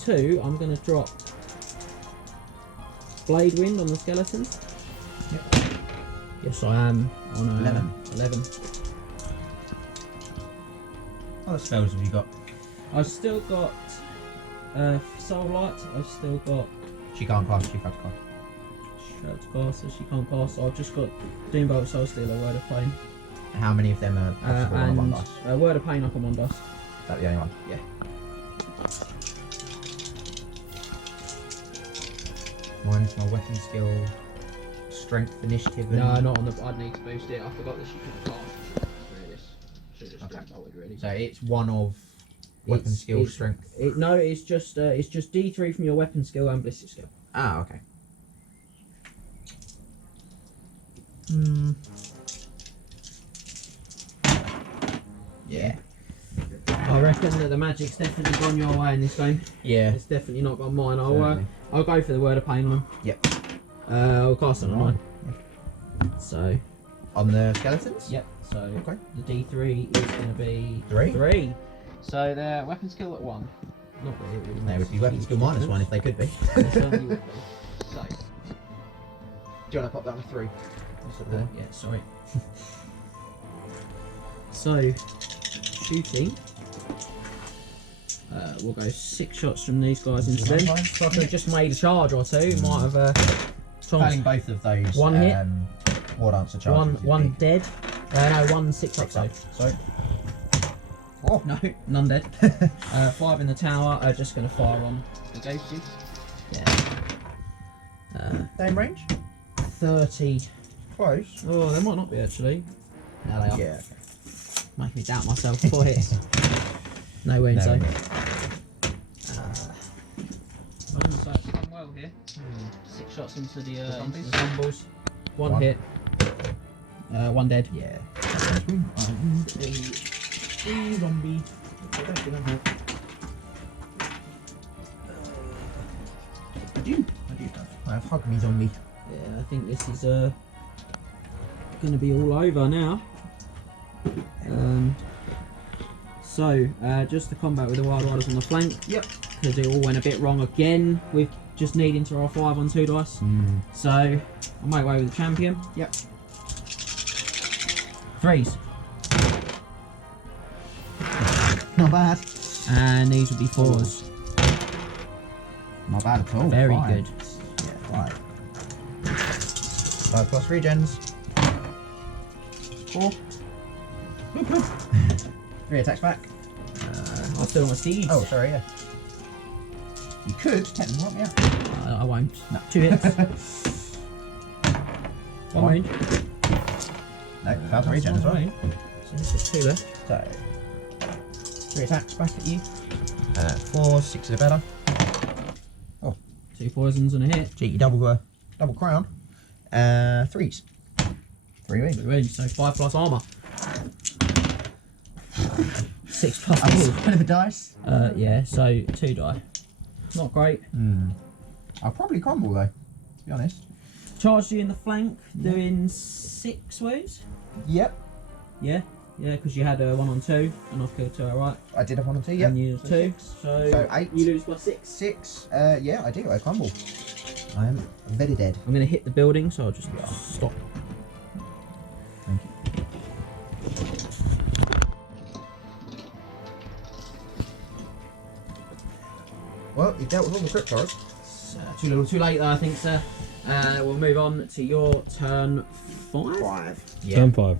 I'm going to drop Blade Wind on the skeletons. Yep. Yes, I am on 11. 11. What other spells have you got? I've still got Soul Light, I've still got She can't cast. She can't cast. Shroud to cast, so she can't cast. So I've just got Doombolt, Soul Stealer, Word of Pain. How many of them are possible on one dice? And Word of Pain up on one dice. Is that the only one? Yeah. Minus my weapon skill, strength, initiative. And... No, not on the. I'd need to boost it. I forgot that she couldn't cast. Should have just bolted really. So it's one of weapon skill, strength. No, it's just D3 from your weapon skill and ballistic skill. Ah, okay. Yeah. I reckon that the magic's definitely gone your way in this game. Yeah. It's definitely not gone mine. I'll go for the Word of Pain on them. Yep. I'll cast it on mine. So. On the skeletons? Yep. So Okay. the D3 is going to be 3. So their weapon skill at 1. Not really. They would be weapon skill minus 1 if they could be. They certainly would be. So. Do you want to pop that on a 3? Yeah, sorry. So, shooting. We'll go 6 shots from these guys instead. So I could have just made a charge or two. Might have Failing both of those. One hit. War Dancer charges. one dead. No, 1 6 up. Sorry. Oh No, none dead. 5 in the tower. Just going to fire on the ghosties. Yeah. Same range? 30. Close. Oh, they might not be actually. No, they are. Yeah. Make me doubt myself. 4 hits. No way inside. So it's done well here. 6 shots into the zombies. 1 hit. 1 dead. Yeah. Zombie. I have Hug Me Zombie. Yeah, I think this is going to be all over now. So, just the combat with the Wild Riders on the flank. Yep. Because it all went a bit wrong again with just needing to roll 5 on 2 dice. So, I'll make way with the champion. Yep. 3s. Not bad. And these will be 4s. Not bad at all. Very 5. good. Yeah, 5. 5 plus regens. 4. 3 attacks back. I'll still on my Steed. Oh, sorry, yeah. You could technically want me out. I won't. No. 2 hits. 1 One. range. No, failed the regen as well. So this is 2 left. So, 3 attacks back at you. 4, 6 is better. 2 poisons and a hit. Cheeky double crown. 3s. 3 wings. 3 range, so 5 plus armour. 6 plus That's wood. a bit of a dice. Yeah, so 2 die. Not great. I'll probably crumble though, to be honest. Charged you in the flank, doing 6 wounds. Yep. Yeah, because you had 1 on 2, and I've killed 2 outright. I did have 1 and 2, yep. And you 2, so 8. you lose by 6. 6, yeah, I do, I crumble. I am very dead. I'm going to hit the building, so I'll just stop. Thank you. Well, you've dealt with all the Crypt Horrors. Too little, too late, though, I think, sir. We'll move on to your turn 5. 5. Yeah. Turn 5.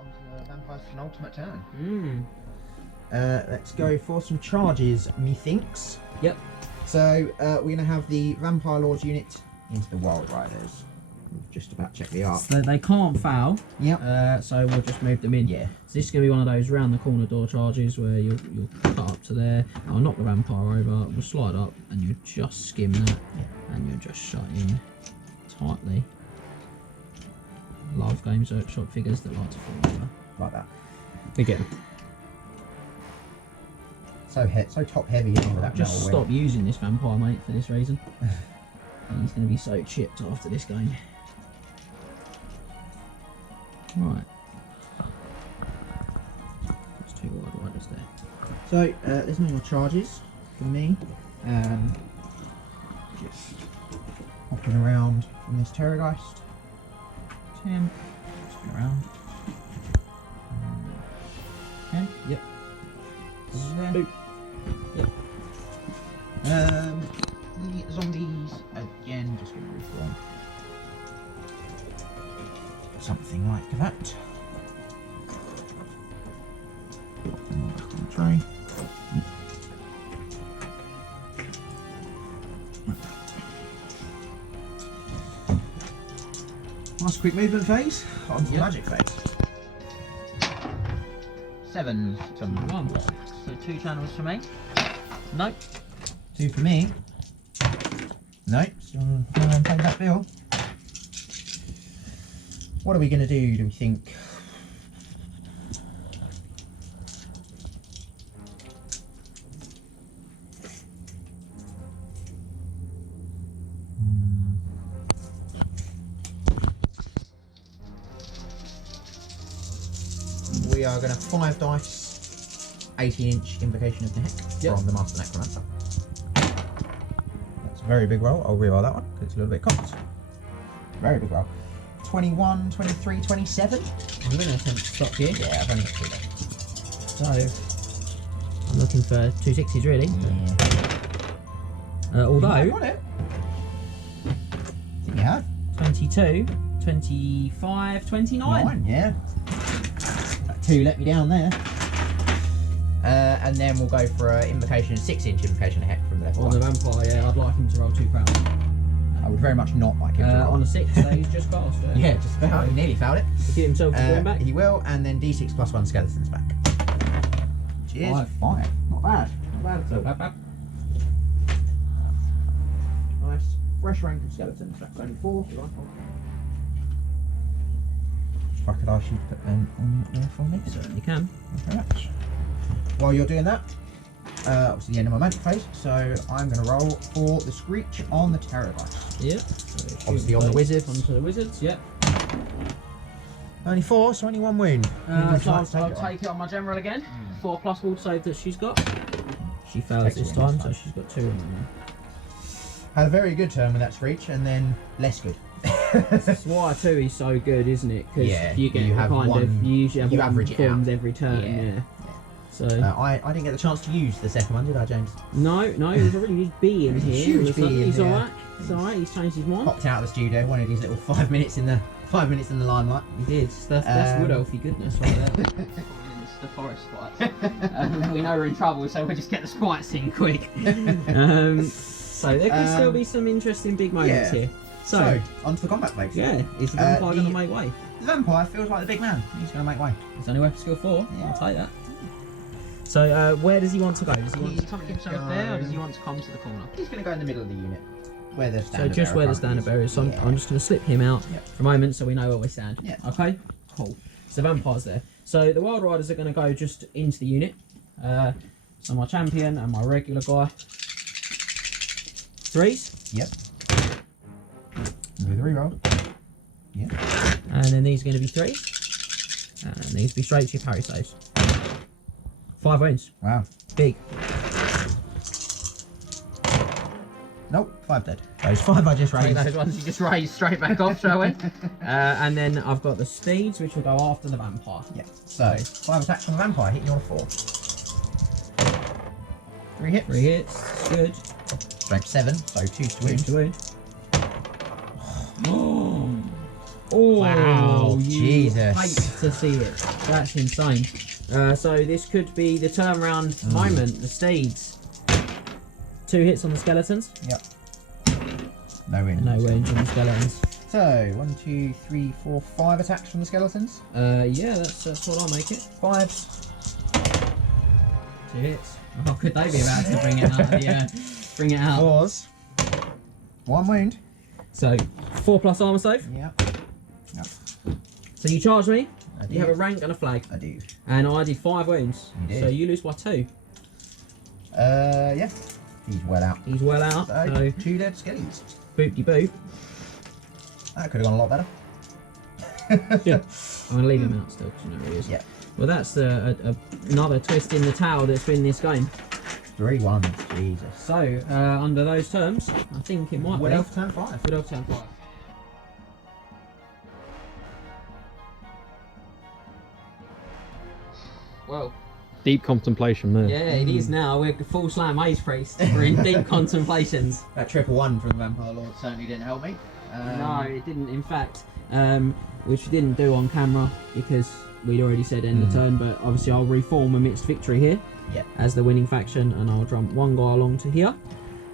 On to the Vampire's penultimate turn. Mm. Let's go for some charges, methinks. Yep. So we're going to have the Vampire Lords unit into the Wild Riders. We've just about checked the arc. So they can't foul. Yep. So we'll just move them in. Yeah. So this is going to be one of those round the corner door charges where you'll cut up to there. I'll knock the vampire over. We'll slide up and you just skim that. Yeah. And you'll just shut in tightly. Love games workshop figures that like to fall over. Like that. Again. So top heavy isn't it, with that Just metal stop using this vampire, mate, for this reason. He's going to be so chipped after this game. Right. There's 2 Wild Riders there. So there's no more charges for me. Just hopping around from this Terrorgheist. 10. Spin around. Yep. There. Boop. Yep. The zombies again, just gonna reform. Something like that. Try. Nice quick movement phase. On to the magic phase. 7. One. So 2 channels for me. Nope. 2 for me. Nope. Still haven't paid that bill. What are we going to do we think? We are going to 5 dice, 18-inch Invocation of the Heck from the Master Necromancer. That's a very big roll. I'll reroll that one because it's a little bit cocked. Very big roll. 21, 23, 27. I'm going to attempt to stop here. Yeah, I've only got 2 left. So, I'm looking for 260s really. Yeah. Although, You got it. I think you have. 22, 25, 29. 9, yeah. That 2 let me down there. And then we'll go for an Invocation, 6-inch Invocation of Heck from level On 1. the Vampire, yeah, I'd like him to roll 2 crowns. I would very much not like him to roll. On a 6, so he's just passed. Yeah, just about. He nearly failed it. To get himself going back. He will, and then D6 plus 1 skeletons back. Cheers. 5. Not bad. Not bad at all. Bap, bap. Nice. Fresh rank of skeletons. That's only 4. If I could ask you to put them on there for me. Certainly can. Thank you very much. While you're doing that, obviously the end of my magic phase, so I'm going to roll for the Screech on the Terrorgheist. Yep. So Obviously on the wizards. Onto the wizards, yep. Only 4, so only 1 wound. So I'll take it on my general again. 4 plus ward save that she's got. She fails Takes this away time, this so time. she's got 2 in there. Had a very good turn with that Screech, and then less good. That's why 2 is so good, isn't it? Because Yeah, you get you have kind one- of, you usually have you one average it forms out. every turn, Yeah. yeah. So I didn't get the chance to use the second one, did I, James? no, it was a really big B in There's a here. huge It was B like, in he's here. alright. He's alright. He's changed his mind. Popped out of the studio, one of these little 5 minutes in the limelight. He did. That's wood elfy goodness right there. It's the forest fight. We know we're in trouble, so we'll just get the sprites in quick. So there can still be some interesting big moments yeah. here. So, on to the combat phase. Yeah, is the vampire going to the- make way? The vampire feels like the big man. He's going to make way. It's only weapon skill 4. Yeah. I'll take that. So where does he want to go? Does he want He's to Tuck himself there, or does he want to come to the corner? He's going to go in the middle of the unit. Where the So standard just where the standard bearer is. So I'm just going to slip him out Yep. for a moment so we know where we stand. Yeah. Okay? Cool. So vampire's there. So the wild riders are going to go just into the unit. So my champion and my regular guy. 3s. Yep. With a reroll. Yep. And then these are going to be 3s. And these be straight to your parry saves. 5 wounds. Wow. Big. Nope. 5 dead. Those 5 I just Take raised. those ones you just raised straight back off, shall we? And then I've got the steeds, which will go after the vampire. Yeah. So 5 attacks from the vampire, hitting you on a 4. 3 hits. 3 hits. Good. Strength 7, so 2 to wound. To wound. Oh, Wow, you Jesus. hate to see it. That's insane. So this could be the turnaround moment. The steeds. 2 hits on the skeletons. Yep. No wound. No wounds on the skeletons. So 1, 2, 3, 4, 5 attacks from the skeletons. Yeah, that's what I'll make it. 5s. 2 hits. Oh, could they be about to bring it out? Yeah, bring it out. 4s. 1 wound. So 4 plus armor save. Yep. So you charge me. I do. You have a rank and a flag. I do. And I did 5 wounds. You did. So you lose by 2. Yeah. He's well out. He's well out. So So 2 dead skellies. boop de boop. That could have gone a lot better. Yeah. I'm going to leave him out still because you know where he is. Yeah. Well, that's another twist in the towel that's been this game. 3 1. Jesus. So, under those terms, I think it might Wood be. elf turn 5. Good old turn 5. Well, Deep contemplation there. Yeah, it is now. We're full slam Maze Priest. We're in deep contemplations. That 111 from the Vampire Lord certainly didn't help me. No, it didn't. In fact, which we didn't do on camera because we'd already said end of turn. But obviously, I'll reform amidst victory here as the winning faction, and I'll jump one guy along to here,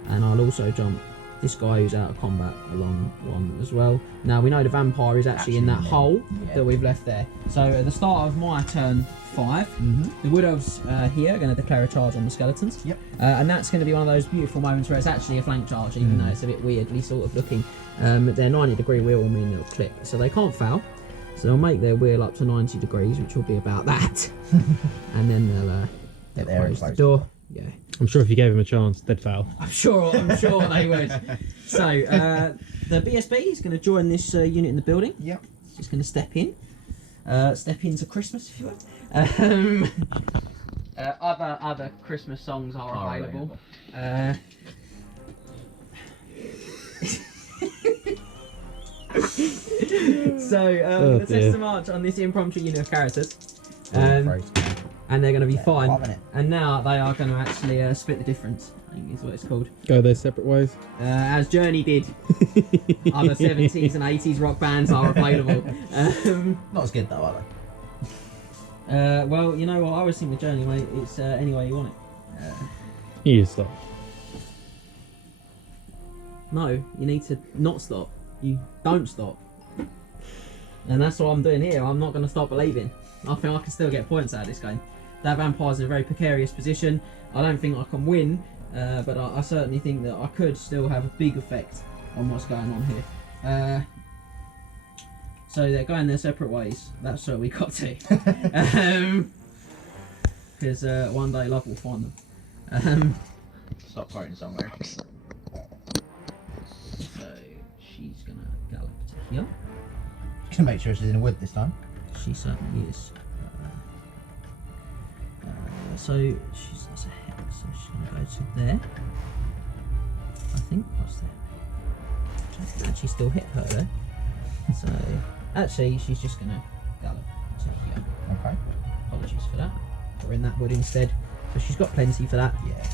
and I'll also jump this guy who's out of combat along one as well. Now we know the vampire is actually in that hole that we've left there. So at the start of my turn 5, the Wood Elves here are going to declare a charge on the skeletons. And that's going to be one of those beautiful moments where it's actually a flank charge, even though it's a bit weirdly sort of looking. Their 90-degree wheel will mean they'll click, so they can't foul. So they'll make their wheel up to 90 degrees, which will be about that. And then they'll close the door. Yeah. I'm sure if you gave him a chance, they'd fail. I'm sure they would. So the BSB is going to join this unit in the building. Yep. It's just going to step in. Step into Christmas, if you will. Other Christmas songs are available. The test march on this impromptu unit of characters. And they're going to be fine. And now they are going to actually split the difference, I think is what it's called. Go their separate ways. As Journey did. Other 70s and 80s rock bands are available. Not as good though, are they? Well, you know what? I always think with Journey, mate, it's any way you want it. You just stop. No, you need to not stop. You don't stop. And that's what I'm doing here. I'm not going to stop believing. I think I can still get points out of this game. That vampire's in a very precarious position. I don't think I can win, but I certainly think that I could still have a big effect on what's going on here. So they're going their separate ways. That's where we got to. Because one day love will find them. Stop quoting the song lyrics. So she's going to gallop to here. Just gonna make sure she's in the wood this time. She certainly is. So that's a hex, so she's going to go to there. I think what's there? I can actually still hit her there. So actually, she's just going to gallop to here. Okay. Apologies for that. We're in that wood instead. So she's got plenty for that. Yeah.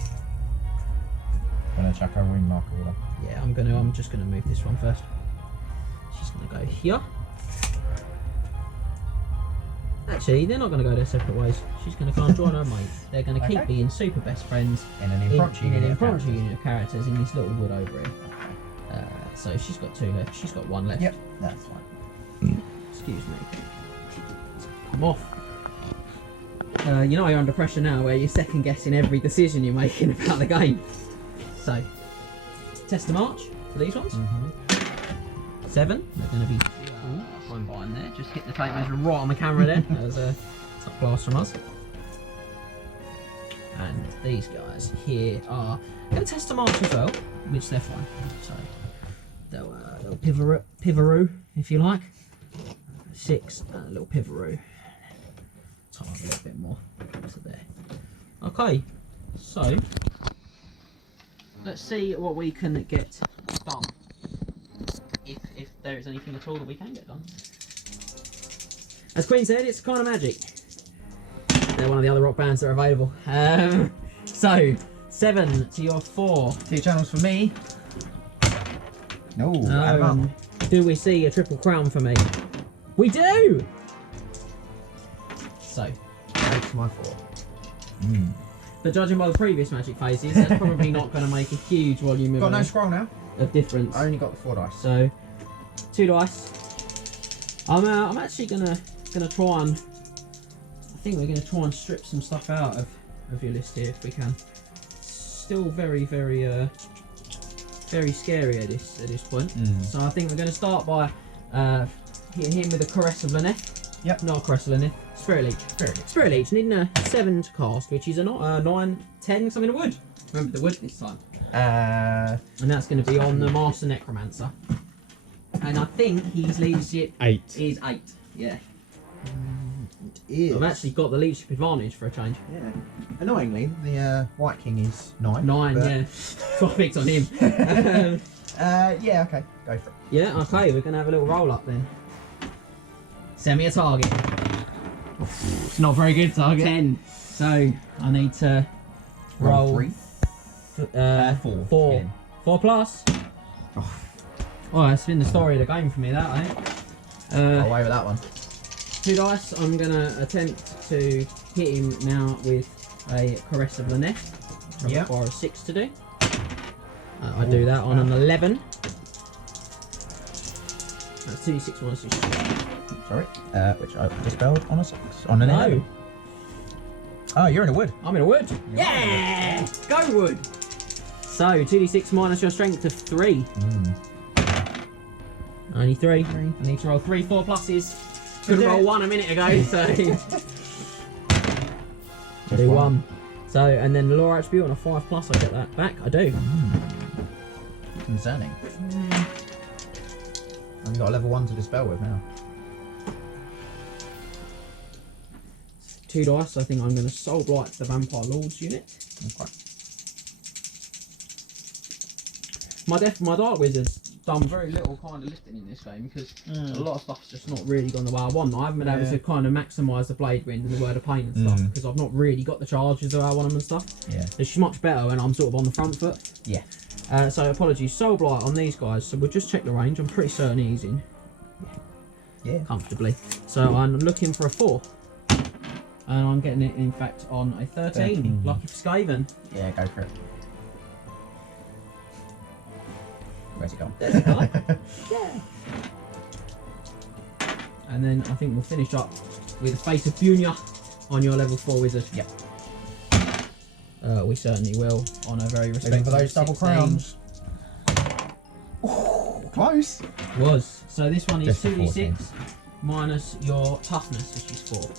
Gonna chuck her ring marker with her. Yeah, I'm just gonna move this one first. She's gonna go here. Actually, they're not gonna go their separate ways. She's gonna go and join her mate. They're gonna keep being super best friends in an impromptu unit of characters in this little wood over here. So she's got 2 left. She's got 1 left. Yep, that's fine. Excuse me. Come off. You know you're under pressure now, where you're second guessing every decision you're making about the game. So, test the march for these ones. 7. They're going to be fine there. Just hit the tape measure right on the camera there. That was a top class from us. And these guys here are going to test the march as well, which they're fine. So they'll pivaroo if you like. 6 and a little pivaroo. Tie up a little bit more to there. Okay, so let's see what we can get done. If there is anything at all that we can get done. As Queen said, it's kind of magic. They're one of the other rock bands that are available. So 7 to your 4. 2 channels for me. No. Do we see a triple crown for me? We do. So 8 to my 4. But judging by the previous magic phases, that's probably not going to make a huge volume Got no scroll now. of difference. I only got the 4 dice. So 2 dice. I'm actually gonna try and. I think we're gonna try and strip some stuff out of your list here if we can. Still very very scary at this point. So I think we're gonna start by hitting him with a Caress of Lyneth. Yep. Not a Caress of Lyneth. Spirit Leech. Spirit Leech. Needing a 7 to cast, which is a 9, 10, something in wood. Remember the wood this time. And that's going to be on the Master Necromancer. And I think his leadership 8 is 8. Yeah. It is. I've actually got the leadership advantage for a change. Yeah. Annoyingly, the White King is 9. 9, yeah. So I picked on him. Yeah, okay. Go for it. Yeah, okay, we're going to have a little roll up then. Send me a target. It's not very good target. 10. So I need to roll 3. 4. 4. 4 plus. Oh, that's been the story of the game for me, that, Got away with that one. 2 dice. I'm gonna attempt to hit him now with a Caress of the Nest. Which Yeah. require a 6 to do. I do that on an 11. That's 2d6 minus 6. Sorry. Which I dispelled on a 6. On an No. 11. Oh, you're in a wood. I'm in a wood. Yeah! Go wood! So, 2d6 minus your strength of 3. Only 3. I need to roll 3 4 pluses. Couldn't roll 1 a minute ago, so... I do 1. So, and then the lore attribute on a 5 plus, I get that back. I do. Concerning. I've got a level 1 to dispel with now. 2 dice, I think I'm going to Soul Blight the Vampire Lord's unit. Okay. My Dark Wizard's done very little kind of lifting in this game because a lot of stuff's just not really gone the way I want. I haven't been able to kind of maximise the Blade Wind and the Word of Pain and stuff because I've not really got the charges the way I want them and stuff. Yeah. It's much better when I'm sort of on the front foot. Yeah. So apologies, Soul Blight on these guys. So we'll just check the range. I'm pretty certain he's in. Yeah. Comfortably. So I'm looking for a 4. And I'm getting it, in fact, on a 13. Lucky for Skaven. Yeah, go for it. Where's it gone? There's a guy. Yeah. And then I think we'll finish up with the Face of Bunya on your level 4 wizard. Yep. We certainly will on a very Looking respectable for those double 16. crowns. Ooh, close. Was. So this one is Just a 2d6 minus your toughness, which is 4.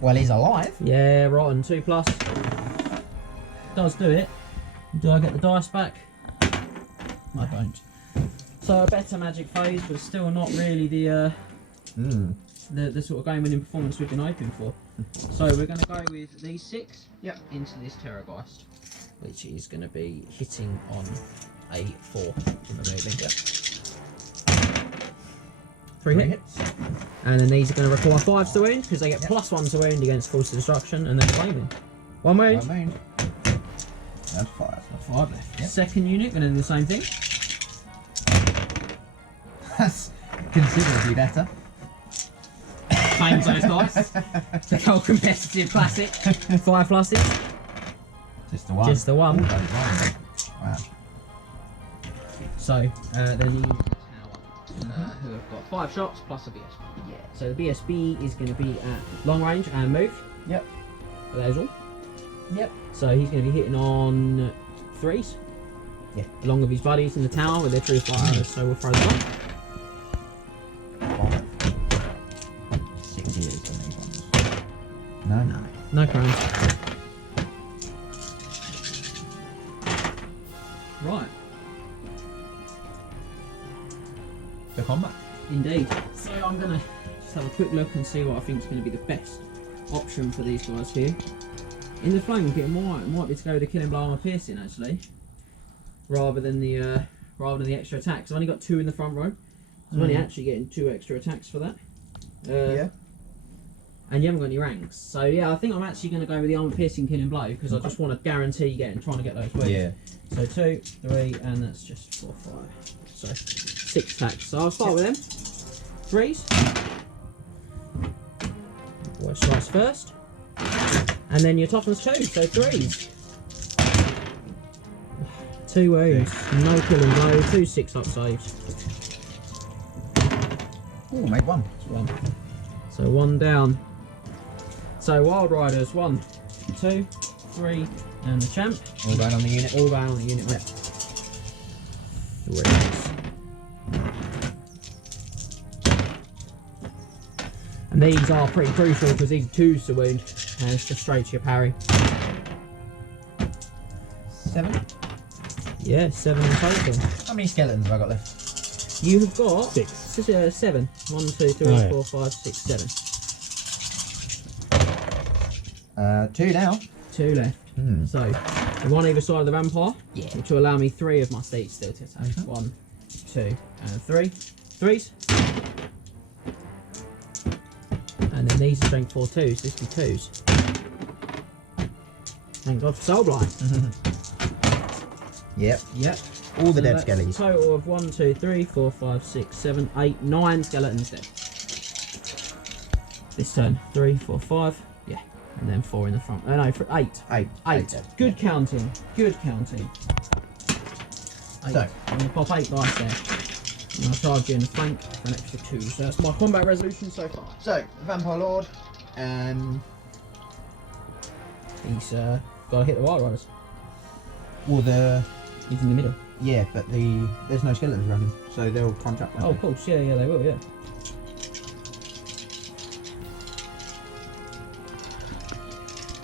Well, he's alive. Yeah, rotten. 2 plus. Does do it. Do I get the dice back? I don't. So a better magic phase, but still not really the sort of game winning performance we've been hoping for. So we're going to go with these 6 into this Terrorgheist, which is going to be hitting on a 4 from removing. 3 hits. And then these are going to require 5s to wound because they get +1 to wound against force of destruction and then flaming. 1 wound. 1 wound. That's 5. That's 5 left. Second unit going to do the same thing. That's considerably better. Claims those dice. The whole competitive classic. 5 pluses. Just the 1. Just the 1. Wow. So then the unit in the tower, who have got 5 shots plus a BSB. Yeah. So the BSB is going to be at long range and move. Yep. Are those all? Yep. So he's going to be hitting on 3s. Yeah. Along with his buddies in the tower with their true fire arrows. So we'll throw them up. 6 years on these ones. No. No crowns. Right. The combat. Indeed. So I'm going to just have a quick look and see what I think is going to be the best option for these guys here. In the flank, it might be to go with the killing blow armor piercing actually, rather than the extra attacks. I've only got 2 in the front row. So I'm only actually getting 2 extra attacks for that. Yeah. And you haven't got any ranks. So yeah, I think I'm actually going to go with the armor piercing killing blow because I just want to guarantee trying to get those wounds. Yeah. So 2, 3, and that's just 4, 5. So 6 attacks. So I'll start with them. 3s. What strikes first? And then your toughness 2, so 3s. 2 wounds, no killing blow, 2 6-up saves. Ooh, made 1. 1. So 1 down. So Wild Riders, 1, 2, 3, and the champ. All going on the unit. All going on the unit, mate. 3s. And these are pretty crucial because these are 2s to wound, and it's just straight to your parry. 7. Yeah, 7 in total. How many skeletons have I got left? You have got 6. 7. 1, 2, 3, Oh, yeah. 4, 5, 6, 7. 2 now. 2 left. So, the 1 either side of the vampire, which will allow me 3 of my steeds still to attack. 1, 2, and 3. 3s. And then these are strength 4 twos. This be twos. Thank God for Soulblight. Yep. Yep. All the So dead that's skellies. a total of 1, 2, 3, 4, 5, 6, 7, 8, 9 skeletons dead. This turn 3, 4, 5. Yeah. And then 4 in the front. No, 8. 8. 8. Dead. Good counting. Good counting. 8. So. I'm going to pop 8 dice there. And I'll charge you in the flank for an extra 2. So that's my combat resolution so far. So, the Vampire Lord. He's got to hit the Wild Riders. Well, He's in the middle. yeah, but there's no skeletons around him, so they'll crunch up. Oh, of course. Yeah, they will, yeah.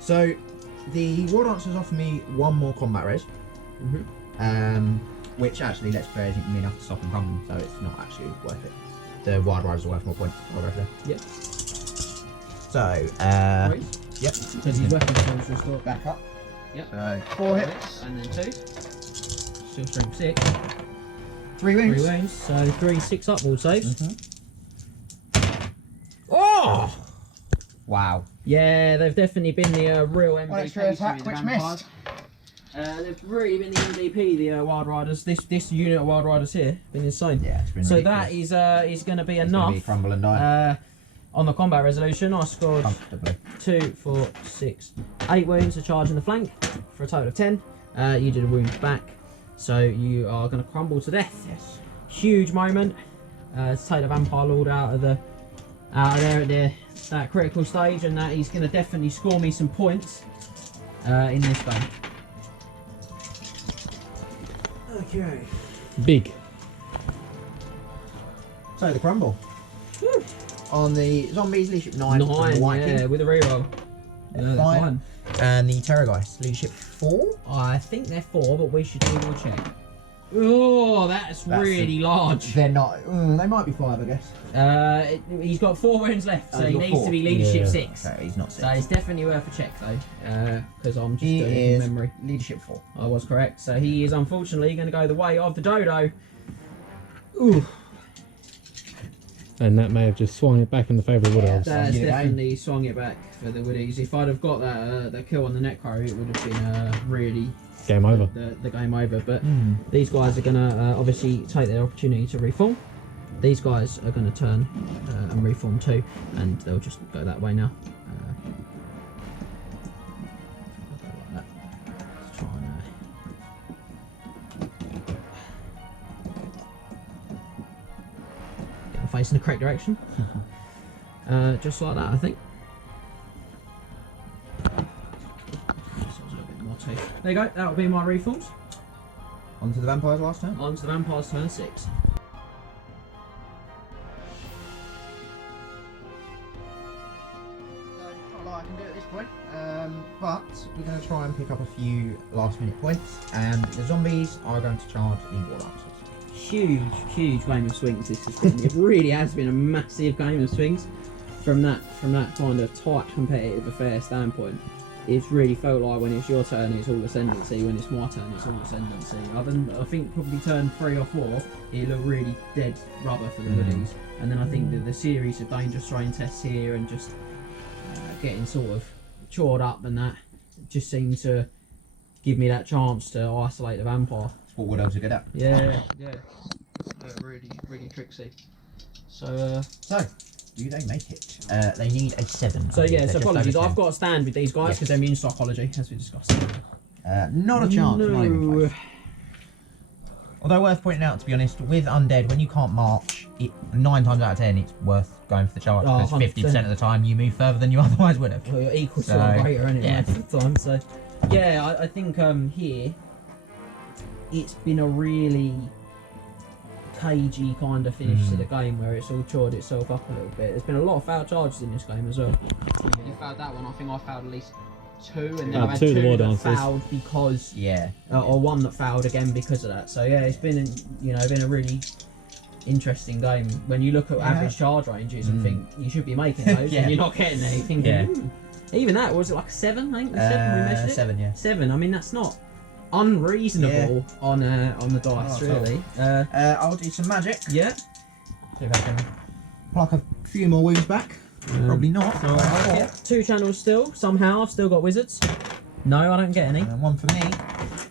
So, the War Dancers offer me 1 more combat res. Which actually, let's be fair, isn't me enough to stop him crumbling, so it's not actually worth it. The Wild Riders are worth more points. I'll go for that. Yep. So, Raise. yep. Because his weapon skills restored. Back up. Yep. So, 4 hits. And then 2. Still strength 6. 3 wounds. 3 wounds. So 3 6 upward saves. Oh! Wow. Yeah, they've definitely been the real MVP. One extra attack, to me, the which Vampires. missed. They've really been the MVP, the Wild Riders. This unit of Wild Riders here, been insane. Yeah, it's been So ridiculous. that is going to be It's enough. gonna be crumble and die. On the combat resolution, I scored Comfortably. 2, 4, 6, 8 wounds to charge in the flank for a total of 10. You did a wound back, so you are going to crumble to death. Yes. Huge moment to take the Vampire Lord out of there at that critical stage, and that he's going to definitely score me some points in this game. Okay. Big. So, the crumble. Woo. On the Zombies, leadership 9. from the 9, Wight yeah, King. with a reroll. Yeah, fine. And the Terrorgheist, leadership 4. I think they're 4, but we should do more check. Oh, that's really large. They're not. They might be 5, I guess. He's got 4 wounds left, so he's he got needs 4. to be leadership Yeah. 6. Okay, he's not 6. So it's definitely worth a check though, because I'm just He doing it is from memory. leadership 4. I was correct. So he is unfortunately going to go the way of the dodo. Ooh, And that may have just swung it back in the favour of Wood Elves. that's Yeah. definitely swung it back for the Woodies. If I'd have got that kill on the Necro, it would have been really Game over. the game over. But these guys are going to obviously take their opportunity to reform. These guys are going to turn and reform too, and they'll just go that way now. Like that. Let's try and, get them facing the correct direction. Just like that, I think. So a little bit more too. There you go. That'll be my reforms. On to the Vampires last turn. On to the Vampires turn 6. Not a lot I can do at this point, but we're going to try and pick up a few last minute points, and the Zombies are going to charge the War Dancers. Huge game of swings this has been. It really has been a massive game of swings from that kind of tight competitive affair standpoint. It's really felt like when it's your turn it's all ascendancy, when it's my turn it's all ascendancy. I think probably turn 3 or 4 it looked really dead rubber for the Woodies, and then I think that the series of danger strain tests here and just getting sort of chawed up and that just seemed to give me that chance to isolate the Vampire. That's what Wood Elves are good at. Yeah. Really tricksy. So Do they make it? They need a 7. So yeah, so apologies. I've got got to stand with these guys because they're immune psychology, as we discussed. not a chance. Not even No. close. Although worth pointing out, to be honest, with Undead, when you can't march, 9 times out of 10 it's worth going for the charge, Oh, because 50% 100%. of the time you move further than you otherwise would have. Well, you're equal So, to or greater anyway yeah. most of the time. So yeah, I think here it's been a really cagey kind of finish to the game where it's all chawed itself up a little bit. There's been a lot of foul charges in this game as well. You fouled that one. I think I fouled at least 2, and then I had 2 of the 2 War that Dancers. fouled because Yeah. or 1 that fouled again because of that. So yeah, it's been been a really interesting game. When you look at average charge ranges and think you should be making those, Yeah. and you're not getting there. You're thinking, Yeah. even that was it like a 7? I think it was 7 we measured it. 7, yeah. 7. I mean that's not unreasonable on the dice Oh, really. I'll do some magic. Yeah. See if I can pluck a few more wounds back. Probably not. So I get 2 channels still. Somehow I've still got wizards. No, I don't get any. And one for me.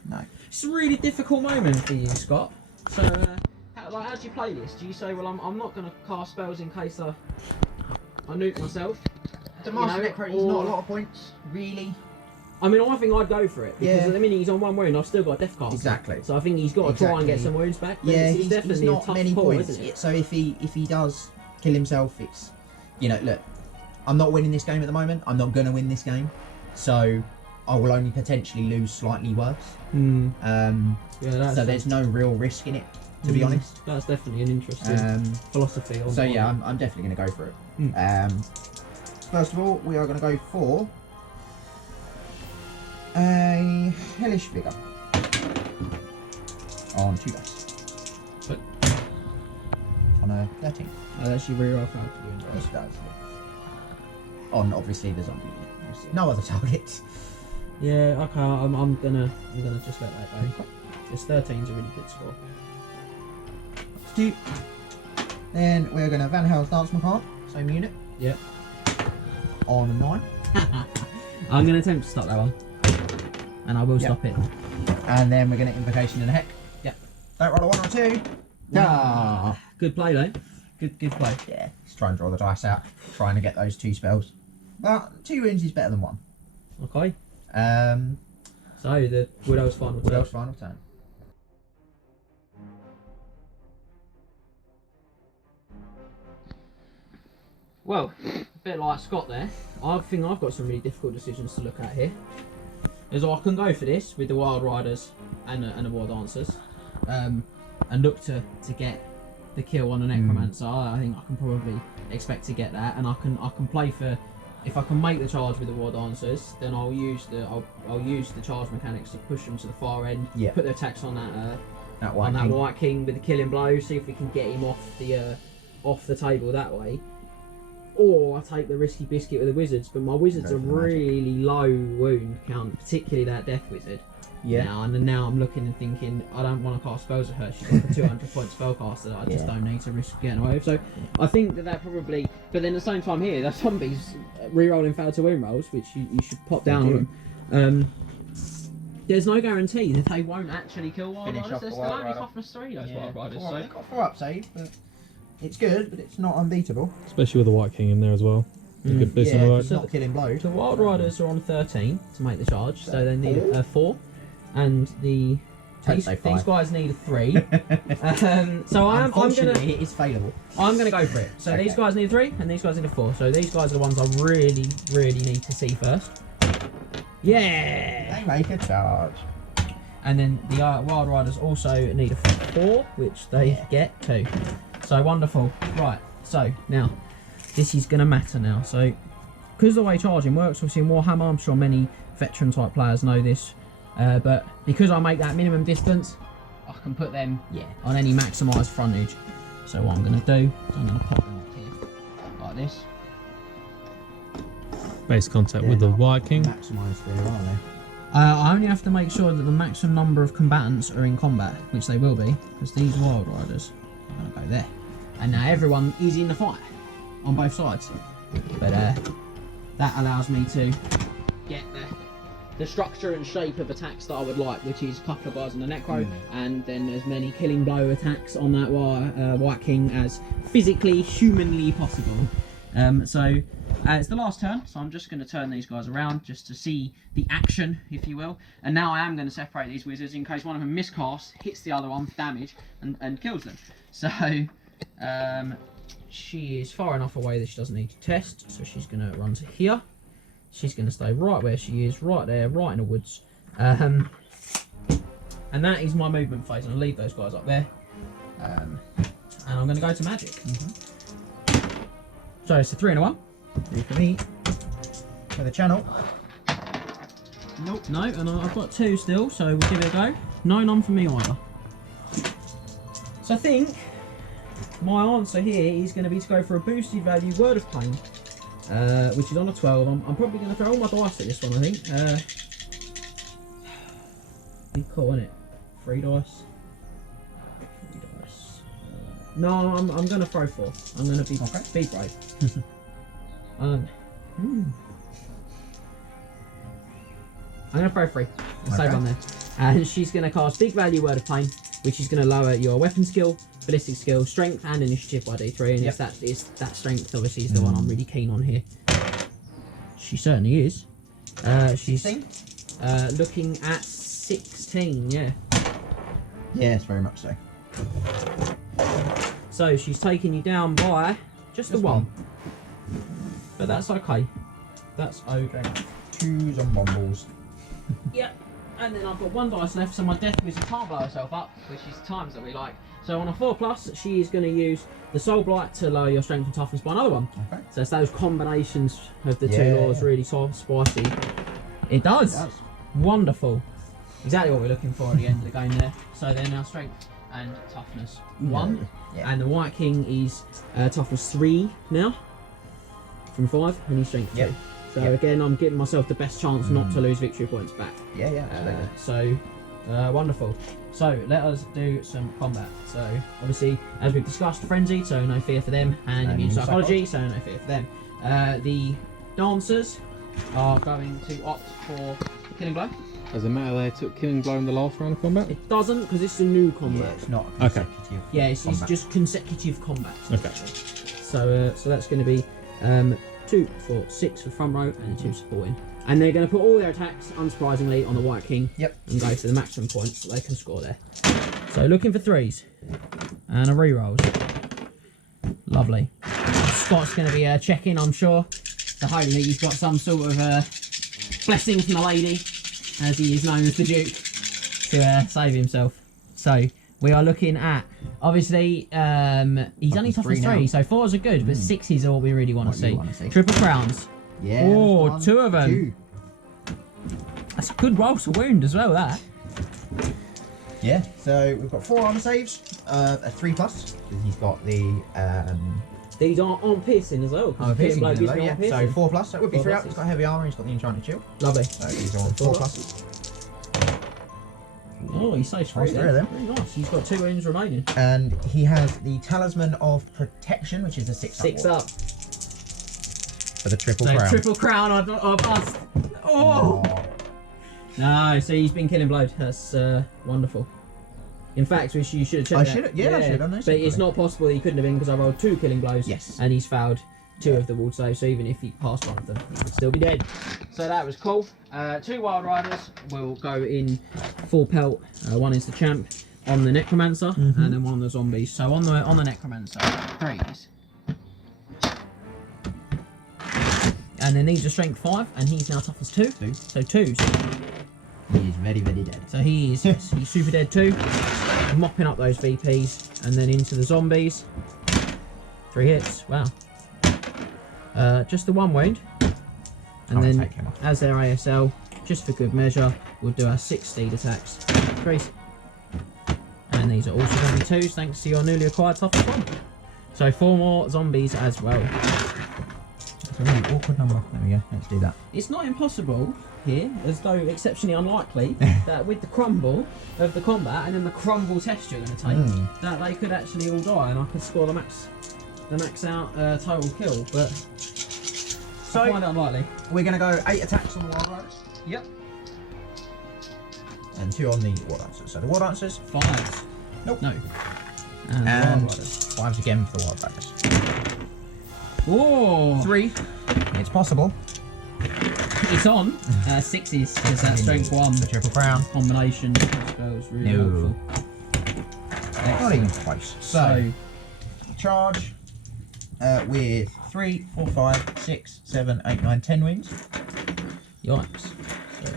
No. It's a really difficult moment for you, Scott. So, how do you play this? Do you say, well, I'm not going to cast spells in case I nuke myself? The Master Necro is not a lot of points, really. I mean, I think I'd go for it because Yeah. at the minute he's on 1 wound. I've still got a death cast. Exactly. So I think he's got to try and get Exactly. some wounds back. But Yeah, it's he's definitely not a tough many pull, points. isn't it? So if he does kill himself, it's, you know, look, I'm not winning this game at the moment. I'm not going to win this game, so I will only potentially lose slightly worse. Yeah, So there's no real risk in it, to be honest. That's definitely an interesting philosophy. On So yeah, I'm definitely going to go for it. First of all, we are going to go for a Hellish Figure on 2 dice. But- On a 13. I'll actually reroll out to you. Yes, it does. On obviously the zombie. No other targets. Yeah, okay. I'm gonna just let that go. This 13's a really good score. 2. Then we're going to Van Hell's Dance Macabre, same unit. Yep. On a 9. I'm gonna attempt to stop that one, and I will stop it. And then we're going to Invocation and a Heck. Yep. Don't roll a 1 or 2. Ah. Good play though. Good play. Yeah, just try and draw the dice out, trying to get those 2 spells. But 2 wounds is better than 1. Okay. Um, So the Widow's final turn. Widow's final turn. Well, a bit like Scott there. I think I've got some really difficult decisions to look at here. Is I can go for this with the Wild Riders and the War Dancers, and look to get the kill on a Necromancer. I think I can probably expect to get that, and I can play for. If I can make the charge with the War Dancers, then I'll use the charge mechanics to push them to the far end. Yeah. Put the attacks on that White that King. White King with the killing blow. See if we can get him off the table that way. Or I take the risky biscuit with the wizards, but my wizards Go are for the magic. really low wound count, particularly that death wizard. Yeah. Now I'm looking and thinking I don't want to cast spells at her. She's like a 200 point spellcaster that I just don't need to risk getting away with. So I think that probably. But then at the same time here, the zombies re-rolling failed to win rolls, which you should pop down on them. There's no guarantee that they won't actually kill Wild Finish Riders. off the There's Wild only Rider. toughness 3 those Wild Riders. Well, So they've got 4 up save, but it's good, but it's not unbeatable. Especially with the White King in there as well. You could do some Yeah, of it's that. not killing blows. the Wild Riders are on 13 to make the charge, so they need a 4, and these guys need a 3. So I'm gonna Unfortunately, it is failable. go for it. So Okay. these guys need a 3, and these guys need a 4. So these guys are the ones I really need to see first. Yeah. They make a charge. And then the Wild Riders also need a 4, which they get too. So wonderful. Right. So now. This is going to matter now. So, because the way charging works, obviously in Warhammer, I'm sure many veteran type players know this, but because I make that minimum distance, I can put them on any maximised frontage. So what I'm going to do is I'm going to pop them up here, like this. Base contact with the White King. Maximised there, aren't they? I only have to make sure that the maximum number of combatants are in combat, which they will be, because these Wild Riders are going to go there. And now everyone is in the fight. On both sides, but that allows me to get the structure and shape of attacks that I would like, which is a couple of guys on the Necro, and then as many killing blow attacks on that White King as physically, humanly possible. So it's the last turn, so I'm just going to turn these guys around just to see the action, if you will. And now I am going to separate these wizards in case one of them miscasts, hits the other one for damage, and kills them. So. She is far enough away that she doesn't need to test, so she's going to run to here. She's going to stay right where she is, right there, right in the woods. And that is my movement phase. I'm going to leave those guys up there. And I'm going to go to magic. So it's a 3 and a 1. 3 for me. For the channel. Nope. No, and I've got 2 still, so we'll give it a go. No, none for me either. So I think my answer here is going to be to go for a boosted value Word of Pain, which is on a 12. I'm probably going to throw all my dice at this one, I think. Be cool, isn't it? 3 dice. 3 dice. No, I'm going to throw 4. I'm going to be brave. I'm going to throw 3. I'll save on there. And she's going to cast Big Value Word of Pain, which is going to lower your weapon skill, ballistic skill, strength, and initiative by D3. And it's that strength, obviously, is the one I'm really keen on here. She certainly is. She's looking at 16, yeah. Yes, very much so. So she's taking you down by just the 1. But that's okay. That's okay. 2 Zombombles. Yep. And then I've got 1 dice left, so my Death Wizard can't blow herself up, which is times that we like. So on a 4+, she is going to use the Soul Blight to lower your strength and toughness by another 1. Okay. So it's those combinations of the 2 laws, really spicy. It does. Wonderful. Exactly what we're looking for at the end of the game there. So they're now strength and toughness 1. And the White King is toughness 3 now, from 5, and he's strength 2. So again, I'm giving myself the best chance not to lose victory points back. So wonderful. So let us do some combat. So obviously, as we've discussed, frenzied, so no fear for them, and immune psychology, so no fear for them. The dancers are going to opt for killing blow. Does it matter they took killing blow in the last round of combat? It doesn't, because it's a new combat. Yeah, it's not consecutive. Yeah, it's just consecutive combat. Okay. So that's going to be 2, 4, 6 for front row and 2 supporting. And they're going to put all their attacks, unsurprisingly, on the White King. And go for the maximum points that they can score there. So looking for 3s. And a re-rolls. Lovely. Scott's going to be checking, I'm sure, to hope that he's got some sort of blessing from the lady, as he is known as the Duke, to save himself. So we are looking at, obviously, he's only toughness 3, so 4s are good, but 6s are what we really want to see. Triple crowns. Yeah. Oh, 2 of them. 2. That's a good roll to wound as well, that. Yeah, so we've got 4 armor saves, a 3+, because he's got the... These are on piercing as well. piercing as well, yeah. So 4+, so it would be 4+. 3 out, he's got heavy armor, he's got the enchanted shield. Lovely. So he's on 4+. Oh, he's so straight there. Very nice. He's got 2 wounds remaining. And he has the Talisman of Protection, which is a 6 up. For the triple crown. Triple crown, I've bust. Oh! No, so he's been killing blowed. That's wonderful. In fact, you should have checked I should have done this. But it's not possible that he couldn't have been, because I rolled 2 killing blows. Yes. And he's failed 2 of the ward saves, so even if he passed 1 of them, he would still be dead. So that was cool. 2 Wild Riders will go in full pelt. 1 is the champ on the Necromancer, and then 1 on the zombies. So on the Necromancer, 3s. And then these are strength 5, and he's now toughness 2. So 2s. He is very, very dead. So he's super dead too. Mopping up those VPs, and then into the zombies. 3 hits. Wow. Just the 1 wound. And then, as their ASL, just for good measure, we'll do our 6 steed attacks. 3s. And these are also going to be 2s, thanks to your newly acquired toughness 1. So 4 more zombies as well. That's a really awkward number. There we go. Let's do that. It's not impossible here, as though exceptionally unlikely, that with the crumble of the combat and then the crumble test you're going to take, that they could actually all die and I could score the max out total kill. But so quite unlikely. We're going to go 8 attacks on the Wild Riders. Yep. And 2 on the War Dancers. So the War Dancers, 5s. Nope. No. And 5s again for the Wild Riders. Oh. 3. It's possible. It's on. 6s, because that's strength 1. The triple crown. Combination spells really helpful. Not even close. So charge with 3, 4, 5, 6, 7, 8, 9, 10 wings. Yikes. So,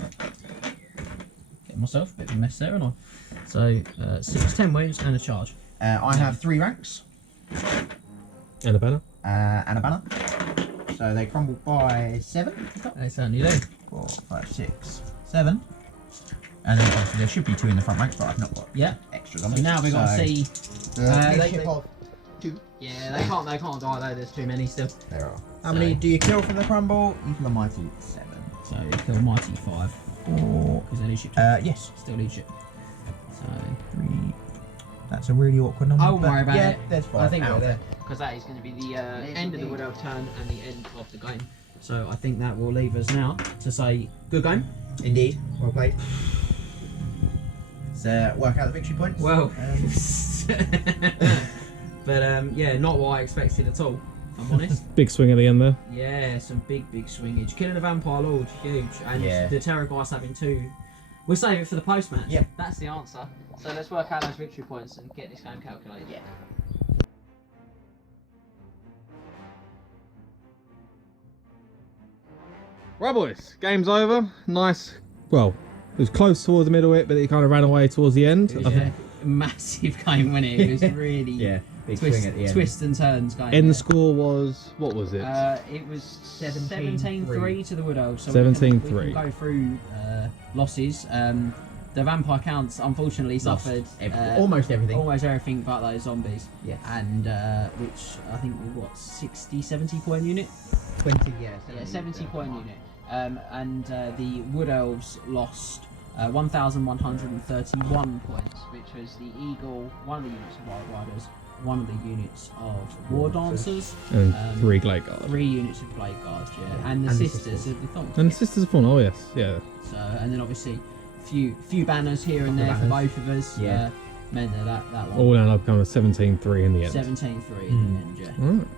get myself a bit of a mess there, haven't I? So 6, 10 wounds and a charge. I have 3 ranks. And a banner. And a banner. So they crumble by 7. They certainly do. 4, 5, 6, 7. And then obviously there should be 2 in the front ranks, but I've not got extras on So them. now we've got to see. Leadership of 2. Yeah, they can't die though. There's too many still. There are. How many do you kill from the crumble? You kill a mighty 7. So you kill mighty 5. 4. Because they're leadership. Yes. Still leadership. So 3. That's a really awkward number. I won't worry about it. There's 5. I think we're there. because that is going to be the end of the Wood Elf turn and the end of the game. So I think that will leave us now to say good game. Indeed, well played. So work out the victory points. Well, but yeah, not what I expected at all. If I'm honest. Big swing at the end there. Yeah, some big swingage. Killing a Vampire Lord, huge, and the Terrorgheist having 2. We'll save it for the post match. Yeah, that's the answer. So let's work out those victory points and get this game calculated. Yeah. Right, boys, game's over. Nice. Well, it was close towards the middle of it, but it kind of ran away towards the end. It was a massive game, wasn't it? It was really big swing at the end. Twists and turns game. And the score was, what was it? It was 17-3 17-3 to the Wood Elves. So 17-3. we can go through losses. The Vampire Counts unfortunately suffered almost everything but those zombies. Yes. And which I think was what, 60-70 point unit? 20, 70 point unit. And the Wood Elves lost 1,131 points, which was the Eagle, one of the units of Wild Riders, one of the units of War Dancers, and 3 Glade Guard. 3 units of Blade Guards, and the Sisters of the Thorn. And the Sisters of Thorn, oh yes, yeah. So, and then obviously few banners here and there for both of us. Meant that one. All ended up becoming a 17-3 in the end. 17-3 in the end, yeah. Alright.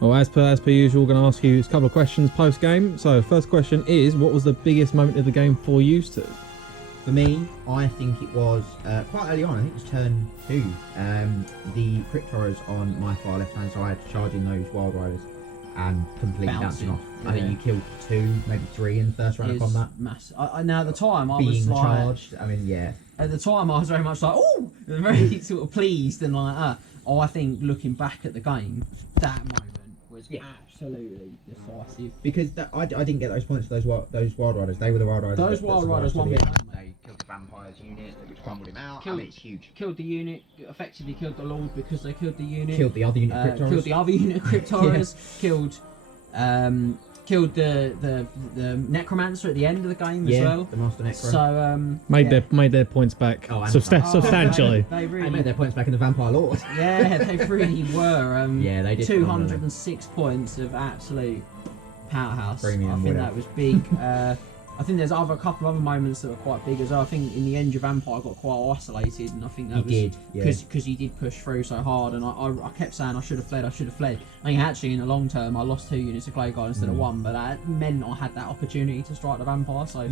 Well, as per usual, we're going to ask you a couple of questions post game. So, first question is, what was the biggest moment of the game for you two? For me, I think it was quite early on. I think it was turn 2. The Crypt Horrors on my far left-hand side, charging those Wild Riders and completely bouncing off. Yeah. I think you killed 2, maybe 3 in the first round of combat. Massive. Now at the time I Being was like, charged. I mean, yeah. At the time I was very much like, oh, very sort of pleased and like, oh, I think looking back at the game, that moment was absolutely decisive. Because I didn't get those points for those Wild Riders. They were the Wild Riders. Those Wild Riders won me. They killed the Vampires unit, which crumbled him out. I mean, it's huge. Killed the unit, effectively killed the Lord because they killed the unit. Killed the other unit of Crypt Horrors. Killed the other unit of Crypt Horrors. Killed the Necromancer at the end of the game as well. The Master Necro. So made their points back substantially. They really made their points back in the Vampire Lord. Yeah, they really were. They did. 206 points of absolute powerhouse. Premium I think that was big. I think there's a couple of other moments that were quite big as well. I think in the end your Vampire got quite isolated, and I think that because he did push through so hard, and I kept saying I should have fled. I think actually in the long term I lost 2 units of Glade Guard instead of 1, but that meant I had that opportunity to strike the Vampire. So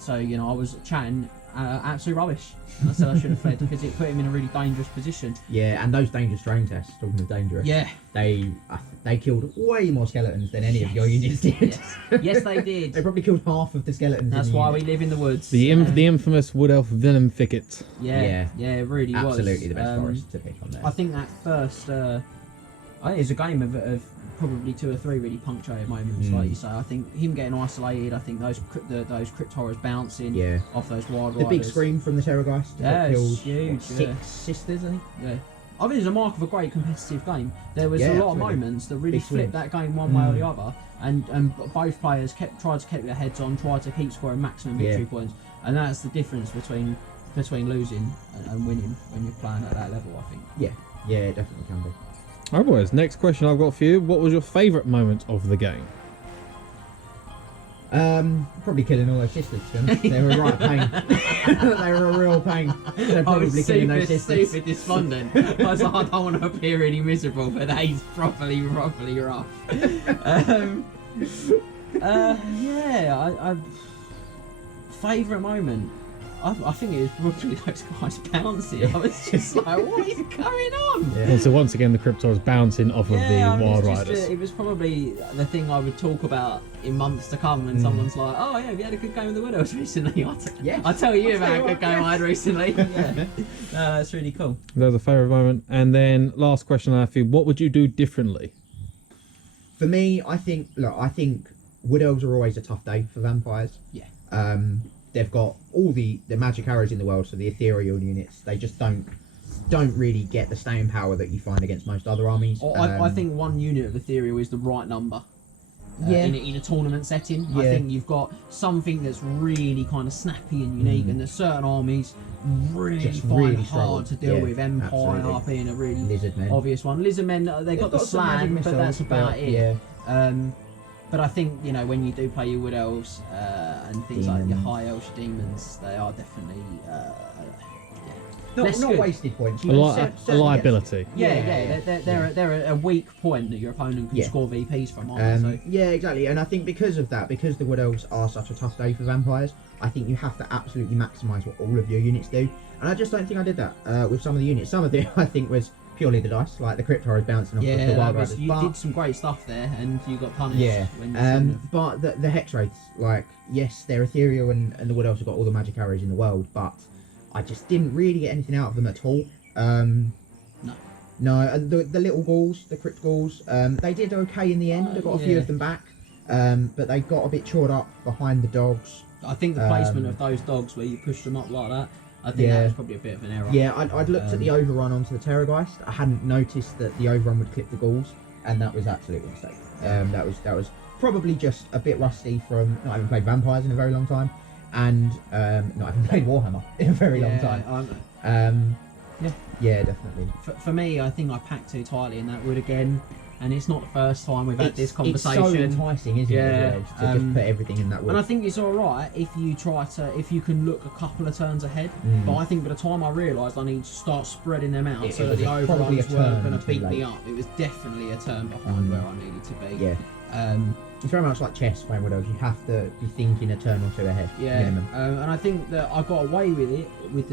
so you know I was chatting absolute rubbish, and I said I should have fled because it put him in a really dangerous position. Yeah, and those dangerous terrain tests. Talking of dangerous. Yeah. They killed way more skeletons than any of your units did. Yes, they did. They probably killed half of the skeletons. That's why we live in the woods. The infamous Wood Elf Venom Thicket. Yeah, it really was. Absolutely the best forest to pick on there. I think that first, I think it's a game of probably 2 or 3 really punctuated moments, like you say. I think him getting isolated. I think those Crypt Horrors bouncing off those Wild Riders. The big scream from the Terrorgheist. Yeah, killed huge. 6 sisters, I think. Yeah. I think it's a mark of a great competitive game. There was a lot of moments that really flipped that game one way or the other, and both players tried to keep their heads on, tried to keep scoring maximum victory points, and that's the difference between losing and winning when you're playing at that level, I think. Yeah, it definitely can be. Alright boys, next question I've got for you. What was your favourite moment of the game? Probably killing all those sisters, to be honest. They were a right pain. They were a real pain. They're probably killing those sisters. Super despondent. I was like, I don't want to appear really miserable, but that is properly rough. Favourite moment? I think it was probably those guys bouncing. I was just like, what is going on? Yeah. So once again, the Crypt Horrors bouncing off of the Wild Riders. It was probably the thing I would talk about in months to come when someone's like, oh yeah, have you had a good game with the Wood Elves recently? I'll tell you about a good game I had recently. Yeah. That's really cool. That was a favourite moment. And then last question I have for you, what would you do differently? For me, I think Wood Elves are always a tough day for vampires. Yeah. They've got all the magic arrows in the world, so the ethereal units, they just don't really get the staying power that you find against most other armies. I think 1 unit of ethereal is the right number. in a tournament setting. I think you've got something that's really kind of snappy and unique, and there's certain armies really find hard to deal with. Empire being a really obvious one. Lizardmen, they've got the slam, but that's about it. But I think, you know, when you do play your Wood Elves and things like your High Elves, your Demons, they are definitely not wasted points. A liability. They're a weak point that your opponent can score VPs from. So. Yeah, exactly. And I think because of that, because the Wood Elves are such a tough day for vampires, I think you have to absolutely maximise what all of your units do. And I just don't think I did that with some of the units. Some of it I think was purely the dice, like the Crypt Horrors bouncing off the Wild Riders. You did some great stuff there, and you got punished. But the Hexwraiths, like, yes, they're ethereal, and the Wood Elves have got all the magic arrows in the world, but I just didn't really get anything out of them at all. No, and the little Ghouls, the Crypt Ghouls, they did okay in the end. I got a few of them back, but they got a bit chawed up behind the dogs. I think the placement of those dogs, where you pushed them up like that, I think that was probably a bit of an error. Yeah, I'd looked at the overrun onto the Terrorgheist. I hadn't noticed that the overrun would clip the Ghouls, and that was absolutely a mistake. That was probably just a bit rusty from not having played vampires in a very long time, and not having played Warhammer in a very long time. Yeah, definitely. For me, I think I packed too tightly in that wood again, and it's not the first time we've had this conversation. It's so enticing, isn't it, to just put everything in that wood. And I think it's all right if you can look a couple of turns ahead. But I think by the time I realised I need to start spreading them out, so that the overruns weren't going to beat me up, it was definitely a turn behind where I needed to be. Yeah. It's very much like chess playing Wood Elves. You have to be thinking a turn or two ahead. Minimum. And I think that I got away with it with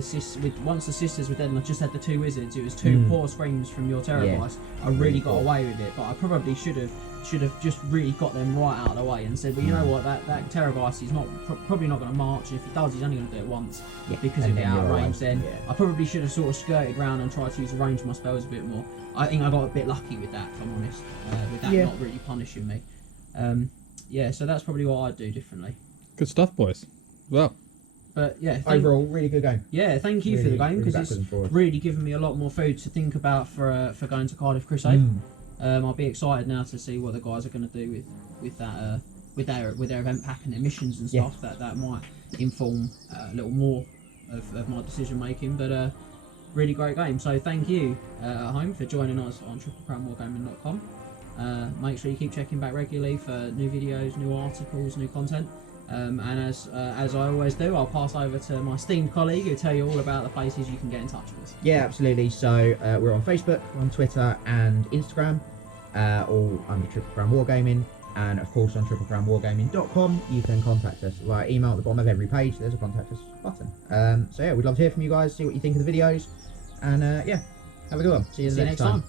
once the sisters were dead and I just had the 2 wizards. It was 2 poor screams from your Terrorgheist. I really got away with it, but I probably should have just really got them right out of the way and said, well, you know what, that Terrorgheist is probably not going to march, and if he does, he's only going to do it once because of the out of range. Then I probably should have sort of skirted around and tried to use the range of my spells a bit more. I think I got a bit lucky with that, if I'm honest, with that not really punishing me. So that's probably what I'd do differently. Good stuff, boys. Well, but overall, really good game. Yeah, thank you for the game, because it's really given me a lot more food to think about for going to Cardiff Crusade. I'll be excited now to see what the guys are going to do with their event pack and their missions and stuff. That might inform a little more of my decision making. But really great game. So thank you at home for joining us on triplecrownwargaming.com. Make sure you keep checking back regularly for new videos, new articles, new content. And as I always do, I'll pass over to my esteemed colleague who'll tell you all about the places you can get in touch with us. Yeah, absolutely. So we're on Facebook, we're on Twitter and Instagram, all under Triple Crown Wargaming. And of course on triplecrownwargaming.com you can contact us via email at the bottom of every page. There's a contact us button. So yeah, we'd love to hear from you guys, see what you think of the videos. And have a good one. See you next time.